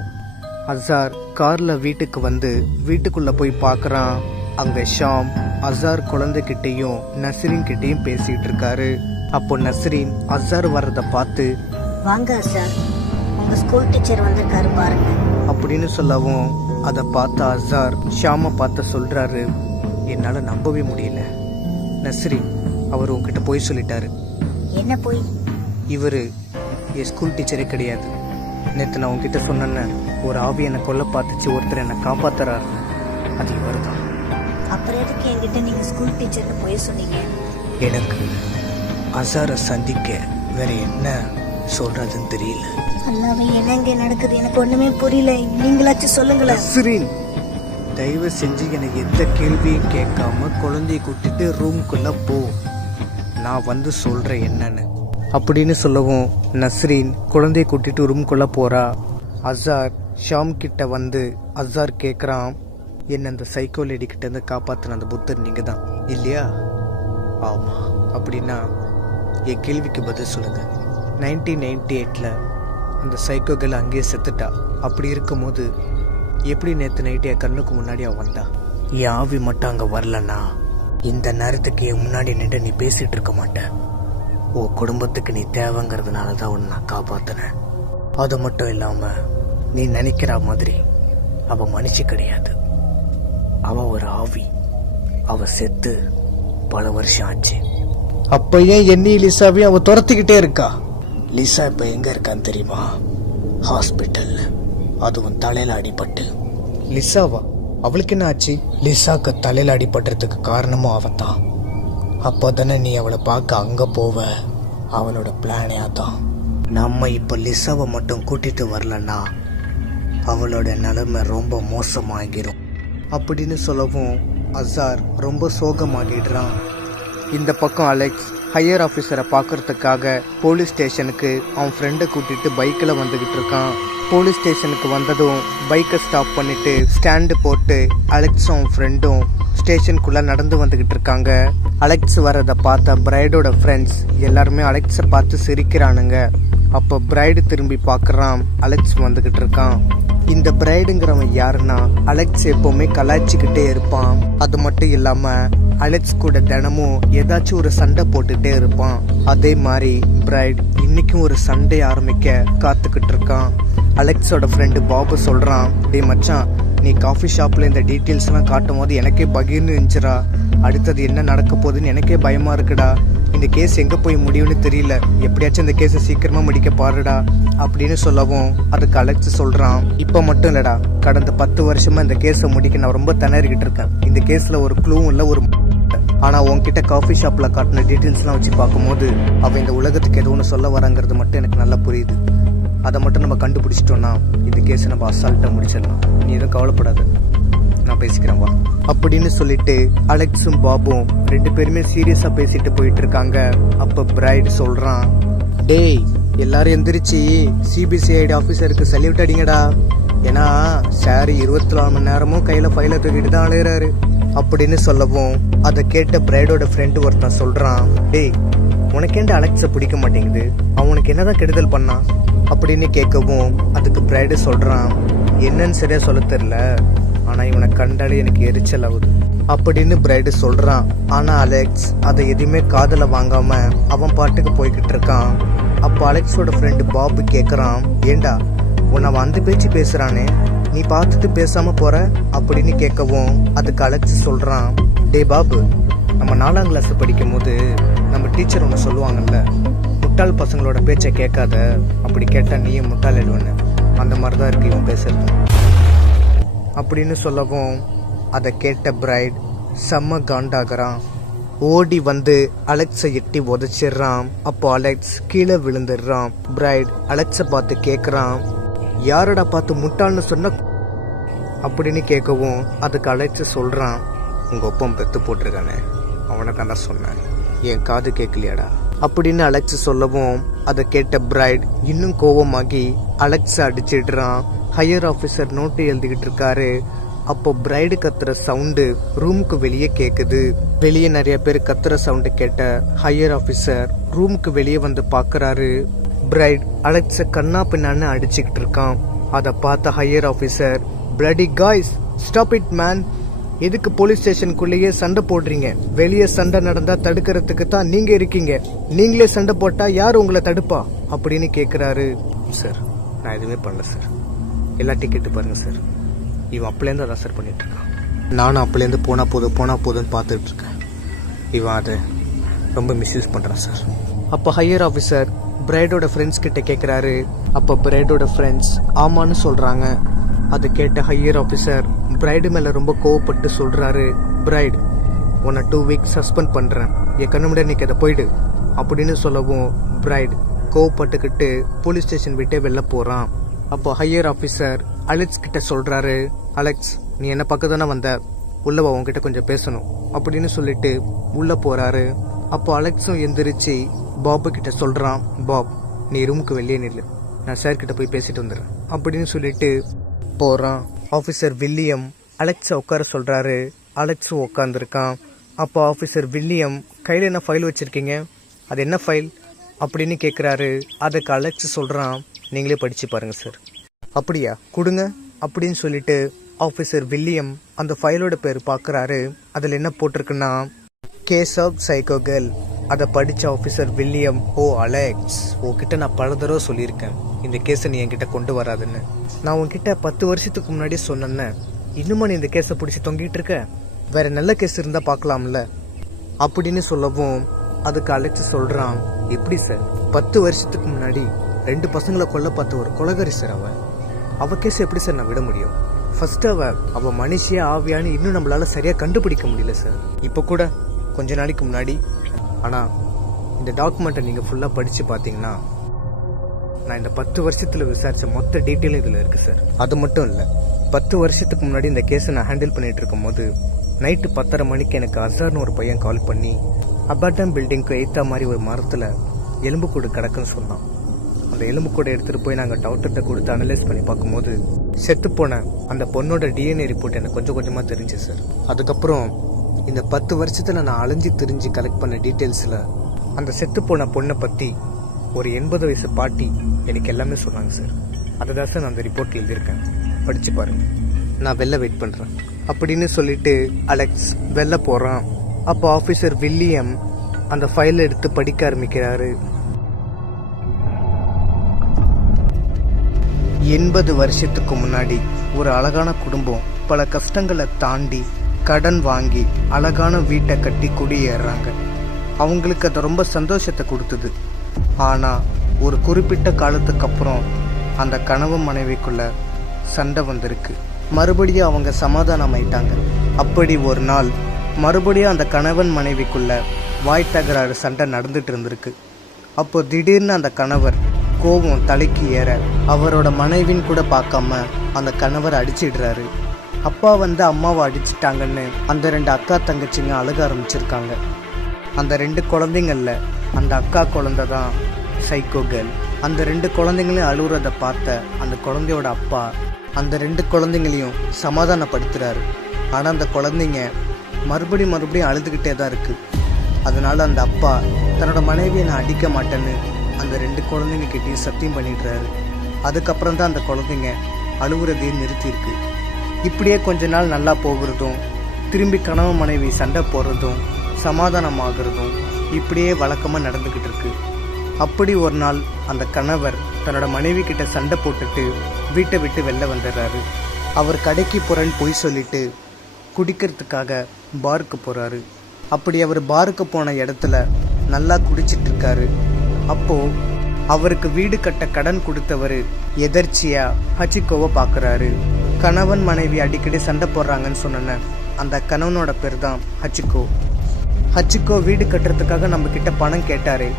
அசார் காரில் வீட்டுக்கு வந்து வீட்டுக்குள்ளே போய் பார்க்குறான். அங்கே ஷாம் அசார் குழந்தைகிட்டையும் நஸ்ரீன் கிட்டையும் பேசிகிட்டு இருக்காரு. அப்போ நஸ்ரீன் அசார் வர்றதை பார்த்து, வாங்க சார், உங்க ஸ்கூல் டீச்சர் வந்திருக்காரு பாருங்க அப்படின்னு சொல்லவும் அதை பார்த்த அசார் ஷாமை பார்த்து சொல்கிறாரு, என்னால் நம்பவே முடியல நஸ்ரீன், அவர் உங்ககிட்ட போய் சொல்லிட்டாரு. என்ன போய்? இவர் என் ஸ்கூல் டீச்சரே கிடையாது. நேற்று நான் உங்ககிட்ட சொன்னேன்னு ஒரு ஆவி என்னை கொல்ல பார்த்துச்சு, ஒருத்தர் என்னை காப்பாத்துறாரு, அது இவர் தான். அப்புறம் எதுக்கு என்கிட்ட நீங்க ஸ்கூல் டீச்சர்னு போய் சொன்னீங்க? எனக்கு அசாரை சந்திக்க வேற என்ன சொல்றதுன்னு தெரியல. அல்லாவே என்னங்க நடக்குது, எனக்கு ஒண்ணுமே புரியல, நீங்களாச்சும் சொல்லுங்களேன். நஸ்ரீன், தயவு செஞ்சு எனக்கு எந்த கேள்வியும் கேட்காம குழந்தைய கூட்டிட்டு ரூம்குள்ள போ, நான் வந்து சொல்றேன் என்னன்னு அப்படின்னு சொல்லவும் நஸ்ரீன் குழந்தைய கூட்டிட்டு ரூம்குள்ள போறா. அசார் ஷாம் கிட்ட வந்து அசார் கேட்குறான், என்ன அந்த சைக்கோ லேடி கிட்ட இருந்து காப்பாற்றின அந்த புத்தர் நீங்கள் தான் இல்லையா? ஆமாம். அப்படின்னா என் கேள்விக்கு பதில் சொல்லுங்க. 1998 அந்த சைக்கோ கேர்ள் அங்கேயே செத்துட்டா. அப்படி இருக்கும்போது எப்படி நேற்று நைட்டு என் கண்ணுக்கு முன்னாடி அவள் வந்தா? என் ஆவி மட்டும் அங்கே வரலன்னா இந்த நேரத்துக்கு என் முன்னாடி நின்று நீ பேசிட்டு இருக்க மாட்ட. உன் குடும்பத்துக்கு நீ தேவைங்கிறதுனால தான் உன்னை நான் காப்பாத்தினேன். அது மட்டும் இல்லாமல் நீ நினைக்கிற மாதிரி அவ மனுஷி கிடையாது. அவ ஒரு ஆவி. அவ செத்து பல வருஷம் ஆச்சு. அப்ப ஏன் என்னையும் லிசாவையும் அவ துரத்திக்கிட்டே இருக்கா? லிசா இப்ப எங்க இருக்கான்னு தெரியுமா? ஹாஸ்பிட்டல்ல. அதுவும் தலையில அடிபட்டு. லிசாவா? அவளுக்கு என்ன ஆச்சு? லிசாக்கு தலையில அடிபடுறதுக்கு காரணமும் அவன் தான். அப்போதானே நீ அவளை பார்க்க அங்க போவ. அவனோட பிளானே அதான். நம்ம இப்ப லிசாவை மட்டும் கூட்டிட்டு வரலன்னா அவளோட நிலைமை ரொம்ப மோசமாகிரும் அப்படின்னு சொல்லவும் அசார் ரொம்ப சோகமாகிடுறான். இந்த பக்கம் அலெக்ஸ் ஹையர் ஆஃபீஸரை பார்க்கறதுக்காக போலீஸ் ஸ்டேஷனுக்கு அவன் ஃப்ரெண்டை கூட்டிட்டு பைக்கில் வந்துக்கிட்டு இருக்கான். போலீஸ் ஸ்டேஷனுக்கு வந்ததும் பைக்கை ஸ்டாப் பண்ணிட்டு ஸ்டாண்டு போட்டு அலெக்ஸும் அவன் ஃப்ரெண்டும் ஸ்டேஷனுக்குள்ளே நடந்து வந்துக்கிட்டு இருக்காங்க. அலெக்ஸ் வரதை பார்த்த பிரைடோட ஃப்ரெண்ட்ஸ் எல்லாருமே அலெக்ஸை பார்த்து சிரிக்கிறானுங்க. அப்போ பிரைடு திரும்பி பார்க்குறான். அலெக்ஸ் வந்துக்கிட்டு இருக்கான். இந்த பிரைடுங்கிறவன் யாருன்னா அலெக்ஸ் எப்பவுமே கலாய்ச்சிக்கிட்டே இருப்பான். அது மட்டும் இல்லாமல் அலெக்ஸ் கூட தினமும் ஏதாச்சும் ஒரு சண்டை போட்டுகிட்டே இருப்பான். அதே மாதிரி பிரைட் இன்னைக்கும் ஒரு சண்டை ஆரம்பிக்க காத்துக்கிட்டு இருக்கான். அலெக்ஸோட ஃப்ரெண்டு பாபு சொல்கிறான், டேய் மச்சான், நீ காஃபி ஷாப்பில் இந்த டீட்டெயில்ஸ்லாம் காட்டும் போது எனக்கே பகீர்னு இருந்துச்சுடா. அடுத்தது என்ன நடக்க போகுதுன்னு எனக்கே பயமாக இருக்குடா. இந்த கேஸ் எங்கே போய் முடியும்னு தெரியல. எப்படியாச்சும் இந்த கேஸை சீக்கிரமாக முடிக்க பாருடா அப்படின்னு சொல்லவும் அதுக்கு அலெக்ஸ் சொல்கிறான், இப்போ மட்டும் இல்லைடா, கடந்த 10 வருஷமாக இந்த கேஸை முடிக்க நான் ரொம்ப திணறிக்கிட்டு இருக்கேன். இந்த கேஸில் ஒரு க்ளூவும் இல்லை, ஒரு ஆனால் உன்கிட்ட காஃபி ஷாப்பில் காட்டின டீட்டெயில்ஸ்லாம் வச்சு பார்க்கும்போது அவன் இந்த உலகத்துக்கு எது ஒன்று சொல்ல வராங்கிறது மட்டும் எனக்கு நல்லா புரியுது. அதை மட்டும் நம்ம கண்டுபிடிச்சிட்டோன்னா இந்த கேஸை நம்ம அசால்ட்டாக முடிச்சிடலாம். நீ எதுவும் கவலைப்படாத, நான் பேசிக்கிறேன் வா அப்படின்னு சொல்லிட்டு அலெக்ஸும் பாபும் 2 பேருமே சீரியஸாக பேசிட்டு போயிட்டு இருக்காங்க. அப்போ பிரைட் சொல்கிறான், டேய் எல்லாரும் எந்திரிச்சு சிபிசிஐடி ஆஃபீஸருக்கு சல்யூட் அடிங்கடா. ஏன்னா சார் 24 மணி நேரமும் கையில் ஃபைலை தூக்கிட்டு தான் அலையிறாரு அப்படின்னு சொல்லவும் அதை கேட்ட பிரைடோட ஃப்ரெண்டு ஒருத்தன் சொல்கிறான், டேய் உனக்கேண்ட அலெக்ஸை பிடிக்க மாட்டேங்குது, அவனுக்கு என்னதான் கெடுதல் பண்ணான் அப்படின்னு கேட்கவும் அதுக்கு பிரைடு சொல்கிறான், என்னன்னு சரியா சொல்ல தெரில, ஆனால் இவனை கண்டாலே எனக்கு எரிச்சல் ஆகுது அப்படின்னு பிரைடு சொல்கிறான். ஆனால் அலெக்ஸ் அதை எதுவுமே காதில் வாங்காமல் அவன் பாட்டுக்கு போய்கிட்டு இருக்கான். அப்போ அலெக்ஸோட ஃப்ரெண்டு பாபு கேட்குறான், ஏண்டா உன்னை அவன் அந்த பேச்சு பேசுகிறானே, நீ பார்த்துட்டு பேசாமல் போகிற அப்படின்னு கேட்கவும் அதுக்கு அலெக்ஸ் சொல்கிறான், டே பாபு, நம்ம 4ஆம் கிளாஸ் படிக்கும் போது நம்ம டீச்சர் ஒன்று சொல்லுவாங்கல்ல, முட்டாள் பசங்களோட பேச்சை கேட்காத, அப்படி கேட்டால் நீயும் முட்டாள் எழுவன்னு, அந்த மாதிரி தான் இருக்கு இவன் பேசுறது அப்படின்னு சொல்லவும் அதை கேட்ட பிரைட் செம்ம காண்டாகிறான். ஓடி வந்து அலெக்ஸை எட்டி உதச்சிடுறான். அப்போ அலெக்ஸ் கீழே விழுந்துடுறான். பிரைட் அலெக்ஸை பார்த்து கேட்குறான், யாரடா பார்த்து முட்டாள்னு சொன்ன அப்படின்னு கேட்கவும் அதுக்கு அலெக்ஸ் சொல்கிறான், உங்கள் ஒப்பம் பெத்து போட்டிருக்கானே அவனை தாண்டா சொன்னேன், என் காது கேட்கலையாடா அப்படின்னு அலெக்ஸ் சொல்லவும் அதை கேட்ட பிரைட் இன்னும் கோவமாகி அலெக்ஸை அடிச்சிடுறான். ஹையர் ஆஃபீஸர் நோட்டு எழுதிக்கிட்டு இருக்காரு. அப்போ பிரைடு கத்துற சவுண்டு ரூமுக்கு வெளியே கேட்குது. வெளியே நிறைய பேர் கத்துற சவுண்டு கேட்ட ஹையர் ஆஃபீஸர் ரூமுக்கு வெளியே வந்து பார்க்குறாரு. பிரைட் அலெக்ஸை கண்ணா பின்னான்னு அடிச்சுக்கிட்டு இருக்கான். அதை பார்த்த higher officer, bloody guys stop it man, எதுக்கு போலீஸ் ஸ்டேஷனுக்குள்ளேயே சண்டை போடுறீங்க? வெளியே சண்டை நடந்தா தடுக்கிறதுக்கு தான் நீங்க இருக்கீங்க, நீங்களே சண்டை போட்டா யார் உங்களை தடுப்பா அப்படின்னு கேட்குறாரு. சார் நான் எதுவுமே பண்ணல சார், எல்லா டிக்கெட்டு பாருங்க சார், இவன் அப்பலேருந்து அதான் சார் பண்ணிட்டு இருக்கான், நானும் அப்பலேருந்து போனா போதுன்னு பார்த்துட்டு இருக்கேன், இவன் அதை ரொம்ப மிஸ்யூஸ் பண்ணுறான் சார். அப்போ ஹையர் ஆஃபீஸர் பிரைடோட ஃப்ரெண்ட்ஸ் கிட்ட கேட்குறாரு. அப்போ பிரைடோட ஃப்ரெண்ட்ஸ் ஆமான்னு சொல்கிறாங்க. அதை கேட்ட ஹையர் ஆஃபீஸர் பிரைடு மேலே ரொம்ப கோவப்பட்டு சொல்கிறாரு, பிரைட் உன்னை 2 வீக்ஸ் சஸ்பெண்ட் பண்ணுறேன், என் கண்ணு முன்னாடி நீ அதை போயிடு அப்படின்னு சொல்லவும் பிரைட் கோவப்பட்டுக்கிட்டு போலீஸ் ஸ்டேஷன் விட்டே வெளில போகிறான். அப்போ ஹையர் ஆஃபீஸர் அலெக்ஸ் கிட்ட சொல்கிறாரு, அலெக்ஸ் நீ என்ன பக்கம் தானே வந்த, உள்ளவா உங்ககிட்ட கொஞ்சம் பேசணும் அப்படின்னு சொல்லிட்டு உள்ளே போகிறாரு. அப்போ அலெக்ஸும் எந்திரிச்சு பாபு கிட்ட சொல்கிறான், பாப் நீ ரூமுக்கு வெளியே நில்லு, நான் சார் கிட்ட போய் பேசிட்டு வந்துடுறேன் அப்படின்னு சொல்லிட்டு போகிறான். ஆஃபீஸர் வில்லியம் அலெக்ஸை உட்கார சொல்கிறாரு. அலெக்ஸும் உட்காந்துருக்கான். அப்போ ஆஃபீஸர் வில்லியம் கையில் என்ன ஃபைல் வச்சுருக்கீங்க, அது என்ன ஃபைல் அப்படின்னு கேட்குறாரு. அதுக்கு அலெக்ஸ் சொல்கிறான், நீங்களே படித்து பாருங்கள் சார். அப்படியா கொடுங்க அப்படின்னு சொல்லிட்டு ஆஃபீஸர் வில்லியம் அந்த ஃபைலோட பேர் பார்க்குறாரு. அதில் என்ன போட்டிருக்குன்னா கேஸ் ஆஃப் சைக்கோ கேர்ள். அதை படித்த ஆஃபீஸர் வில்லியம், ஓ அலெக்ஸ், உன்கிட்ட நான் பல தடவை சொல்லியிருக்கேன் இந்த கேஸை நீ என்கிட்ட கொண்டு வராதுன்னு. நான் உன்கிட்ட 10 வருஷத்துக்கு முன்னாடி சொன்னேன்னு இன்னுமா நீ இந்த கேஸை பிடிச்சி தொங்கிட்டு இருக்க? வேற நல்ல கேஸ் இருந்தால் பார்க்கலாம்ல அப்படின்னு சொல்லவும் அதுக்கு அலெக்ஸ் சொல்கிறான், எப்படி சார் 10 வருஷத்துக்கு முன்னாடி 2 பசங்களை கொல்ல பார்த்த ஒரு கொலகாரி சார் அவ கேஸ் எப்படி சார் நான் விட முடியும்? ஃபர்ஸ்ட் அவ மனுஷியா ஆவியான்னு இன்னும் நம்மளால சரியாக கண்டுபிடிக்க முடியல சார். இப்போ கூட கொஞ்ச நாளைக்கு முன்னாடி. ஆனால் இந்த டாக்குமெண்ட்டை நீங்கள் ஃபுல்லாக படித்து பார்த்தீங்கன்னா நான் இந்த 10 வருஷத்தில் விசாரித்த மொத்த டீட்டெயிலும் இதில் இருக்குது சார். அது மட்டும் இல்லை, 10 வருஷத்துக்கு முன்னாடி இந்த கேஸை நான் ஹேண்டில் பண்ணிகிட்டு இருக்கும் போது நைட்டு 10:30 மணிக்கு எனக்கு அசார்னு ஒரு பையன் கால் பண்ணி அபார்ட்மெண்ட் பில்டிங்க்கு எய்த்தா மாதிரி ஒரு மரத்தில் எலும்புக்கூடு கிடக்குன்னு சொன்னான். அந்த எலும்புக்கூடை எடுத்துகிட்டு போய் நாங்கள் டாக்டர்கிட்ட கொடுத்து அனலைஸ் பண்ணி பார்க்கும்போது செத்துப்போன அந்த பொண்ணோட டிஎன்ஏ ரிப்போர்ட் எனக்கு கொஞ்சம் கொஞ்சமாக தெரிஞ்சு சார். அதுக்கப்புறம் இந்த 10 வருஷத்தில் நான் அலைஞ்சு திரிஞ்சு கலெக்ட் பண்ண டீட்டெயில்ஸில் அந்த செத்துப்போன பொண்ணை பற்றி ஒரு 80 வயசு பாட்டி எனக்கு எல்லாமே சொன்னாங்க சார். அதை தான் சார் நான் அந்த ரிப்போர்ட்டில் எழுதியிருக்கேன், படித்து பாருங்கள். நான் வெளில வெயிட் பண்ணுறேன் அப்படின்னு சொல்லிட்டு அலெக்ஸ் வெளில போகிறான். அப்போ ஆஃபீஸர் வில்லியம் அந்த ஃபைலை எடுத்து படிக்க ஆரம்பிக்கிறாரு. 80 வருஷத்துக்கு முன்னாடி ஒரு அழகான குடும்பம் பல கஷ்டங்களை தாண்டி கடன் வாங்கி அழகான வீட்டை கட்டி குடியேறாங்க. அவங்களுக்கு அது ரொம்ப சந்தோஷத்தை கொடுத்தது. ஆனால் ஒரு குறிப்பிட்ட காலத்துக்கு அப்புறம் அந்த கணவன் மனைவிக்குள்ள சண்டை வந்திருக்கு. மறுபடியும் அவங்க சமாதானம் ஆயிட்டாங்க. அப்படி ஒரு நாள் மறுபடியும் அந்த கணவன் மனைவிக்குள்ள வாய் தகராறு சண்டை நடந்துட்டு இருந்திருக்கு. அப்போ திடீர்னு அந்த கணவர் கோபம் தலைக்கு ஏற அவரோட மனைவின்னு கூட பார்க்காம அந்த கணவர் அடிச்சிடுறாரு. அப்பா அம்மாவை அடிச்சிட்டாங்கன்னு அந்த 2 அக்கா தங்கச்சிங்க அழுக ஆரம்பிச்சிருக்காங்க. அந்த 2 குழந்தைங்கள்ல அந்த அக்கா குழந்தை தான் சைக்கோ கேர்ள். அந்த 2 குழந்தைங்களையும் அழுகுறத பார்த்த அந்த குழந்தையோட அப்பா அந்த 2 குழந்தைங்களையும் சமாதானப்படுத்துறாரு. ஆனால் அந்த குழந்தைங்க மறுபடியும் அழுதுகிட்டே தான் இருக்கு. அதனால அந்த அப்பா தன்னோட மனைவியை நான் அடிக்க மாட்டேன்னு அந்த 2 குழந்தைங்க கிட்டேயும் சத்தியம் பண்ணிடுறாரு. அதுக்கப்புறம் தான் அந்த குழந்தைங்க அழுகுறதையும் நிறுத்தியிருக்கு. இப்படியே கொஞ்ச நாள் நல்லா போகிறதும் திரும்பி கணவன் மனைவி சண்டை போடுறதும் சமாதானம் ஆகுறதும் இப்படியே வழக்கமாக நடந்துக்கிட்டு இருக்கு. அப்படி ஒரு நாள் அந்த கணவர் தன்னோட மனைவி கிட்ட சண்டை போட்டுட்டு வீட்டை விட்டு வெளில வந்துடுறாரு. அவர் கடைக்கு போகிறேன்னு பொய் சொல்லிட்டு குடிக்கிறதுக்காக பாருக்கு போகிறாரு. அப்படி அவர் பாருக்கு போன இடத்துல நல்லா குடிச்சிட்டு இருக்காரு. அப்போது அவருக்கு வீடு கட்ட கடன் கொடுத்தவர் எதர்ச்சியா ஹச்சிகோவை பார்க்குறாரு. கணவன் மனைவி அடிக்கடி சண்டை போடுறாங்கன்னு சொன்ன அந்த கணவனோட பேர் தான் ஹச்சிகோ. ஹச்சிகோ வீடு கட்டுறதுக்காக நம்ம கிட்ட பணம் கேட்டாரு.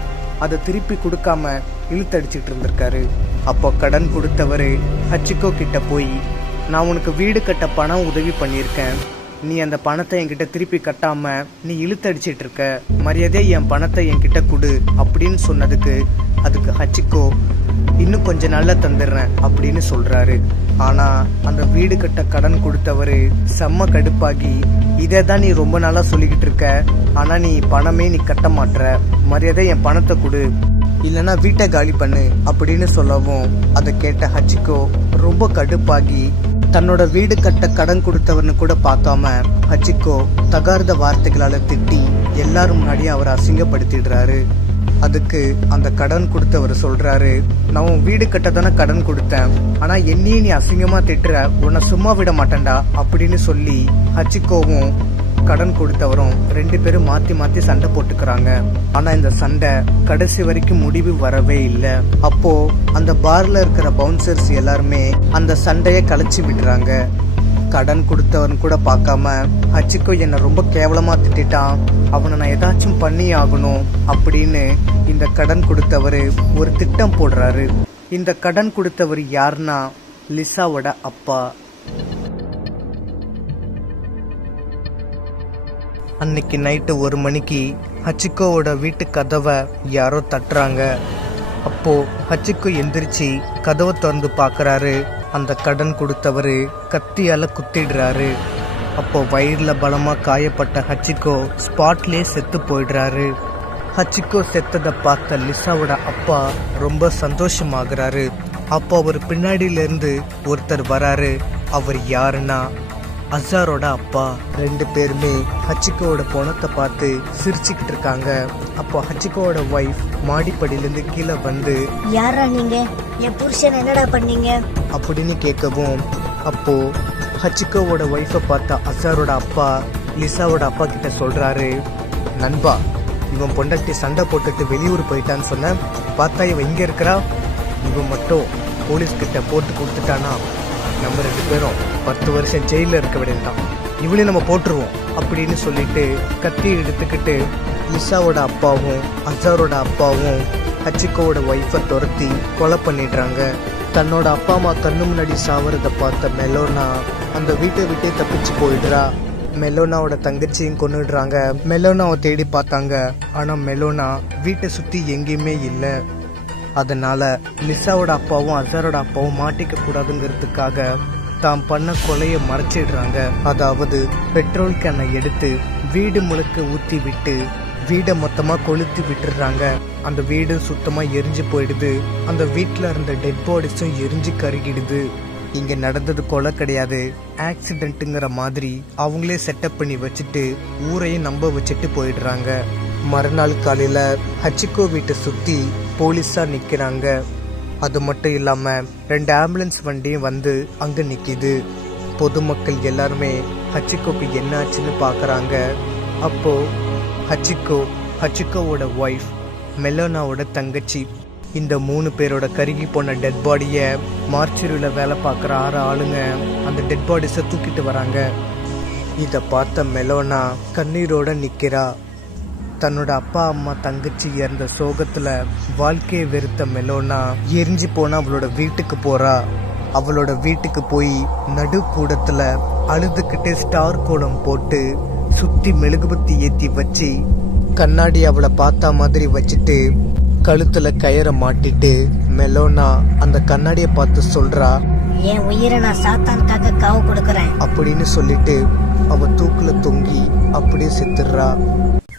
அதை திருப்பி கொடுக்காம இழுத்தடிச்சிட்டு இருந்திருக்காரு. அப்போ கடன் கொடுத்தவர் ஹச்சிகோ கிட்ட போய், நான் உனக்கு வீடு கட்ட பணம் உதவி பண்ணியிருக்கேன், நீ அந்த பணத்தை என்கிட்ட திருப்பி கட்டாம நீ இழுத்தடிச்சிட்டு இருக்க, மரியாதையை என் பணத்தை என்கிட்ட கொடு அப்படின்னு சொன்னதுக்கு அதுக்கு ஹச்சிகோ இன்னும் கொஞ்ச நாள்ல தந்துடுறேன் அப்படின்னு சொல்றாரு. ஆனா அந்த வீடு கட்ட கடன் கொடுத்தவரு செம்ம கடுப்பாகி, இதை தான் நீ ரொம்ப நாளா சொல்லிக்கிட்டு இருக்க, ஆனா நீ பணமே நீ கட்ட மாட்ற, மரியாதை என் பணத்தை கொடு இல்லைன்னா வீட்டை காலி பண்ணு அப்படின்னு சொல்லவும் அதை கேட்ட ஹச்சிகோ ரொம்ப கடுப்பாகி தன்னோட வீடு கட்ட கடன் கொடுத்தவர்னு கூட பார்க்காம ஹச்சிகோ தகார்த வார்த்தைகளால திட்டி எல்லாரும் முன்னாடியும் அவரை அசிங்கப்படுத்திடுறாரு. அதுக்கு அந்த கடன் கொடுத்தவர் சொல்றாரு, நான் உன் வீடு கட்ட தானே கடன் கொடுத்தேன், ஆனா என்னையே நீ அசிங்கமா திட்டுற, உன்னை சும்மா விட மாட்டேன்டா அப்படின்னு சொல்லி ஹச்சிகோவும் கடன் கொடுத்தவரும் 2 பேரும் மாத்தி சண்டை போட்டுக்கிறாங்க. ஆனா இந்த சண்டை கடைசி வரைக்கும் முடிவு வரவே இல்லை. அப்போ அந்த பார்ல இருக்கிற பவுன்சர்ஸ் எல்லாருமே அந்த சண்டையை கலைச்சி விடுறாங்க. கடன் கொடுத்தவன் கூட பார்க்காம ஹச்சிகோ என்னை ரொம்ப கேவலமா திட்டான், அவனை நான் ஏதாச்சும் பண்ணி ஆகணும் அப்படின்னு இந்த கடன் கொடுத்தவர் ஒரு திட்டம் போடுறாரு. இந்த கடன் கொடுத்தவர் யாருன்னா லிசாவோட அப்பா. அன்னைக்கு நைட்டு 1 மணிக்கு ஹச்சிகோவோட வீட்டு கதவை யாரோ தட்டுறாங்க. அப்போ ஹச்சிகோ எந்திரிச்சு கதவை திறந்து பார்க்கறாரு. அந்த கடன் கொடுத்தவர் கத்தியால குத்திடுறாரு. அப்போ வயிறில் பலமா காயப்பட்ட ஹச்சிகோ ஸ்பாட்லேயே செத்து போயிடுறாரு. ஹச்சிகோ செத்ததை பார்த்த லிசாவோட அப்பா ரொம்ப சந்தோஷமாகறாரு. அப்போ அவர் பின்னாடியிலேருந்து ஒருத்தர் வராரு. அவர் யாருன்னா அசாரோட அப்பா. 2 பேருமே ஹச்சிகோவோட பணத்தை பார்த்து சிரிச்சுக்கிட்டு இருக்காங்க. அப்போ ஹச்சிகோவோட ஒய்ஃப் மாடிப்படியிலேருந்து கீழே வந்து, யாரா நீங்க, என் புருஷன் என்னடா பண்ணீங்க அப்படின்னு கேட்கவும், அப்போ ஹச்சிகோவோட ஒய்ஃபை பார்த்தா அசாரோட அப்பா லிசாவோட அப்பா கிட்ட சொல்றாரு, நண்பா, இவன் பொண்டாட்டி சண்டை போட்டுட்டு வெளியூர் போயிட்டான்னு சொன்ன, பார்த்தா இவன் இங்க இருக்கிறா, இவன் மட்டும் போலீஸ்கிட்ட போட்டு கொடுத்துட்டானா நம்ம 2 பேரும் 10 வருஷம் ஜெயிலில் இருக்க வேண்டியதுதான், இவளையும் நம்ம போட்டுருவோம் அப்படின்னு சொல்லிட்டு கத்தியை எடுத்துக்கிட்டு லிசாவோட அப்பாவும் அசாரோட அப்பாவும் ஹச்சிகோவோட ஒய்ஃபை துரத்தி கொலை பண்ணிடுறாங்க. தன்னோட அப்பா அம்மா கண்ணு முன்னாடி சாவறதை பார்த்த மெலோனா அந்த வீட்டை விட்டே தப்பிச்சு போயிடுறா. மெலோனாவோட தங்கச்சியும் கொன்னுடுறாங்க. மெலோனாவை தேடி பார்த்தாங்க, ஆனா மெலோனா வீட்டை சுத்தி எங்கேயுமே இல்லை. அதனால லிசாவோட அப்பாவும் அசாரோட அப்பாவும் மாட்டிக்க கூடாதுங்கிறதுக்காக தான் பண்ண கொலையை மறைச்சிடுறாங்க. அதாவது பெட்ரோல் கேனை எடுத்து வீடு முழுக்க ஊத்தி விட்டு வீடை மொத்தமா கொளுத்தி விட்டுடுறாங்க. அந்த வீடு சுத்தமா எரிஞ்சு போயிடுது. அந்த வீட்டுல இருந்த டெட் பாடிஸும் எரிஞ்சு கருகிடுது. இங்க நடந்தது கொலை கிடையாது, ஆக்சிடென்ட்டுங்கிற மாதிரி அவங்களே செட்டப் பண்ணி வச்சுட்டு ஊரையும் நம்ப வச்சுட்டு போயிடுறாங்க. மறுநாள் காலையில ஹச்சிகோ வீட்டை சுத்தி போலீஸா நிக்கிறாங்க. அது மட்டும் இல்லாம 2 ஆம்புலன்ஸ் வண்டியும் வந்து அங்க நிக்குது. பொதுமக்கள் எல்லாருமே ஹச்சிகோக்கு என்ன ஆச்சுன்னு பாக்குறாங்க. அப்போ ஹச்சிகோவோட ஒய்ஃப் மெலோனாவோட தங்கச்சி இந்த 3 பேரோட கருகி போன டெட் பாடியை மார்ச்சரியில் வேலை பார்க்குற 6 ஆளுங்க அந்த டெட் பாடிஸை தூக்கிட்டு வராங்க. இதை பார்த்த மெலோனா கண்ணீரோட நிற்கிறா. தன்னோட அப்பா அம்மா தங்கச்சி இறந்த சோகத்துல வாழ்க்கையை வெறுத்த மெலோனா எரிஞ்சு போனா அவளோட வீட்டுக்கு போறா. அவளோட வீட்டுக்கு போய் நடு கூடத்துல அழுதுகிட்டு ஸ்டார் கோலம் போட்டு சுத்தி மெழுகுபத்தி ஏத்தி வச்சு கண்ணாடி அவளை பார்த்தா மாதிரி வச்சுட்டு கழுத்துல கயிறை மாட்டிட்டு மெலோனா அந்த கண்ணாடியை பார்த்து சொல்றா, என் உயிரை நான் சாத்தானுக்காக காவு கொடுக்கறேன் அப்படின்னு சொல்லிட்டு அவ தூக்குல தொங்கி அப்படியே செத்துடுறா.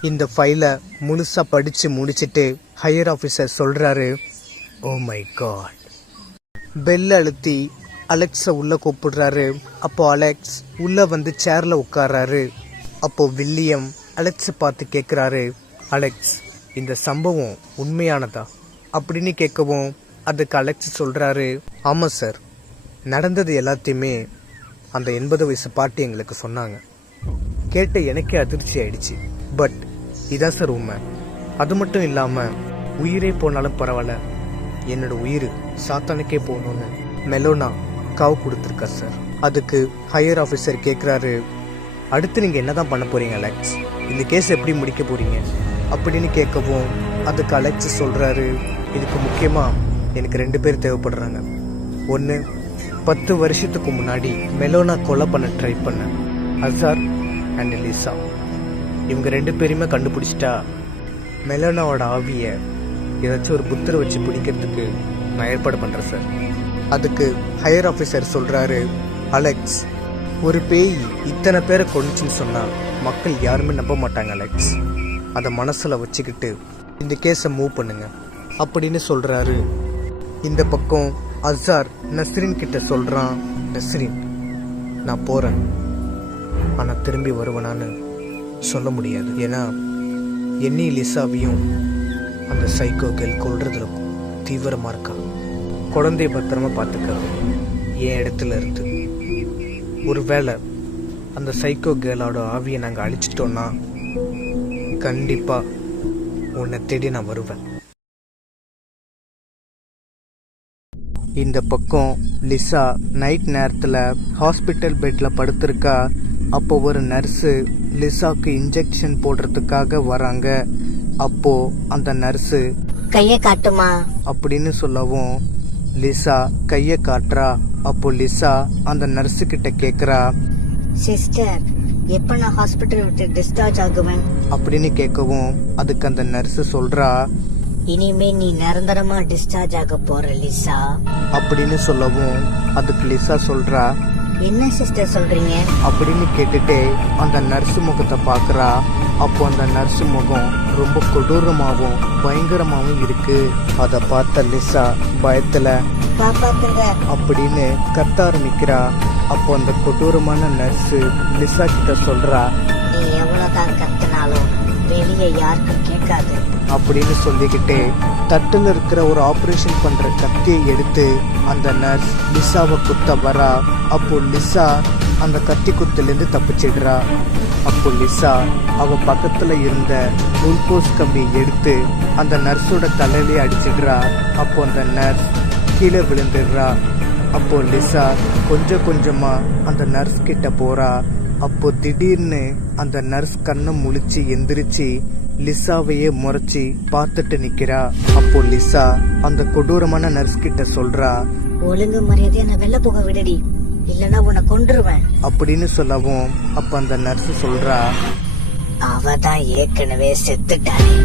இந்த ஃபைலை முழுசா படிச்சு முடிச்சிட்டு ஹையர் ஆஃபீஸர் சொல்றாரு, ஓ மை காட். பெல் அழுத்தி அலெக்ஸை உள்ள கூப்பிடுறாரு. அப்போ அலெக்ஸ் உள்ள வந்து சேர்ல உட்கார்றாரு. அப்போ வில்லியம் அலெக்ஸை பார்த்து கேட்குறாரு, அலெக்ஸ், இந்த சம்பவம் உண்மையானதா அப்படின்னு கேட்கவும் அதுக்கு அலெக்ஸ் சொல்றாரு, ஆமா சார், நடந்தது எல்லாத்தையுமே அந்த 80 வயசு பாட்டி எங்களுக்கு சொன்னாங்க. கேட்ட எனக்கே அதிர்ச்சி ஆயிடுச்சு. பட் இதான் சார் உண்மை. அது மட்டும் இல்லாம உயிரே போனாலும் பரவாயில்ல, என்னோட உயிர் சாத்தானுக்கே போகணும்னு மெலோனா காவு கொடுத்துருக்கா சார். அதுக்கு ஹையர் ஆஃபீஸர் கேட்குறாரு, அடுத்து நீங்கள் என்னதான் பண்ண போறீங்க அலெக்ஸ், இந்த கேஸ் எப்படி முடிக்க போறீங்க அப்படின்னு கேட்கவும் அதுக்கு அலெக்ஸ் சொல்றாரு, இதுக்கு முக்கியமாக எனக்கு 2 பேர் தேவைப்படுறாங்க. ஒன்று, 10 வருஷத்துக்கு முன்னாடி மெலோனா கொலை பண்ண ட்ரை பண்ண அசார் அண்ட் லிசா. இவங்க 2 பேரையுமே கண்டுபிடிச்சிட்டா மெலோனாவோட ஆவியை ஏதாச்சும் ஒரு புத்தரை வச்சு பிடிக்கிறதுக்கு நான் ஏற்பாடு பண்ணுறேன் சார். அதுக்கு ஹையர் ஆஃபீஸர் சொல்கிறாரு, அலெக்ஸ், ஒரு பேய் இத்தனை பேரை கொண்டுச்சுன்னு சொன்னால் மக்கள் யாருமே நம்ப மாட்டாங்க அலெக்ஸ். அதை மனசில் வச்சுக்கிட்டு இந்த கேஸை மூவ் பண்ணுங்க அப்படின்னு சொல்கிறாரு. இந்த பக்கம் அசார் நஸ்ரின் கிட்ட சொல்கிறான், நஸ்ரின், நான் போகிறேன், ஆனால் திரும்பி வருவேனான்னு சொல்ல முடியாது. ஏன்னா என்னி லிசாவையும் அந்த சைக்கோ கேர்ள் கொல்றதுல தீவிரமாக இருக்கா. குழந்தைய பத்திரமா பார்த்துக்க என் இடத்துல இருந்து. ஒருவேளை அந்த சைக்கோ கேர்ளோட ஆவியை நாங்கள் அழிச்சிட்டோன்னா கண்டிப்பாக உன்னை தேடி நான் வருவேன். இந்த பக்கம் லிசா நைட் நேரத்தில் ஹாஸ்பிட்டல் பெட்டில் படுத்திருக்கா. அப்போ ஒரு நர்ஸு லிசாவுக்கு இன்ஜெக்ஷன் போடுறதுக்காக வராங்க. அப்போ அந்த நர்ஸு கையை காட்டுமா அப்படின்னு சொல்லவும் லிசா கையை காட்டுறா. அப்போ லிசா அந்த நர்ஸு கிட்ட கேட்குறா, சிஸ்டர், எப்ப நான் ஹாஸ்பிட்டல் விட்டு டிஸ்சார்ஜ் ஆகுவேன் அப்படின்னு கேட்கவும் அதுக்கு அந்த நர்ஸு சொல்றா, இனிமே நீ நிரந்தரமா டிஸ்சார்ஜ் ஆக போற லிசா அப்படின்னு சொல்லவும் அதுக்கு லிசா சொல்றா, என்ன சிஸ்டர் சொல்றீங்க அப்படின்னு கேட்டுட்டு அந்த நர்ஸு முகத்தை பார்க்குறா. அப்போ அந்த நர்ஸு முகம் ரொம்ப கொடூரமாகவும் பயங்கரமாகவும் இருக்கு. அதை பார்த்த லிசா பயத்துல காப்பாத்துங்க அப்படின்னு கத்த ஆரம்பிக்கிறா. அப்போ அந்த கொடூரமான நர்ஸு லிசா கிட்ட சொல்றா, நீ எவ்வளவுதான் கத்தினாலும் வெளியே யாருக்கும் கேட்காது அப்படின்னு சொல்லிக்கிட்டே தட்டுல இருக்கிற ஒரு ஆபரேஷன் பண்ற கத்தியை எடுத்து அந்த நர்ஸ் லிசாவை குத்த வரா. அப்போ லிசா அந்த கத்தி குத்துலேருந்து தப்பிச்சிடுறா. அப்போ லிசா அவ பக்கத்துல இருந்த குளுக்கோஸ் கம்பியை எடுத்து அந்த நர்ஸோட தலையிலே அடிச்சிடுறா. அப்போ அந்த நர்ஸ் கீழே விழுந்துடுறா. அப்போ லிசா கொஞ்சம் கொஞ்சமா அந்த நர்ஸ் கிட்ட போறா. அப்போ திடீர்னு அந்த நர்ஸ் கண்ணை முழிச்சு எந்திரிச்சு லிசாவையே முறைச்சி பார்த்துட்டு நிக்கிறா. அப்போ லிசா அந்த கொடூரமான நர்ஸ் கிட்ட சொல்றா, ஒழுங்கு மரியாதையா நான் வெளில போக விடுடி, இல்லன்னா உன்னை கொன்றுவேன் அப்படின்னு சொல்லவும் அப்ப அந்த நர்ஸ் சொல்றா, அவ தான் ஏற்கனவே செத்துட்டானே,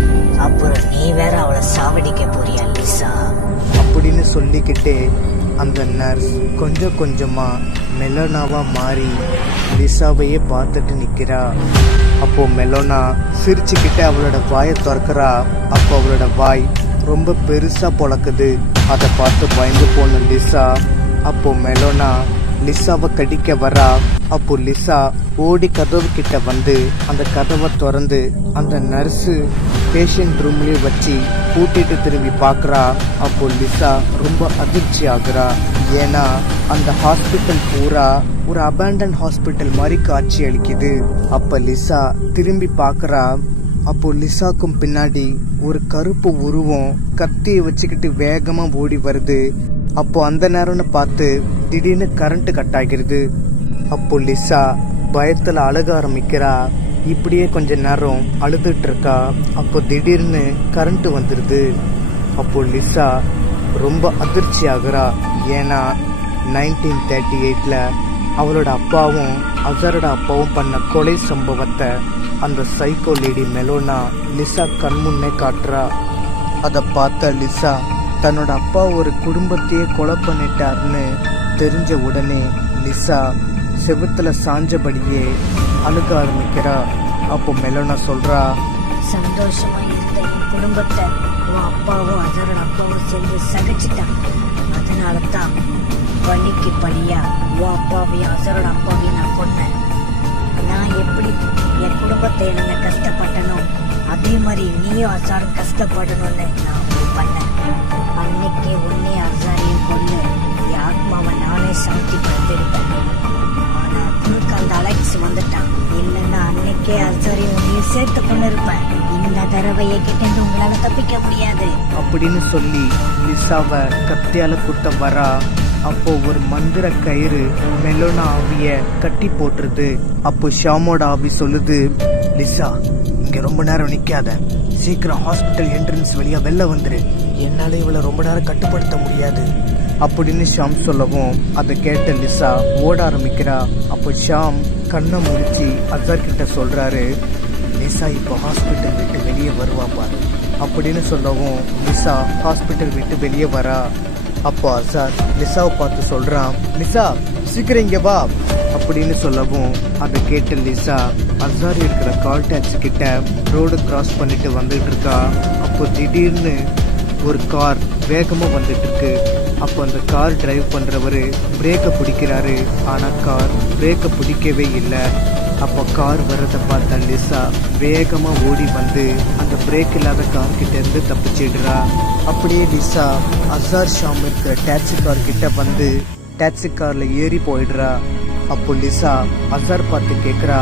அப்புறம் நீ வேற அவளை சாவடிக்க போறியா லிசா அப்படின்னு சொல்லிக்கிட்டே அந்த நர்ஸ் கொஞ்சம் கொஞ்சமா மெலோனாவா மாறி லிசாவையே பார்த்துட்டு நிக்கிறா. அப்போ மெலோனா சிரிச்சுக்கிட்டு அவளோட வாயை திறக்கிறா. அப்போ அவளோட வாய் ரொம்ப பெருசா பொளக்குது. அதை பார்த்து பயந்து போன லிசா அப்போ மெலோனா லிசாவை கடிக்க வரா. அப்போ லிசா ஓடி கதவு கிட்ட வந்து அந்த கதவை திறந்து அந்த நர்ஸு பேஷண்ட் ரூம்லயே வச்சு பூட்டிட்டு திரும்பி பார்க்கறா. அப்போ லிசா ரொம்ப அதிர்ச்சி ஆகுறா. ஏன்னா அந்த ஹாஸ்பிட்டல் பூரா ஒரு அபேண்டன் ஹாஸ்பிட்டல் மாதிரி காட்சி அளிக்குது. அப்ப லிசா திரும்பி பார்க்கறா. அப்போ லிசாக்கும் பின்னாடி ஒரு கருப்பு உருவம் கத்தியை வச்சுக்கிட்டு வேகமா ஓடி வருது. அப்போ அந்த நேரம்னு பார்த்து திடீர்னு கரண்ட் கட் ஆகிருது. அப்போ லிசா பயத்துல அழுக ஆரம்பிக்கிறா. இப்படியே கொஞ்ச நேரம் அழுதுட்டு இருக்கா. அப்போ திடீர்னு கரண்ட் வந்துருது. அப்போ லிசா ரொம்ப அதிர்ச்சி ஆகுறா. ஏன்னா 1938ல அவளோட அப்பாவும் அசரோட அப்பாவும் பண்ண கொலை சம்பவத்தை அந்த சைக்கோ லேடி மெலோனா லிசா கண்முன்னே காட்டுறா. அதை பார்த்த லிசா தன்னோட அப்பா ஒரு குடும்பத்தையே கொலை பண்ணிட்டாருன்னு தெரிஞ்ச உடனே லிசா செவுத்துல சாஞ்சபடியே அழுக ஆரம்பிக்கிறா. அப்போ மெலோனா சொல்றா, சந்தோஷமா இருந்த என் குடும்பத்தை உன் அப்பாவும் அதரோட அப்பாவும் சேர்ந்து சகிச்சுட்டாங்க. அதனாலதான் பழிக்கு பழியா உன் அப்பாவையும் அசரோட அப்பாவையும் நான் கொன்னேன். நான் எப்படி என் குடும்பத்தை இழந்த கஷ்டப்பட்டனோ அதே மாதிரி நீயும் அசாரும் கஷ்டப்படணும்னு நான் அப்படி பண்ணேன். அன்னைக்கு உன்னே அசாரையும் கொண்டு என் ஆத்மாவை நானே சாந்தி படுத்திருப்பேன். ஆனா குறுக்க அந்த அலெக்ஸ் வந்துட்டான். இல்லைன்னா அன்னைக்கே அசாரையும் உன்னையும் சேர்த்து கொண்டு இருப்பேன். இந்த தடவையை கிட்ட உங்களால தப்பிக்க முடியாது அப்படின்னு சொல்லி லிசாவை கத்தியால குத்த வரா. அப்போ ஒரு மந்திர கயிறு மெலோனா ஆவிய கட்டி போட்டுருது. அப்போ ஷாமோட ஆவி சொல்லுது, லிசா இங்க ரொம்ப நேரம் நிக்காத, சீக்கிரம் ஹாஸ்பிட்டல் என்ட்ரன்ஸ் வழியா வெளில வந்துரு, என்னால இவளை ரொம்ப நேரம் கட்டுப்படுத்த முடியாது அப்படின்னு ஷாம் சொல்லவும் அதை கேட்ட லிசா ஓட ஆரம்பிக்கிறா. அப்போ ஷாம் கண்ணை முடிச்சு அசார் கிட்ட சொல்றாரு, லிசா இப்போ ஹாஸ்பிட்டல் விட்டு வெளியே வருவா பாரு அப்படின்னு சொல்லவும் லிசா ஹாஸ்பிட்டல் விட்டு வெளியே வரா. அப்போ அசார் லிசாவை பார்த்து சொல்றான், லிசா சீக்கிரம் இங்க வா அப்படின்னு சொல்லவும் அதை கேட்ட லிசா அசார் இருக்கிற கால் டாக்ஸி கிட்ட ரோடு கிராஸ் பண்ணிட்டு வந்துட்டு இருக்கா. அப்போ திடீர்னு ஒரு கார் வேகமா வந்துட்டு இருக்கு. அப்போ அந்த கார் டிரைவ் பண்றவரு பிரேக்கை பிடிக்கிறாரு. ஆனா கார் பிரேக்கை பிடிக்கவே இல்லை. அப்போ கார் வர்றதை பார்த்த லிசா வேகமா ஓடி வந்து அந்த பிரேக் இல்லாத கார் கிட்ட இருந்து தப்பிச்சிடுறா. அப்படியே லிசா அசார் ஷாம் இருக்கிற டாக்ஸி கார் கிட்ட வந்து டாக்ஸி கார்ல ஏறி போயிடுறா. அப்போ லிசா அசார் பார்த்து கேக்குறா,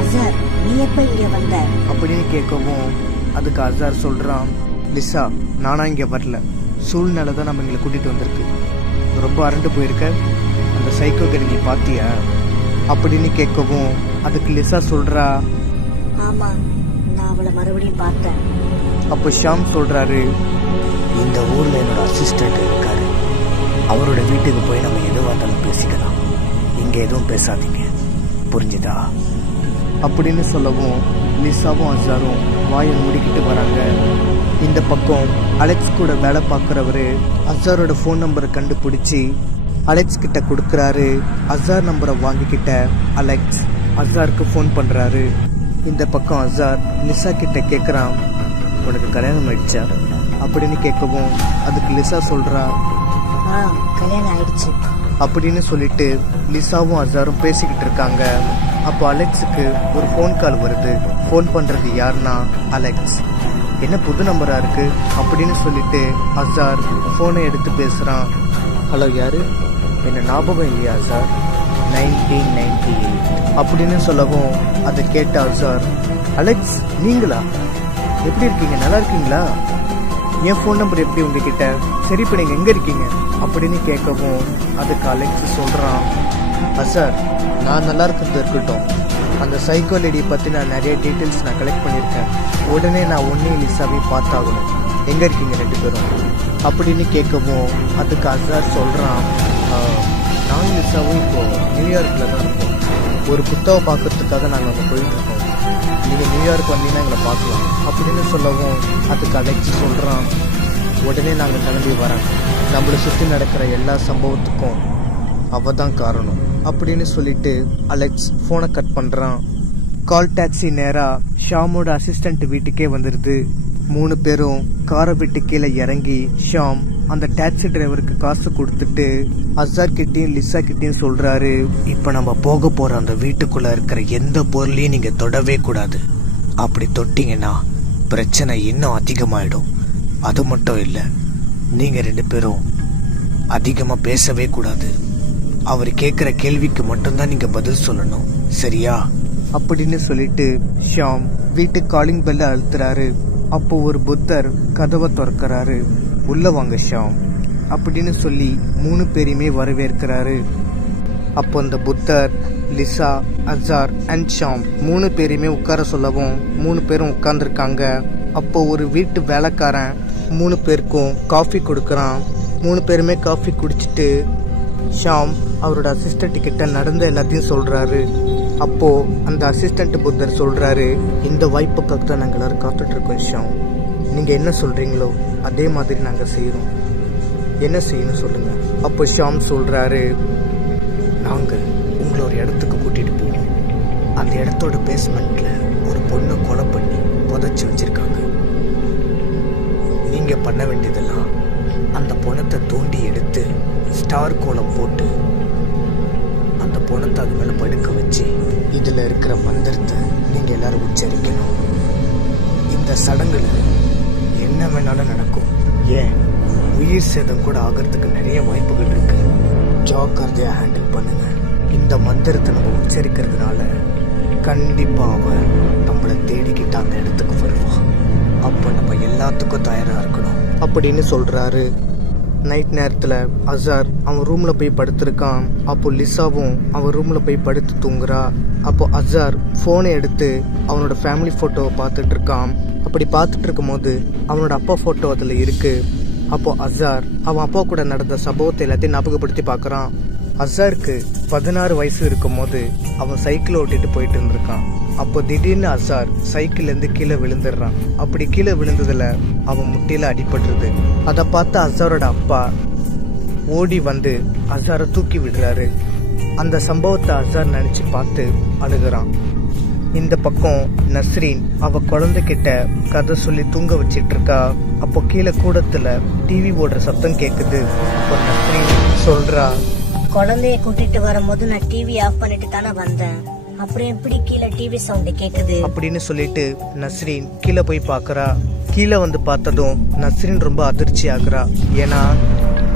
அசார் நீ எப்ப இங்க வந்த அப்படின்னு கேட்கவும் அதுக்கு அசார் சொல்றான், லிசா நானா இங்க வரல, சூழ்நிலை தான் நம்ம எங்களை கூட்டிட்டு வந்திருக்கு. ரொம்ப அரண்டு போயிருக்க, அந்த சைக்கோ கேர்ள் நீ பாத்தியா அப்படின்னு கேட்கவும் அதுக்கு லிசா சொல்றா, ஆமா நான் அவளை மறுபடியும் பார்த்தேன். அப்போ ஷாம் சொல்றாரு, இந்த ஊர்ல என்னோட அசிஸ்டன்ட் இருக்காரு, அவரோட வீட்டுக்கு போய் நம்ம எதுவாக இருந்தாலும் பேசிக்கலாம், இங்க எதுவும் பேசாதீங்க, புரிஞ்சுதா அப்படின்னு சொல்லவும் லிசாவும் அசாரும் வாயை மூடிக்கிட்டு வராங்க. இந்த பக்கம் அலெக்ஸ் கூட வேலை பார்க்குறவரு அசாரோட ஃபோன் நம்பரை கண்டுபிடிச்சி அலெக்ஸ் கிட்ட கொடுக்குறாரு. அசார் நம்பரை வாங்கிக்கிட்ட அலெக்ஸ் அசாருக்கு ஃபோன் பண்ணுறாரு. இந்த பக்கம் அசார் லிசா கிட்ட கேட்குறான், உனக்கு கல்யாணம் ஆயிடுச்சா அப்படின்னு கேட்கவும் அதுக்கு லிசா சொல்கிறா, கல்யாணம் ஆயிடுச்சு. அப்படின்னு சொல்லிட்டு லிசாவும் அசாரும் பேசிக்கிட்டு இருக்காங்க. அப்போ அலெக்ஸுக்கு ஒரு ஃபோன் கால் வருது. ஃபோன் பண்ணுறது யாருன்னா அலெக்ஸ். என்ன புது நம்பராக இருக்கு அப்படின்னு சொல்லிட்டு அசார் ஃபோனை எடுத்து பேசுகிறான். ஹலோ, யாரு? என்ன ஞாபகம் இல்லையா சார்? 1998 அப்படின்னு சொல்லவும் அதை கேட்ட அசார், அலெக்ஸ் நீங்களா? எப்படி இருக்கீங்க? நல்லா இருக்கீங்களா? என் ஃபோன் நம்பர் எப்படி உங்ககிட்ட? சரி, இப்போ நீங்கள் எங்கே இருக்கீங்க அப்படின்னு கேட்கவும் அதுக்கு அலெக்ஸ் சொல்கிறான், அசார் நான் நல்லா இருக்கிறது இருக்கட்டும், அந்த சைக்கோ லேடியை பற்றி நான் நிறைய டீட்டெயில்ஸ் நான் கலெக்ட் பண்ணியிருக்கேன். உடனே நான் ஒன்றையும் லிசாவையும் பார்த்தாகணும். எங்கே இருக்கீங்க 2 பேரும் அப்படின்னு கேட்கவும் அதுக்கு அசார் சொல்கிறான், நானும் லிசாவும் இப்போது நியூயார்க்கில் தான் இருக்கோம். ஒரு புத்தகம் பார்க்கறதுக்காக நாங்கள் அங்கே போயிட்டுருக்கோம். நீங்கள் நியூயார்க் வந்தீங்கன்னா எங்களை பார்க்கலாம் அப்படின்னு சொல்லவும் அதுக்கு அலெக்ஸ் சொல்கிறான், உடனே நாங்கள் கிளம்பி வரோம். நம்மளை சுற்றி நடக்கிற எல்லா சம்பவத்துக்கும் அவ தான் காரணம் அப்படின்னு சொல்லிட்டு அலெக்ஸ் ஃபோனை கட் பண்ணுறான். கால் டாக்ஸி நேராக ஷாமோட அசிஸ்டண்ட் வீட்டுக்கே வந்துடுது. 3 பேரும் காரை விட்டு கீழே இறங்கி ஷாம் அந்த டாக்ஸி டிரைவருக்கு காசு கொடுத்துட்டு அசார் கிட்டேயும் லிசா கிட்டேயும் சொல்கிறாரு, இப்போ நம்ம போக போகிற அந்த வீட்டுக்குள்ளே இருக்கிற எந்த பொருளையும் நீங்கள் தொடவே கூடாது. அப்படி தொட்டிங்கன்னா பிரச்சனை இன்னும் அதிகமாகிடும். அது மட்டும் இல்லை, நீங்கள் 2 பேரும் அதிகமாக பேசவே கூடாது. அவர் கேட்குற கேள்விக்கு மட்டும்தான் நீங்கள் பதில் சொல்லணும், சரியா அப்படின்னு சொல்லிட்டு ஷாம் வீட்டு காலிங் பெல்ல அழுத்துறாரு. அப்போ ஒரு புத்தர் கதவை திறக்கிறாரு. உள்ள வாங்க ஷாம் அப்படின்னு சொல்லி 3 பேரையுமே வரவேற்கிறாரு. அப்போ அந்த புத்தர் லிசா, அசார் அண்ட் ஷாம் 3 பேரையுமே உட்கார சொல்லவும் 3 பேரும் உட்கார்ந்துருக்காங்க. அப்போ ஒரு வீட்டு வேலைக்காரன் 3 பேருக்கும் காஃபி கொடுக்குறான். 3 பேருமே காஃபி குடிச்சிட்டு ஷாம் அவரோட அசிஸ்டண்ட் கிட்ட நடந்த எல்லாத்தையும் சொல்கிறாரு. அப்போது அந்த அசிஸ்டண்ட் புத்தர் சொல்கிறாரு, இந்த வாய்ப்புக்காக தான் நாங்கள் எல்லோரும் காத்துட்ருக்கோம் ஷாம். நீங்கள் என்ன சொல்கிறீங்களோ அதே மாதிரி நாங்கள் செய்கிறோம். என்ன செய்யணும் சொல்லுங்கள். அப்போ ஷாம் சொல்கிறாரு, நாங்கள் உங்களை ஒரு இடத்துக்கு கூட்டிகிட்டு போவோம். அந்த இடத்தோட பேஸ்மெண்ட்டில் ஒரு பொண்ணை கொலை பண்ணி புதைச்சி வச்சுருக்காங்க. நீங்கள் பண்ண வேண்டியதெல்லாம் அந்த பொணத்தை தோண்டி எடுத்து ஸ்டார் கோலம் போட்டு அந்த பொணத்தை அது மேலே படுக்க வச்சு இதில் இருக்கிற மந்திரத்தை நீங்கள் எல்லாரும் உச்சரிக்கணும். இந்த சடங்குல என்ன வேணாலும் நடக்கும். ஏன் உயிர் சேதம் கூட ஆகிறதுக்கு நிறைய வாய்ப்புகள் இருக்கு. ஜாக்கிரதையாக ஹேண்டில் பண்ணுங்க. இந்த மந்திரத்தை நம்ம உச்சரிக்கிறதுனால கண்டிப்பாக அவன் நம்மளை தேடிக்கிட்டு அந்த இடத்துக்கு வருவான். அப்போ நம்ம எல்லாத்துக்கும் தயாராக இருக்கணும் அப்படின்னு சொல்கிறாரு. நைட் நேரத்தில் அசார் அவன் ரூமில் போய் படுத்திருக்கான். அப்போ லிசாவும் அவன் ரூமில் போய் படுத்து தூங்குறா. அப்போ அசார் ஃபோனை எடுத்து அவனோட ஃபேமிலி ஃபோட்டோவை பார்த்துட்டு இருக்கான். அப்படி பார்த்துட்டு இருக்கும் போது அவனோட அப்பா ஃபோட்டோ அதில் இருக்குது. அப்போ அசார் அவன் அப்பா கூட நடந்த சம்பவத்தை எல்லாத்தையும் ஞாபகப்படுத்தி பார்க்குறான். அசாருக்கு 16 வயசு இருக்கும் போது அவன் சைக்கிள் ஓட்டிட்டு போயிட்டு இருந்திருக்கான். அப்போ திடீர்னு அசார் சைக்கிள்லேருந்து கீழே விழுந்துடுறான். அப்படி கீழே விழுந்ததில் அவன் முட்டியில் அடிபட்டுருது. அதை பார்த்து அசாரோட அப்பா ஓடி வந்து அசாரை தூக்கி விடுறாரு. அந்த சம்பவத்தை அசார் நினச்சி பார்த்து அழுகிறான். இந்த பக்கம் நஸ்ரீன் அவ குழந்தைகிட்ட கதை சொல்லி தூங்க வச்சிட்டு இருக்கா. அப்போ கீழே கூடத்துல டிவி ஓடுற சத்தம் கேக்குது. அப்போ நஸ்ரீன் சொல்றா, குழந்தைய கூட்டிட்டு வரும்போது நான் டிவி ஆஃப் பண்ணிட்டு தானே வந்தேன், அப்புறம் எப்படி கீழே டிவி சவுண்ட் கேக்குது அப்படின்னு சொல்லிட்டு நஸ்ரீன் கீழே போய் பாக்குறா. கீழே வந்து பார்த்ததும் நஸ்ரீன் ரொம்ப அதிர்ச்சி ஆகுறா. ஏன்னா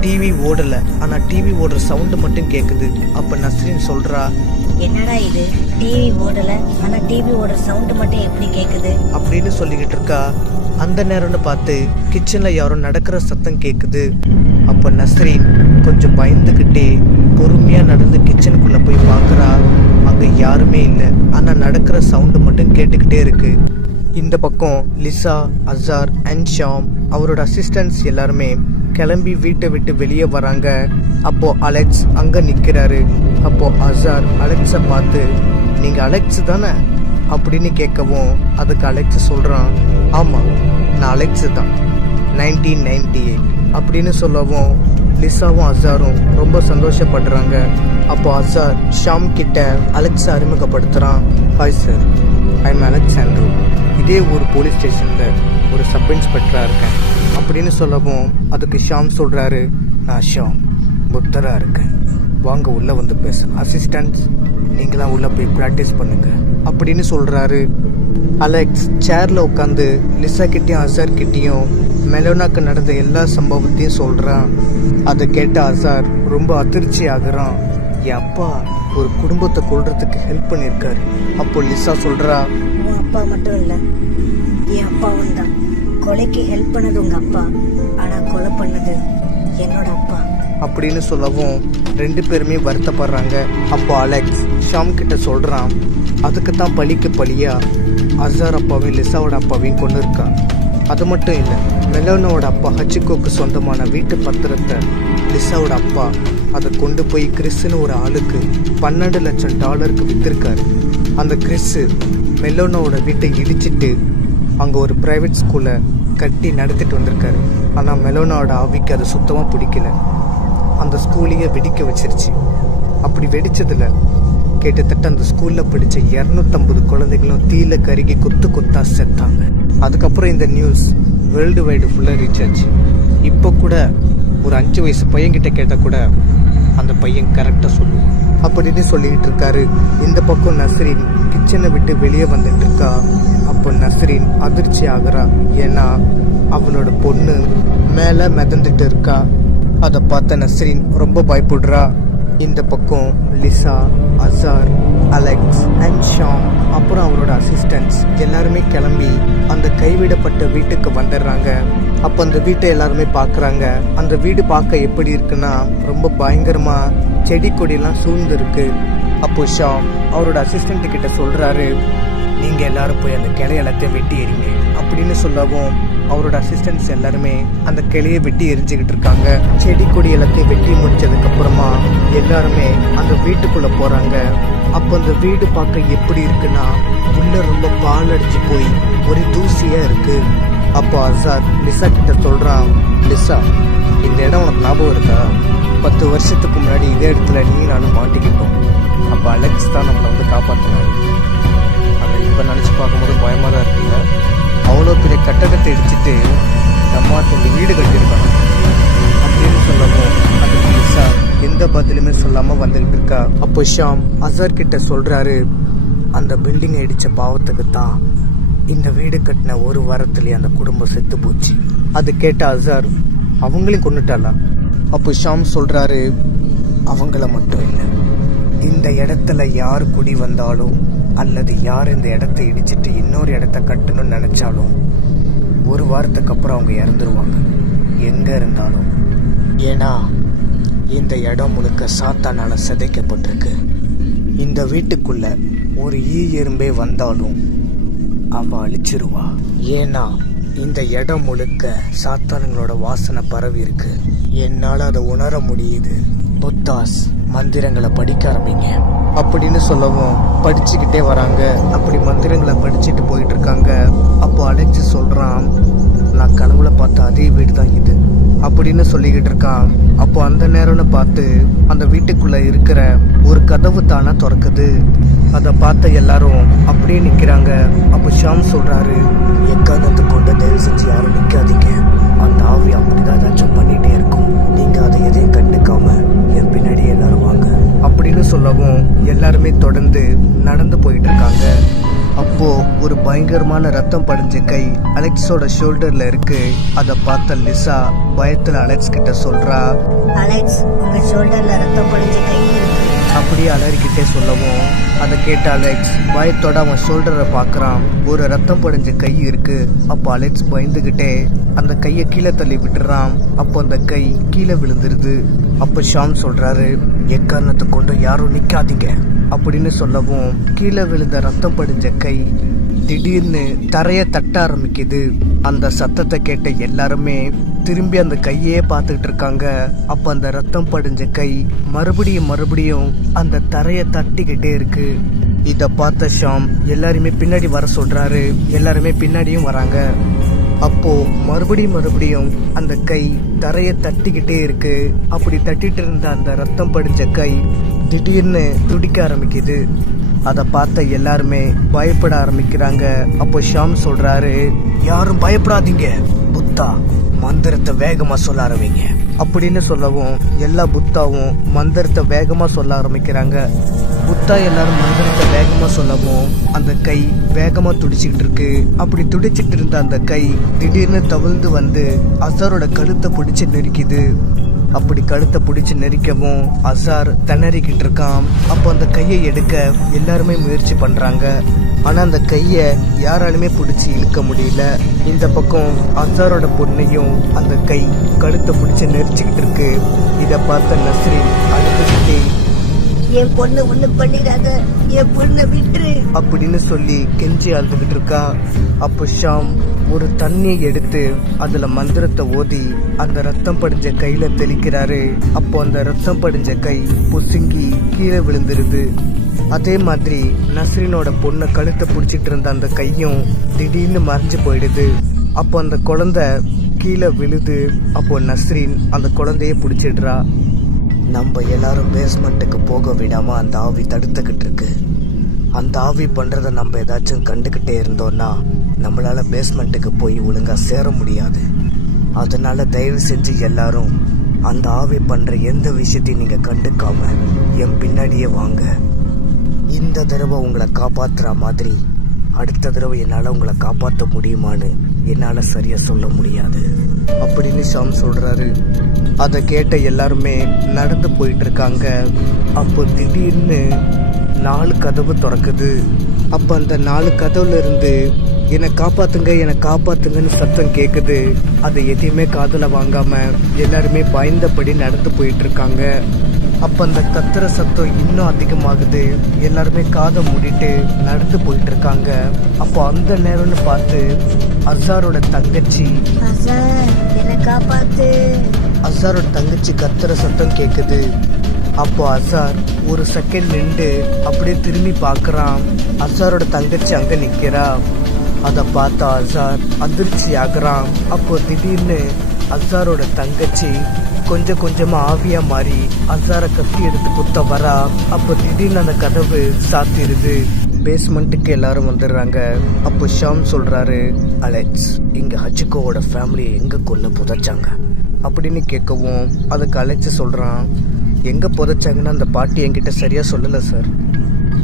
டிவி ஓடல, ஆனா டிவி ஓடுற சவுண்ட் மட்டும் கேக்குது. அப்ப நஸ்ரீன் சொல்றா, என்னடா இது, டிவி ஓடல ஆனா டிவி ஓடுற சவுண்ட் மட்டும் எப்படி கேக்குது அப்படின்னு சொல்லிக்கிட்டு இருக்கா. அந்த நேரம்னு பார்த்து கிச்சன்ல யாரும் நடக்கிற சத்தம் கேக்குது. அப்ப நஸ்ரீன் கொஞ்சம் பயந்துகிட்டே பொறுமையா நடந்து கிச்சனுக்குள்ள போய் பாக்குறா. அங்க யாருமே இல்லை, ஆனா நடக்கிற சவுண்டு மட்டும் கேட்டுக்கிட்டே இருக்கு. இந்த பக்கம் லிசா, அசார் அண்ட் ஷாம் அவரோட அசிஸ்டன்ட்ஸ் எல்லாருமே கிளம்பி வீட்டை விட்டு வெளியே வராங்க. அப்போ அலெக்ஸ் அங்க நிக்கிறாரு. அப்போ அசார் அலெக்ஸை பார்த்து, நீங்க அலெக்ஸ் தானே அப்படின்னு கேட்கவும் அதுக்கு அலெக்ஸ் சொல்றான், ஆமா நான் அலெக்ஸ் தான், 1998 அப்படின்னு சொல்லவும் லிசாவும் அசாரும் ரொம்ப சந்தோஷப்படுறாங்க. அப்போ அசார் ஷாம் கிட்ட அலெக்ஸை அறிமுகப்படுத்துறான். Hi sir, I am Alexander. இதே ஒரு போலீஸ் ஸ்டேஷனில் ஒரு சப் இன்ஸ்பெக்டராக இருக்கேன் அப்படின்னு சொல்லவும் அதுக்கு ஷாம் சொல்கிறாரு, நான் ஷாம் புத்தராக இருக்கேன். வாங்க உள்ள வந்து பேச. அசிஸ்டன்ட், நீங்களாம் உள்ள போய் ப்ராக்டிஸ் பண்ணுங்க அப்படின்னு சொல்றாரு. அலெக்ஸ் சேர்ல உட்காந்து லிசா கிட்டயும் அசார் கிட்டயும் மெலோனாக்கு நடந்த எல்லா சம்பவத்தையும் சொல்றான். அதை கேட்ட அசார் ரொம்ப அதிர்ச்சி ஆகுறான். என் அப்பா ஒரு குடும்பத்தை கொல்றதுக்கு ஹெல்ப் பண்ணியிருக்காரு. அப்போ லிசா சொல்றா, உன் அப்பா மட்டும் இல்ல, என் அப்பாவும் தான். கொலைக்கு ஹெல்ப் பண்ணது உங்க அப்பா, ஆனா கொலை பண்ணது என்னோட அப்பா அப்படின்னு சொல்லவும் 2 பேருமே வருத்தப்படுறாங்க. அப்போ அலெக்ஸ் ஷாம் கிட்ட சொல்றான், அதுக்கு தான் பழிக்கு பழியா அசார் அப்பாவையும் லிசாவோட அப்பாவையும் கொண்டு இருக்கான். அது மட்டும் இல்லை, மெலோனாவோட அப்பா ஹச்சிகோக்கு சொந்தமான வீட்டு பத்திரத்தை லிசாவோட அப்பா அதை கொண்டு போய் கிறிஸ்ன்னு ஒரு ஆளுக்கு $12 லட்சம் வித்திருக்காரு. அந்த கிறிஸ் மெலோனாவோட வீட்டை இடிச்சிட்டு அங்கே ஒரு பிரைவேட் ஸ்கூலை கட்டி நடத்திட்டு வந்திருக்காரு. ஆனால் மெலோனாவோட ஆவிக்கு அது சுத்தமாக பிடிக்கல. அந்த ஸ்கூலையே வெடிக்க வச்சிருச்சு. அப்படி வெடிச்சதுல கிட்டத்தட்ட அந்த ஸ்கூலில் படித்த 250 குழந்தைகளும் தீயில கருகி கொத்தா செத்தாங்க. அதுக்கப்புறம் இந்த நியூஸ் வேர்ல்டு வைடு ஃபுல்லாக ரீச் ஆச்சு. இப்போ கூட ஒரு 5 வயசு பையன்கிட்ட கேட்டால் கூட அந்த பையன் கரெக்டாக சொல்லுவான் அப்படின்னு சொல்லிக்கிட்டு இருக்காரு. இந்த பக்கம் நஸ்ரீன் கிச்சனை விட்டு வெளியே வந்துட்டு இருக்கா. அப்போ நஸ்ரீன் அதிர்ச்சி ஆகுறா. ஏன்னா அவளோட பொண்ணு மேலே மிதந்துட்டு இருக்கா. அதை பார்த்த நஸ்ரீன் ரொம்ப பயப்படுறா. இந்த பக்கம் Lisa, Azhar, Alex and Shaam அப்புறம் அவரோட அசிஸ்டன்ட்ஸ் எல்லாருமே கிளம்பி அந்த கைவிடப்பட்ட வீட்டுக்கு வந்துடுறாங்க. அப்போ அந்த வீட்டை எல்லாருமே பார்க்குறாங்க. அந்த வீடு பார்க்க எப்படி இருக்குன்னா ரொம்ப பயங்கரமா செடி கொடியெல்லாம் சூழ்ந்து இருக்கு. அப்போ ஷாம் அவரோட அசிஸ்டன்ட் கிட்ட சொல்றாரு, நீங்க எல்லாரும் போய் அந்த கிளை எல்லாத்தையும் வெட்டி எறிங்க அப்படின்னு சொல்லவும் அவரோட அசிஸ்டன்ட்ஸ் எல்லாருமே அந்த கிளையை வெட்டி எரிஞ்சுக்கிட்டு இருக்காங்க. செடி கொடி எல்லாத்தையும் வெட்டி முடிச்சதுக்கு அப்புறமா எல்லாருமே அந்த வீட்டுக்குள்ள போறாங்க. அப்போ அந்த வீடு பார்க்க எப்படி இருக்குன்னா உள்ள ரொம்ப பால் அடிச்சு போய் ஒரு தூசியா இருக்கு. அப்போ அசார் லிசா கிட்ட சொல்றான், லிசா, இந்த இடம் உனக்கு ஞாபகம் இருக்கா? 10 வருஷத்துக்கு முன்னாடி இதே இடத்துல நீ நானும் மாட்டிக்கிட்டோம். அப்போ அலெக்ஸ் தான் நம்மளை வந்து காப்பாற்றினாரு. அதை இப்போ நினச்சி பார்க்கும்போது பயமாக தான் இருக்குல்ல. அவ்வளோ பெரிய கட்டடத்தை இடிச்சிட்டு நம்ம இந்த வீடு கட்டியிருக்கணும் அப்படின்னு சொல்லவும் அதுக்கு லிசா எந்த பதிலுமே சொல்லாமல் வந்துக்கிட்டு இருக்கா. அப்போ ஷாம் அசார் கிட்ட சொல்கிறாரு, அந்த பில்டிங்கை இடித்த பாவத்துக்கு தான் இந்த வீடு கட்டின 1 வாரத்துலேயே அந்த குடும்பம் செத்து போச்சு. அது கேட்ட அசார், அவங்களையும் கொண்டுட்டாளா? அப்போ ஷாம் சொல்கிறாரு, அவங்கள மட்டும் இல்லை, இந்த இடத்துல யார் குடி வந்தாலும் அல்லது யார் இந்த இடத்த இடிச்சிட்டு இன்னொரு இடத்த கட்டணும்னு நினைச்சாலும் 1 வாரத்துக்கு அப்புறம் அவங்க இறந்துருவாங்க எங்க இருந்தாலும். ஏன்னா இந்த இடம் முழுக்க சாத்தானால சிதைக்கப்பட்டிருக்கு. இந்த வீட்டுக்குள்ள ஒரு எறும்பே வந்தாலும் அவ அழிச்சிருவா. ஏன்னா இந்த இடம் முழுக்க சாத்தானுங்களோட வாசனை பரவி இருக்கு. என்னால அதை உணர முடியுது. புத்தாஸ், மந்திரங்களை படிக்க ஆரம்பிங்க அப்படின்னு சொல்லவும் படிச்சுக்கிட்டே வராங்க. அப்படி மந்திரங்களை படிச்சுட்டு போயிட்டு இருக்காங்க. அப்போ அலெக்ஸ் சொல்றான், நான் கனவுல பார்த்த அதே வீடு தான் இது அப்படின்னு சொல்லிக்கிட்டு இருக்கான். அப்போ அந்த நேரம்னு பார்த்து அந்த வீட்டுக்குள்ள இருக்கிற ஒரு கதவு தானா திறக்குது. அதை பார்த்த எல்லாரும் அப்படியே நிக்கிறாங்க. அப்போ ஷாம் சொல்றாரு, எக்காரணத்தை கொண்டு தயவு செஞ்சு யாரும் நிக்காதீங்க. அந்த ஆவி அப்படிதான் ஏதாச்சும் பண்ணிட்டே இருக்கும். நீங்க அதை எதையும் கண்டுக்காம என் பின்னாடி எல்லாரும் வாங்க அப்படின்னு சொல்லவும் எல்லாருமே தொடர்ந்து நடந்து போயிட்டு இருக்காங்க. அப்போ ஒரு பயங்கரமான ரத்தம் படிஞ்ச கை அலெக்ஸோட ஷோல்டர்ல இருக்கு. அதை பார்த்த லிசா பயத்துல அலெக்ஸ் கிட்ட சொல்றா, அலெக்ஸ், உங்க ஷோல்டர்ல ரத்தம் படிஞ்ச கை இருக்கு அப்படியே அலறிக்கிட்டே சொல்லவும் அதை கேட்ட அலெக்ஸ் பயத்தோட அவன் ஷோல்டரை பார்க்கறான். ஒரு ரத்தம் படிஞ்ச கை இருக்கு. அப்போ அலெக்ஸ் பயந்துகிட்டே அந்த கையை கீழே தள்ளி விட்டுறான். அப்போ அந்த கை கீழே விழுந்துருது. அப்போ ஷாம் சொல்றாரு, எக்காரணத்தை கொண்டு யாரும் நிக்காதீங்க அப்படின்னு சொல்லவும் கீழே விழுந்த ரத்தம் படிஞ்ச கை திடீர்னு தரைய தட்ட ஆரம்பிக்குது. அந்த சத்தத்தை கேட்ட எல்லாருமே திரும்பி அந்த கையே பார்த்துக்கிட்டு இருக்காங்க. அப்ப அந்த ரத்தம் படிஞ்ச கை மறுபடியும் அந்த தரைய தட்டிக்கிட்டே இருக்கு. இத பார்த்த ஷாம் எல்லாருமே பின்னாடி வர சொல்றாரு. எல்லாருமே பின்னாடியும் வராங்க. அப்போ மறுபடியும் அந்த கை தரைய தட்டிக்கிட்டே இருக்கு. அப்படி தட்டிட்டு இருந்த அந்த ரத்தம் படிஞ்ச கை திடீர்னு துடிக்க ஆரம்பிக்குது. அதை பார்த்த எல்லாருமே பயப்பட ஆரம்பிக்கிறாங்க. அப்போ ஷாம் சொல்றாரு, யாரும் பயப்படாதீங்க, புத்தா மந்திரத்தை வேகமா சொல்ல ஆரம்பிங்க அப்படின்னு சொல்லவும் எல்லா புத்தாவும் மந்திரத்தை வேகமா சொல்ல ஆரம்பிக்கிறாங்க. புத்தா எல்லாரும் மந்திரத்தை வேகமா சொல்லவும் அந்த கை வேகமா துடிச்சுக்கிட்டு இருக்கு. அப்படி துடிச்சிட்டு இருந்த அந்த கை திடீர்னு தவிழ்ந்து வந்து அசாரோட கழுத்தை பிடிச்சு நெருக்கிது. அப்படி கழுத்தை பிடிச்சு நெரிக்கவும் அசார் திணறிக்கிட்டு இருக்கான். அப்போ அந்த கையை எடுக்க எல்லாருமே முயற்சி பண்றாங்க. ஆனா அந்த கையை யாராலுமே பிடிச்சி இழுக்க முடியல. இந்த பக்கம் அசாரோட பொண்ணையும் அந்த கை கழுத்தை பிடிச்சு நெரிச்சுக்கிட்டு இருக்கு. இதை பார்த்த நஸ்ரீன் அழுதுகிட்டே, என் பொண்ணு ஒண்ணு பண்ணிடாத, என் பொண்ணை விட்டுரு அப்படின்னு சொல்லி கெஞ்சி அழுதுகிட்டு இருக்கா. அப்போ ஷாம் ஒரு தண்ணியை எடுத்து அதுல மந்திரத்தை ஓதி அந்த ரத்தம் படிஞ்ச கையில தெளிக்கிறாரு. அப்போ அந்த ரத்தம் படிஞ்ச கை பொசுங்கி கீழே விழுந்துருது. அதே மாதிரி நஸ்ரீனோட பொண்ணை கழுத்தை பிடிச்சிட்டு இருந்த அந்த கையும் திடீர்னு மறைஞ்சு போயிடுது. அப்போ அந்த குழந்தை கீழே விழுது. அப்போ நஸ்ரீன் அந்த குழந்தைய பிடிச்சிடுறா. நம்ம எல்லாரும் பேஸ்மெண்ட்டுக்கு போக விடாம அந்த ஆவி தடுத்துக்கிட்டு இருக்கு. அந்த ஆவி பண்றத நம்ம ஏதாச்சும் கண்டுகிட்டே இருந்தோம்னா நம்மளால பேஸ்மெண்ட்டுக்கு போய் ஒழுங்கா சேர முடியாது. அதனால தயவு செஞ்சு எல்லாரும் அந்த ஆவி பண்ற எந்த விஷயத்தையும் நீங்க கண்டுக்காம என் பின்னாடியே வாங்க. இந்த தடவை உங்களை காப்பாத்துற மாதிரி அடுத்த தடவை என்னால உங்களை காப்பாற்ற முடியுமான்னு என்னால சரியா சொல்ல முடியாது அப்படின்னு ஷாம் சொல்றாரு. அதை கேட்ட எல்லாருமே நடந்து போயிட்டு இருக்காங்க. அப்போ திடீர்னு 4 கதவு திறக்குது. அப்போ அந்த 4 கதவுல இருந்து என்னை காப்பாத்துங்கன்னு சத்தம் கேட்குது. அதை எதையுமே காதுல வாங்காம எல்லாருமே பயந்தபடி நடந்து போயிட்டு இருக்காங்க. அப்போ அந்த கத்துற சத்தம் இன்னும் அதிகமாகுது. எல்லாருமே காதை மூடிட்டு நடந்து போயிட்டு இருக்காங்க. அப்போ அந்த நேரம்னு பார்த்து அசாரோட தங்கச்சி, அசார் என்னை காப்பாத்து. அசாரோட தங்கச்சி கத்துற சத்தம் கேட்குது. அப்போ அசார் ஒரு செகண்ட் நின்று அப்படியே திரும்பி பார்க்கறான். அசாரோட தங்கச்சி அங்க நிக்கிறா. அதை பார்த்தா அசார் அதிர்ச்சி ஆகுறான். அப்போ திடீர்னு அசாரோட தங்கச்சி கொஞ்சம் கொஞ்சமா ஆவியா மாறி அசாரை கத்தி எடுத்து குத்த வரா. அப்போ திடீர்னு அந்த கதவு சாத்திருது. பேஸ்மெண்ட்டுக்கு எல்லாரும் வந்துடுறாங்க. அப்போ ஷாம் சொல்றாரு, அலெக்ஸ், இங்க ஹச்சிகோவோட ஃபேமிலியை எங்க கொல்ல புதைச்சாங்க அப்படின்னு கேட்கவும் அதுக்கு அலெக்ஸ் சொல்றான், எங்க புதைச்சாங்கன்னு அந்த பாட்டி என்கிட்ட சரியா சொல்லல சார்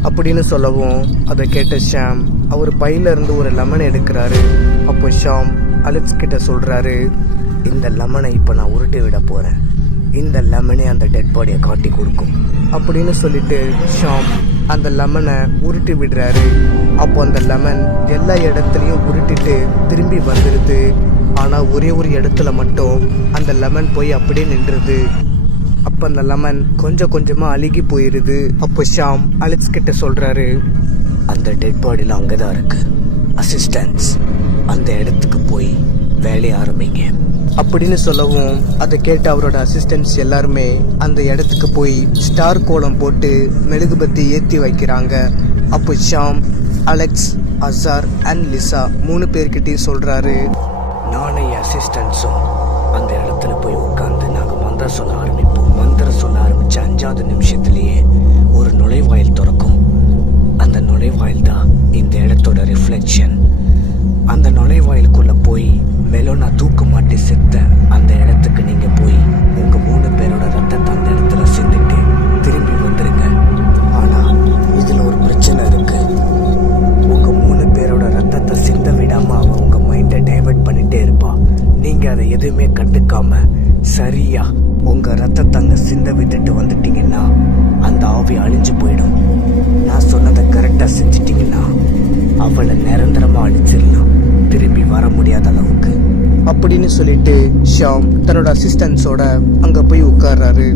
அப்படின்னு சொல்லவும் அதை கேட்ட ஷாம் அவர் பையில இருந்து ஒரு லெமன் எடுக்கிறாரு. அப்போ ஷாம் அலெக்ஸ் கிட்ட சொல்றாரு, இந்த லெமனை இப்ப நான் உருட்டி விட போறேன். இந்த லெமனே அந்த டெட் பாடியை காட்டி கொடுக்கும் அப்படின்னு சொல்லிட்டு ஷாம் அந்த லெமனை உருட்டி விடுறாரு. அப்போ அந்த லெமன் எல்லா இடத்துலையும் உருட்டிட்டு திரும்பி வந்துடுது. ஆனா ஒரே ஒரு இடத்துல மட்டும் அந்த லெமன் போய் அப்படியே நின்றுது. அப்ப அந்த லெமன் கொஞ்சம் கொஞ்சமா அழுகி போயிருது. அப்போ ஷாம் அலெக்ஸ் கிட்ட சொல்றாரு, அந்த டெட் பாடியில அங்கதான் இருக்கு அசிஸ்டன்ஸ், அந்த இடத்துக்கு போய் வேலையை ஆரம்பிங்க அப்படின்னு சொல்லவும் அதை கேட்டு அவரோட அசிஸ்டன்ஸ் எல்லாருமே அந்த இடத்துக்கு போய் ஸ்டார் கோலம் போட்டு மெழுகுபத்தி ஏற்றி வைக்கிறாங்க. அப்போ Shaam, Alex, Azhar and Lisa 3 பேர்கிட்டையும் சொல்றாரு, நானே அசிஸ்டன்ஸும் அந்த இடத்துல போய் உட்காந்து நாங்கள் மந்திரம் சொல்ல ஆரம்பிப்போம். மந்திரம் சொல்ல ஆரம்பிச்ச 5வது நிமிஷத்துலேயே ஒரு நுழைவாயில் திறக்கும். அந்த நுழைவாயில் தான் இந்த இடத்தோட ரிஃப்ளெக்ஷன். அந்த நுழைவாயிலுக்குள்ள போய் மெலோனா தூக்க மாட்டி செத்த அந்த இடத்துக்கு நீங்க போய் உங்க 3 பேரோட ரத்தத்தை அந்த இடத்துல சிந்திட்டு திரும்பி வந்துருங்க. ஆனா இதுல ஒரு பிரச்சனை இருக்கு. உங்க 3 பேரோட ரத்தத்தை சிந்த விடாம அவன் உங்க மைண்டை டைவர்ட் பண்ணிட்டே இருப்பா. நீங்க அதை எதுவுமே கண்டுக்காம சரியா உங்க ரத்தத்தை அங்க சிந்த விட்டுட்டு வந்துட்டீங்கன்னா அந்த ஆவி அழிஞ்சு போயிடும். நான் சொன்னதை கரெக்டா செஞ்சிட்டீங்கன்னா அவளை நிரந்தரமா அழிச்சிடலாம், திரும்பி வர முடியாத அளவுக்கு அப்படின்னு சொல்லிட்டு ஷாம் தன்னோட அசிஸ்டன்ஸோட அங்க போய் உட்கார்றாரு.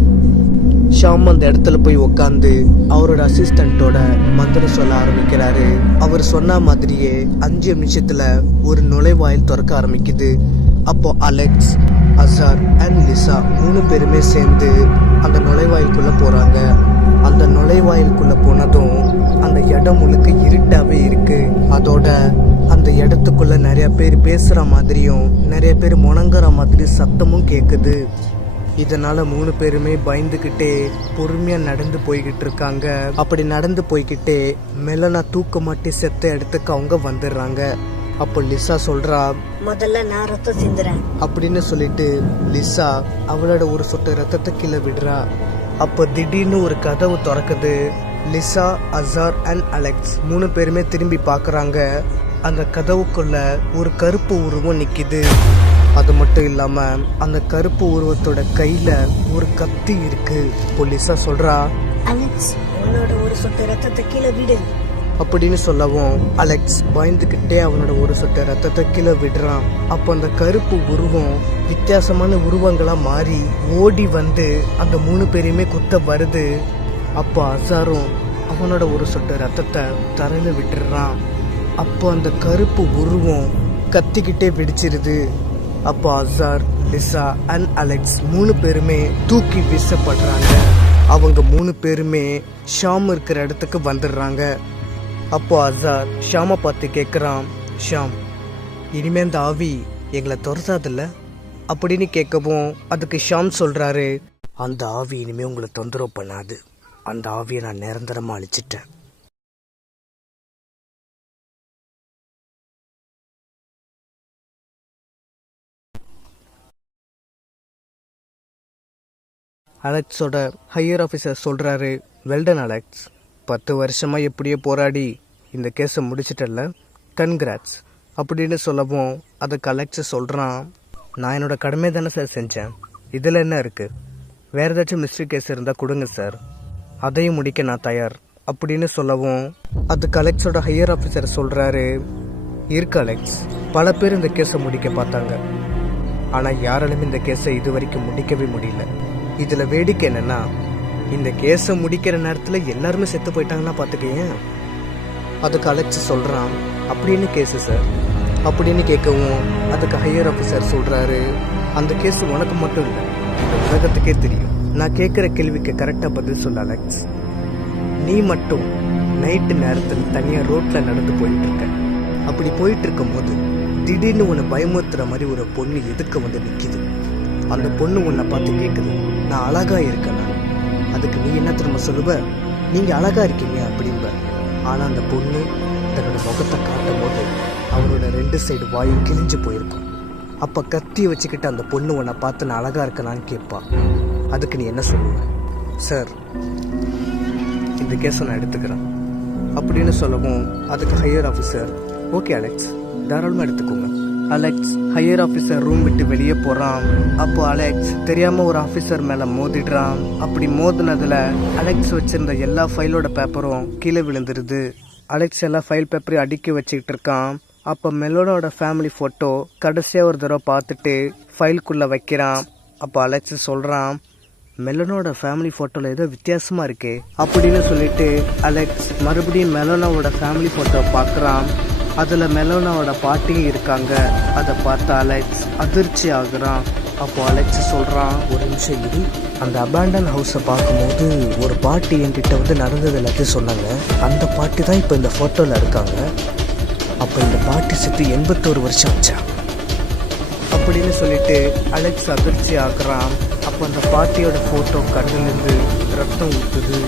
ஷாம் அந்த இடத்துல போய் உட்காந்து அவரோட அசிஸ்டன்ட்டோட மந்திரம் சொல்ல ஆரம்பிக்கிறாரு. அவர் சொன்ன மாதிரியே 5 நிமிஷத்துல ஒரு நுழைவாயில் திறக்க ஆரம்பிக்குது. அப்போ அலெக்ஸ், அசார் அண்ட் லிசா 3 பேருமே சேர்ந்து அந்த நுழைவாயிலுக்குள்ள போறாங்க. அந்த நுழைவாயிலுக்குள்ள போனதும் அந்த இடம் முழுக்க இருட்டாவே இருக்கு. அதோட அந்த இடத்துக்குள்ள நிறைய பேர் பேசுற மாதிரியும் நிறைய பேர் முணங்குற மாதிரி சத்தமும் கேக்குது. இதனால 3 பேருமே பயந்துகிட்டே பொறுமையா நடந்து போய்கிட்டு இருக்காங்க. அப்படி நடந்து போய்கிட்டே மெலனா தூக்க மாட்டி செத்த இடத்துக்கு அவங்க வந்துடுறாங்க. அப்போ லிசா சொல்றா, முதல்ல நான் ரத்தம் சிந்துறேன் அப்படின்னு சொல்லிட்டு லிசா அவளோட ஒரு சொட்டு ரத்தத்தை கீழே விடுறா. அப்போ திடீர்னு ஒரு கதவு திறக்குது. லிசா, அசார் அண்ட் அலெக்ஸ் 3 பேருமே திரும்பி பார்க்கறாங்க. அந்த கதவுக்குள்ள ஒரு கருப்பு உருவம் நிக்குது. அது மட்டும் இல்லாம அந்த கருப்பு உருவத்தோட கையில ஒரு கத்தி இருக்கு. இப்போ லிசா சொல்றா, அலெக்ஸ் உன்னோட ஒரு சொட்டு ரத்தத்தை கீழே விடு அப்படின்னு சொல்லவும் அலெக்ஸ் பயந்துகிட்டே அவனோட ஒரு சொட்டு ரத்தத்தை கீழே விடுறான். அப்போ அந்த கருப்பு உருவம் வித்தியாசமான உருவங்களா மாறி ஓடி வந்து அந்த 3 பேரையுமே குத்த வருது. அப்போ அசாரும் அவனோட ஒரு சொட்டு ரத்தத்தை தரையில விட்டுறான். அப்போ அந்த கருப்பு உருவம் கத்திக்கிட்டே வெடிச்சிருது. அப்போ அசார், லிசா அண்ட் அலெக்ஸ் 3 பேருமே தூக்கி வீசப்படுறாங்க. அவங்க 3 பேருமே ஷாம் இருக்கிற இடத்துக்கு வந்துடுறாங்க. அப்போ அசார் ஷாமை பார்த்து கேட்குறான், ஷாம், இனிமே அந்த ஆவி எங்களை துரத்தாதில்ல அப்படின்னு கேட்கவும் அதுக்கு ஷாம் சொல்றாரு, அந்த ஆவி இனிமே உங்களை தொந்தரவு பண்ணாது. அந்த ஆவியை நான் நிரந்தரமா அழிச்சிட்டேன். அலெக்ஸோட ஹையர் ஆஃபீஸர் சொல்றாரு, வெல்டன் அலெக்ஸ், 10 வருஷமா எப்படியோ போராடி இந்த கேஸை முடிச்சிட்டல, கன்கிராட்ஸ் அப்படின்னு சொல்லவும் அதுக்கு அலெக்ஸ் சொல்றான், நான் என்னோட கடமை தானே சார் செஞ்சேன், இதில் என்ன இருக்கு, வேற ஏதாச்சும் மிஸ்ட்ரி கேஸ் இருந்தால் கொடுங்க சார், அதையும் முடிக்க நான் தயார் அப்படின்னு சொல்லவும் அதுக்கு அலெக்ஸோட ஹையர் ஆஃபீஸர் சொல்றாரு, இருக்கு அலெக்ஸ், பல பேர் இந்த கேஸை முடிக்க பார்த்தாங்க, ஆனால் யாராலுமே இந்த கேஸை இது வரைக்கும் முடிக்கவே முடியல. இதில் வேடிக்கை என்னன்னா, இந்த கேஸை முடிக்கிற நேரத்தில் எல்லாருமே செத்து போயிட்டாங்கன்னா பார்த்துக்கேன். அதுக்கு அலெக்ஸ் சொல்கிறான், அப்படின்னு கேஸு சார் அப்படின்னு கேட்கவும் அதுக்கு ஹையர் ஆஃபீஸர் சொல்கிறாரு, அந்த கேஸ் உனக்கு மட்டும் இல்லை, இந்த உலகத்துக்கே தெரியும். நான் கேட்குற கேள்விக்கு கரெக்டாக பதில் சொல்ல அலெக்ஸ். நீ மட்டும் நைட்டு நேரத்தில் தனியாக ரோட்டில் நடந்து போயிட்டுருக்க. அப்படி போயிட்டு இருக்கும் போது திடீர்னு உன்னை பயமுறுத்துற மாதிரி ஒரு பொண்ணு எதுக்கு வந்து நிற்கிது. அந்த பொண்ணு உன்னை பார்த்து கேட்குது, நான் அழகா இருக்கேன். அதுக்கு நீ என்ன திரும்ப சொல்லுவ, நீங்கள் அழகா இருக்கீங்க அப்படின்ப. ஆனால் அந்த பொண்ணு தன்னோட முகத்தை காட்டும் போது அவனோட 2 சைடு வாயும் கிழிஞ்சு போயிருக்கும். அப்போ கத்தியை வச்சுக்கிட்டு அந்த பொண்ணு உன்னை பார்த்து நான் அழகா இருக்கலான்னு கேட்பா. அதுக்கு நீ என்ன சொல்லுவ? சார், இந்த கேஸை நான் எடுத்துக்கிறேன் அப்படின்னு சொல்லவும் அதுக்கு ஹையர் ஆஃபீஸர், ஓகே அலெக்ஸ், தாராளமாக எடுத்துக்கோங்க. அலெக்ஸ் ஹையர் ஆஃபீஸர் ரூம் விட்டு வெளியே போகிறான். அப்போ அலெக்ஸ் தெரியாமல் ஒரு ஆஃபீஸர் மேலே மோதிடுறான். அப்படி மோதினதில் அலெக்ஸ் வச்சிருந்த எல்லா ஃபைலோட பேப்பரும் கீழே விழுந்துருது. அலெக்ஸ் எல்லா ஃபைல் பேப்பரையும் அடுக்கி வச்சுக்கிட்டு இருக்கான். அப்போ மெலோனோட ஃபேமிலி ஃபோட்டோ கடைசியாக ஒரு தடவை பார்த்துட்டு ஃபைலுக்குள்ளே வைக்கிறான். அப்போ அலெக்ஸ் சொல்கிறான், மெலனோட ஃபேமிலி ஃபோட்டோவில் ஏதோ வித்தியாசமாக இருக்கே அப்படின்னு சொல்லிட்டு அலெக்ஸ் மறுபடியும் மெலனோட ஃபேமிலி ஃபோட்டோ பார்க்குறான். அதில் மெலோனாவோட பாட்டியும் இருக்காங்க. அதை பார்த்து அலெக்ஸ் அதிர்ச்சி ஆகுறான். அப்போ அலெக்ஸ் சொல்கிறான், ஒரு நிமிஷம் இரு, அந்த அபேண்டன் ஹவுஸை பார்க்கும்போது ஒரு பாட்டி என்கிட்ட வந்து நடந்தது எல்லாத்தையும் சொன்னாங்க. அந்த பாட்டி தான் இப்போ இந்த ஃபோட்டோவில் இருக்காங்க. அப்போ இந்த பாட்டி செத்து 81 வருஷம் ஆச்சா அப்படின்னு சொல்லிட்டு அலெக்ஸ் அதிர்ச்சி ஆகுறான். அப்போ அந்த பாட்டியோட ஃபோட்டோ கண்ணிலிருந்து ரத்தம் ஊற்றுது.